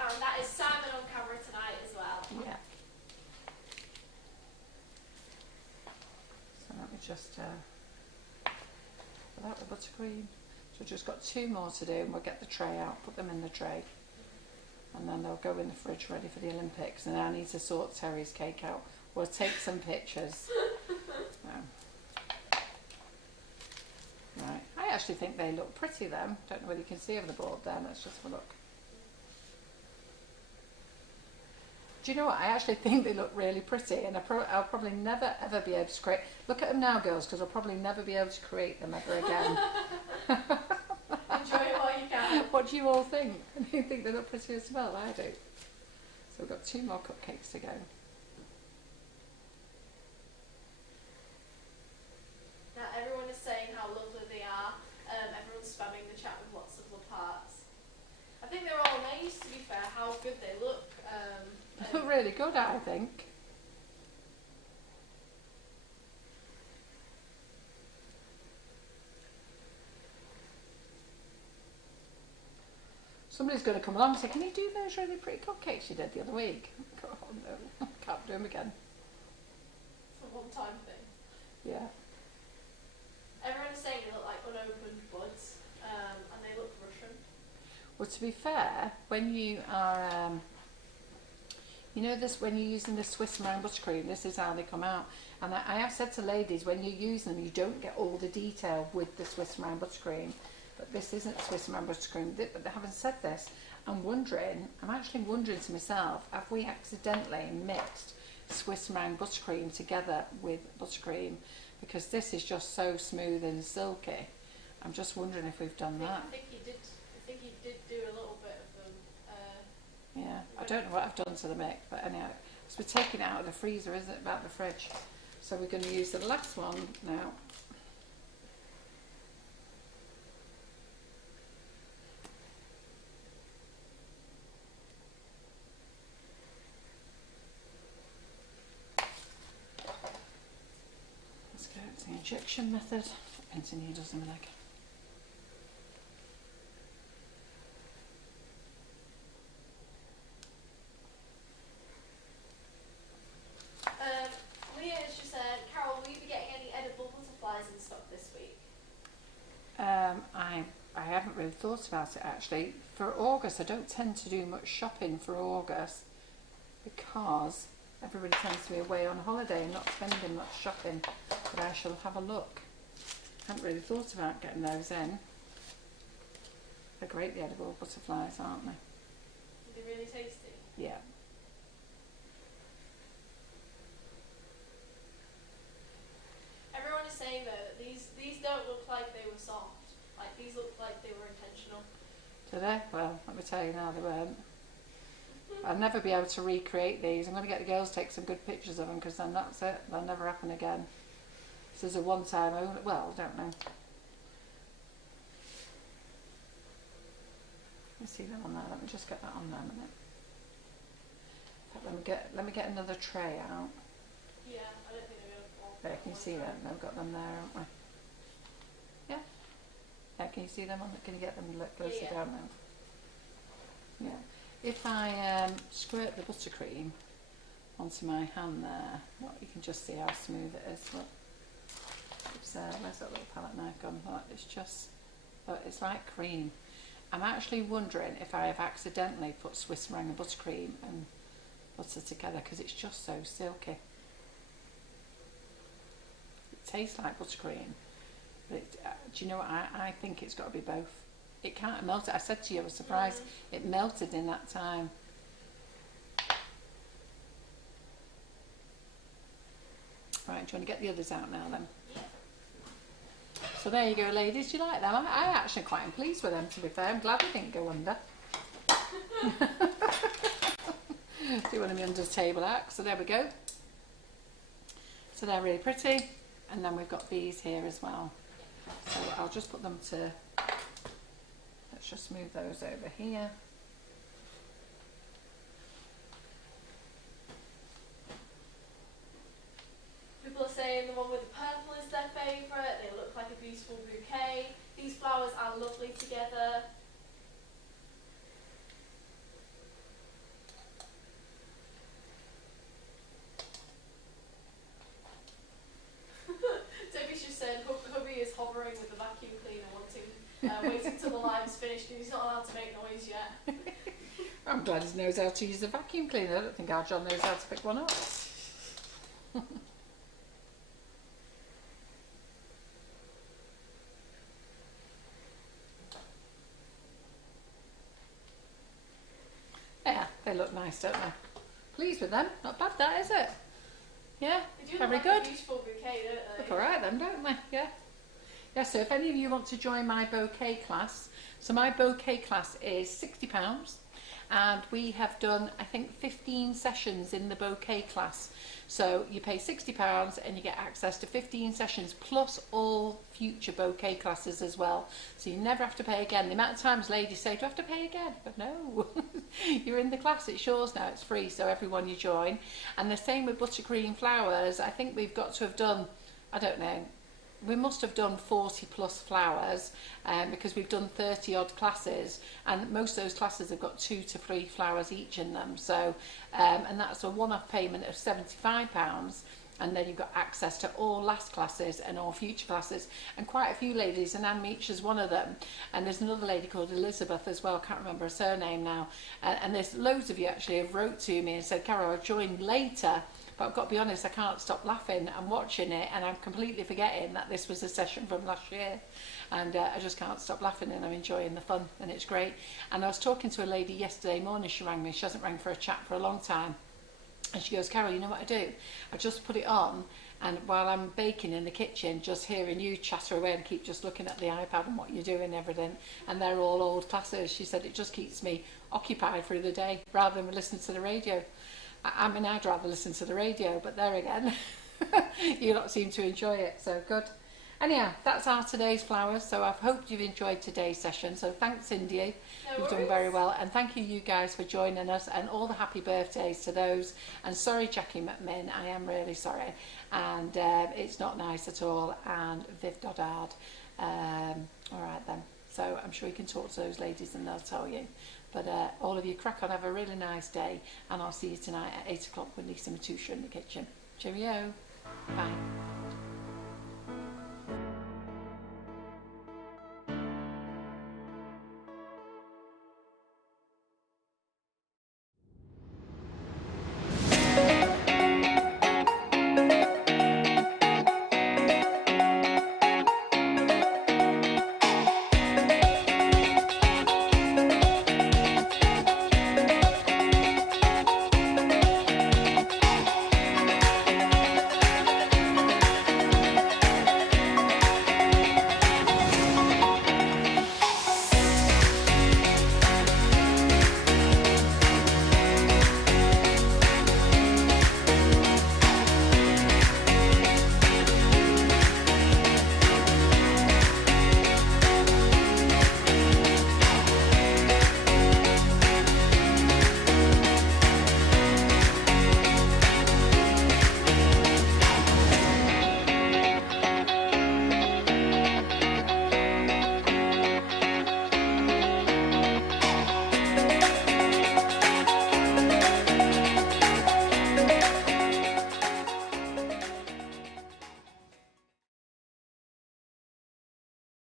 And that is Simon on camera tonight as well. Yeah. So let me just fill out the buttercream. So we've just got 2 more to do, and we'll get the tray out, put them in the tray, and then they'll go in the fridge ready for the Olympics. And then I need to sort Terry's cake out. We'll take some pictures. Right. I actually think they look pretty though. Don't know whether you can see over the board there. Let's just have a look. Do you know what? I actually think they look really pretty, and I'll probably never ever be able to create. Look at them now, girls, because I'll probably never be able to create them ever again. Enjoy it while you can. What do you all think? Do you think they look pretty as well? I do. So we've got 2 more cupcakes to go. Now everyone is saying how lovely they are. Everyone's spamming the chat with lots of love hearts. I think they're all amazed, to be fair, how good they look. They look really good, I think. Somebody's going to come along and say, can you do those really pretty cupcakes you did the other week? Oh no, can't do them again. It's a one-time thing. Yeah. Everyone is saying they look like unopened buds, and they look Russian. Well, to be fair, when you are, you know this, when you're using the Swiss meringue buttercream, this is how they come out. And I have said to ladies, when you use them, you don't get all the detail with the Swiss meringue buttercream. But this isn't Swiss meringue buttercream. But having said this, I'm actually wondering to myself, have we accidentally mixed Swiss meringue buttercream together with buttercream? Because this is just so smooth and silky. I'm just wondering if we've done that. I think you did do a little bit of them. Yeah, I don't know what I've done to the mix, but anyhow, so we're taking it out of the freezer, isn't it, about the fridge? So we're going to use the last one now. Let's go to the injection method. Pins and needles in the leg. Leah has just said, Carol, will you be getting any edible butterflies in stock this week? I haven't really thought about it actually. For August, I don't tend to do much shopping for August because everybody tends to be away on holiday and not spending much shopping. But I shall have a look. Haven't really thought about getting those in. They're great, the edible butterflies, aren't they? They're really tasty. Yeah. Everyone is saying though that these don't look like they were soft. Like these look like they were intentional. Do they? Well, let me tell you now, they weren't. I'll never be able to recreate these. I'm going to get the girls to take some good pictures of them because then that's it. They'll never happen again. This is a one-time only. Well, I don't know. You see them on there. Let me just get that on there a minute. In fact, let me get another tray out. Yeah, I don't think they're going to fall. There, can you see them? I've got them there, haven't we? Yeah. Yeah, can you see them on? Can you get them a little closer down now? Yeah. If I squirt the buttercream onto my hand there, well, you can just see how smooth it is. Look. It's, where's that little palette knife gone? Look, it's just, look, it's like cream. I'm actually wondering if I have accidentally put Swiss meringue and buttercream and butter together because it's just so silky. It tastes like buttercream, but it, do you know what? I think it's got to be both. It can't melt it. I said to you, I was surprised it melted in that time. Right, do you want to get the others out now then? So there you go, ladies. Do you like them? I actually quite am pleased with them, to be fair. I'm glad they didn't go under. Do one of my under the table acts. So there we go. So they're really pretty. And then we've got these here as well. So I'll just put them to, let's just move those over here. People are saying the one with the purple is their favourite. They look like a beautiful bouquet. These flowers are lovely together. Debbie's just said hubby is hovering with the vacuum cleaner, waiting till the live's finished because he's not allowed to make noise yet. I'm glad he knows how to use a vacuum cleaner. I don't think our John knows how to pick one up. Yeah, they look nice, don't they? Pleased with them. Not bad, that is it? Yeah, They do very look like good. a beautiful bouquet, don't they? Look alright then, don't they? Yeah. Yeah, so if any of you want to join my bouquet class, so my bouquet class is £60, and we have done, I think, 15 sessions in the bouquet class. So you pay £60 and you get access to 15 sessions plus all future bouquet classes as well. So you never have to pay again. The amount of times ladies say, do I have to pay again? But no, you're in the class, it's yours now, it's free, so everyone you join. And the same with Buttercream Flowers. I think we've got to have done, I don't know, we must have done 40 plus flowers, because we've done 30 odd classes, and most of those classes have got 2 to 3 flowers each in them. So and that's a one-off payment of £75, and then you've got access to all last classes and all future classes, and quite a few ladies, and Anne Meach is one of them, and there's another lady called Elizabeth as well, can't remember her surname now, and there's loads of you actually have wrote to me and said, Carol, I joined later, but I've got to be honest, I can't stop laughing and watching it, and I'm completely forgetting that this was a session from last year, and I just can't stop laughing, and I'm enjoying the fun, and it's great. And I was talking to a lady yesterday morning, she rang me, she hasn't rang for a chat for a long time, and she goes, Carol, you know what I do? I just put it on, and while I'm baking in the kitchen, just hearing you chatter away and keep just looking at the iPad and what you're doing and everything, and they're all old classes. She said it just keeps me occupied through the day rather than listening to the radio. I mean, I'd rather listen to the radio, but there again, you lot seem to enjoy it, so good. Anyhow, that's our today's flowers, so I've hoped you've enjoyed today's session. So thanks, India, you've done very well, and thank you guys for joining us, and all the happy birthdays to those. And sorry, Jackie McMinn, I am really sorry, and it's not nice at all. And Viv Doddard, all right then. So I'm sure you can talk to those ladies and they'll tell you. But all of you crack on, have a really nice day, and I'll see you tonight at 8 o'clock with Lisa Matusha in the kitchen. Cheerio. Bye.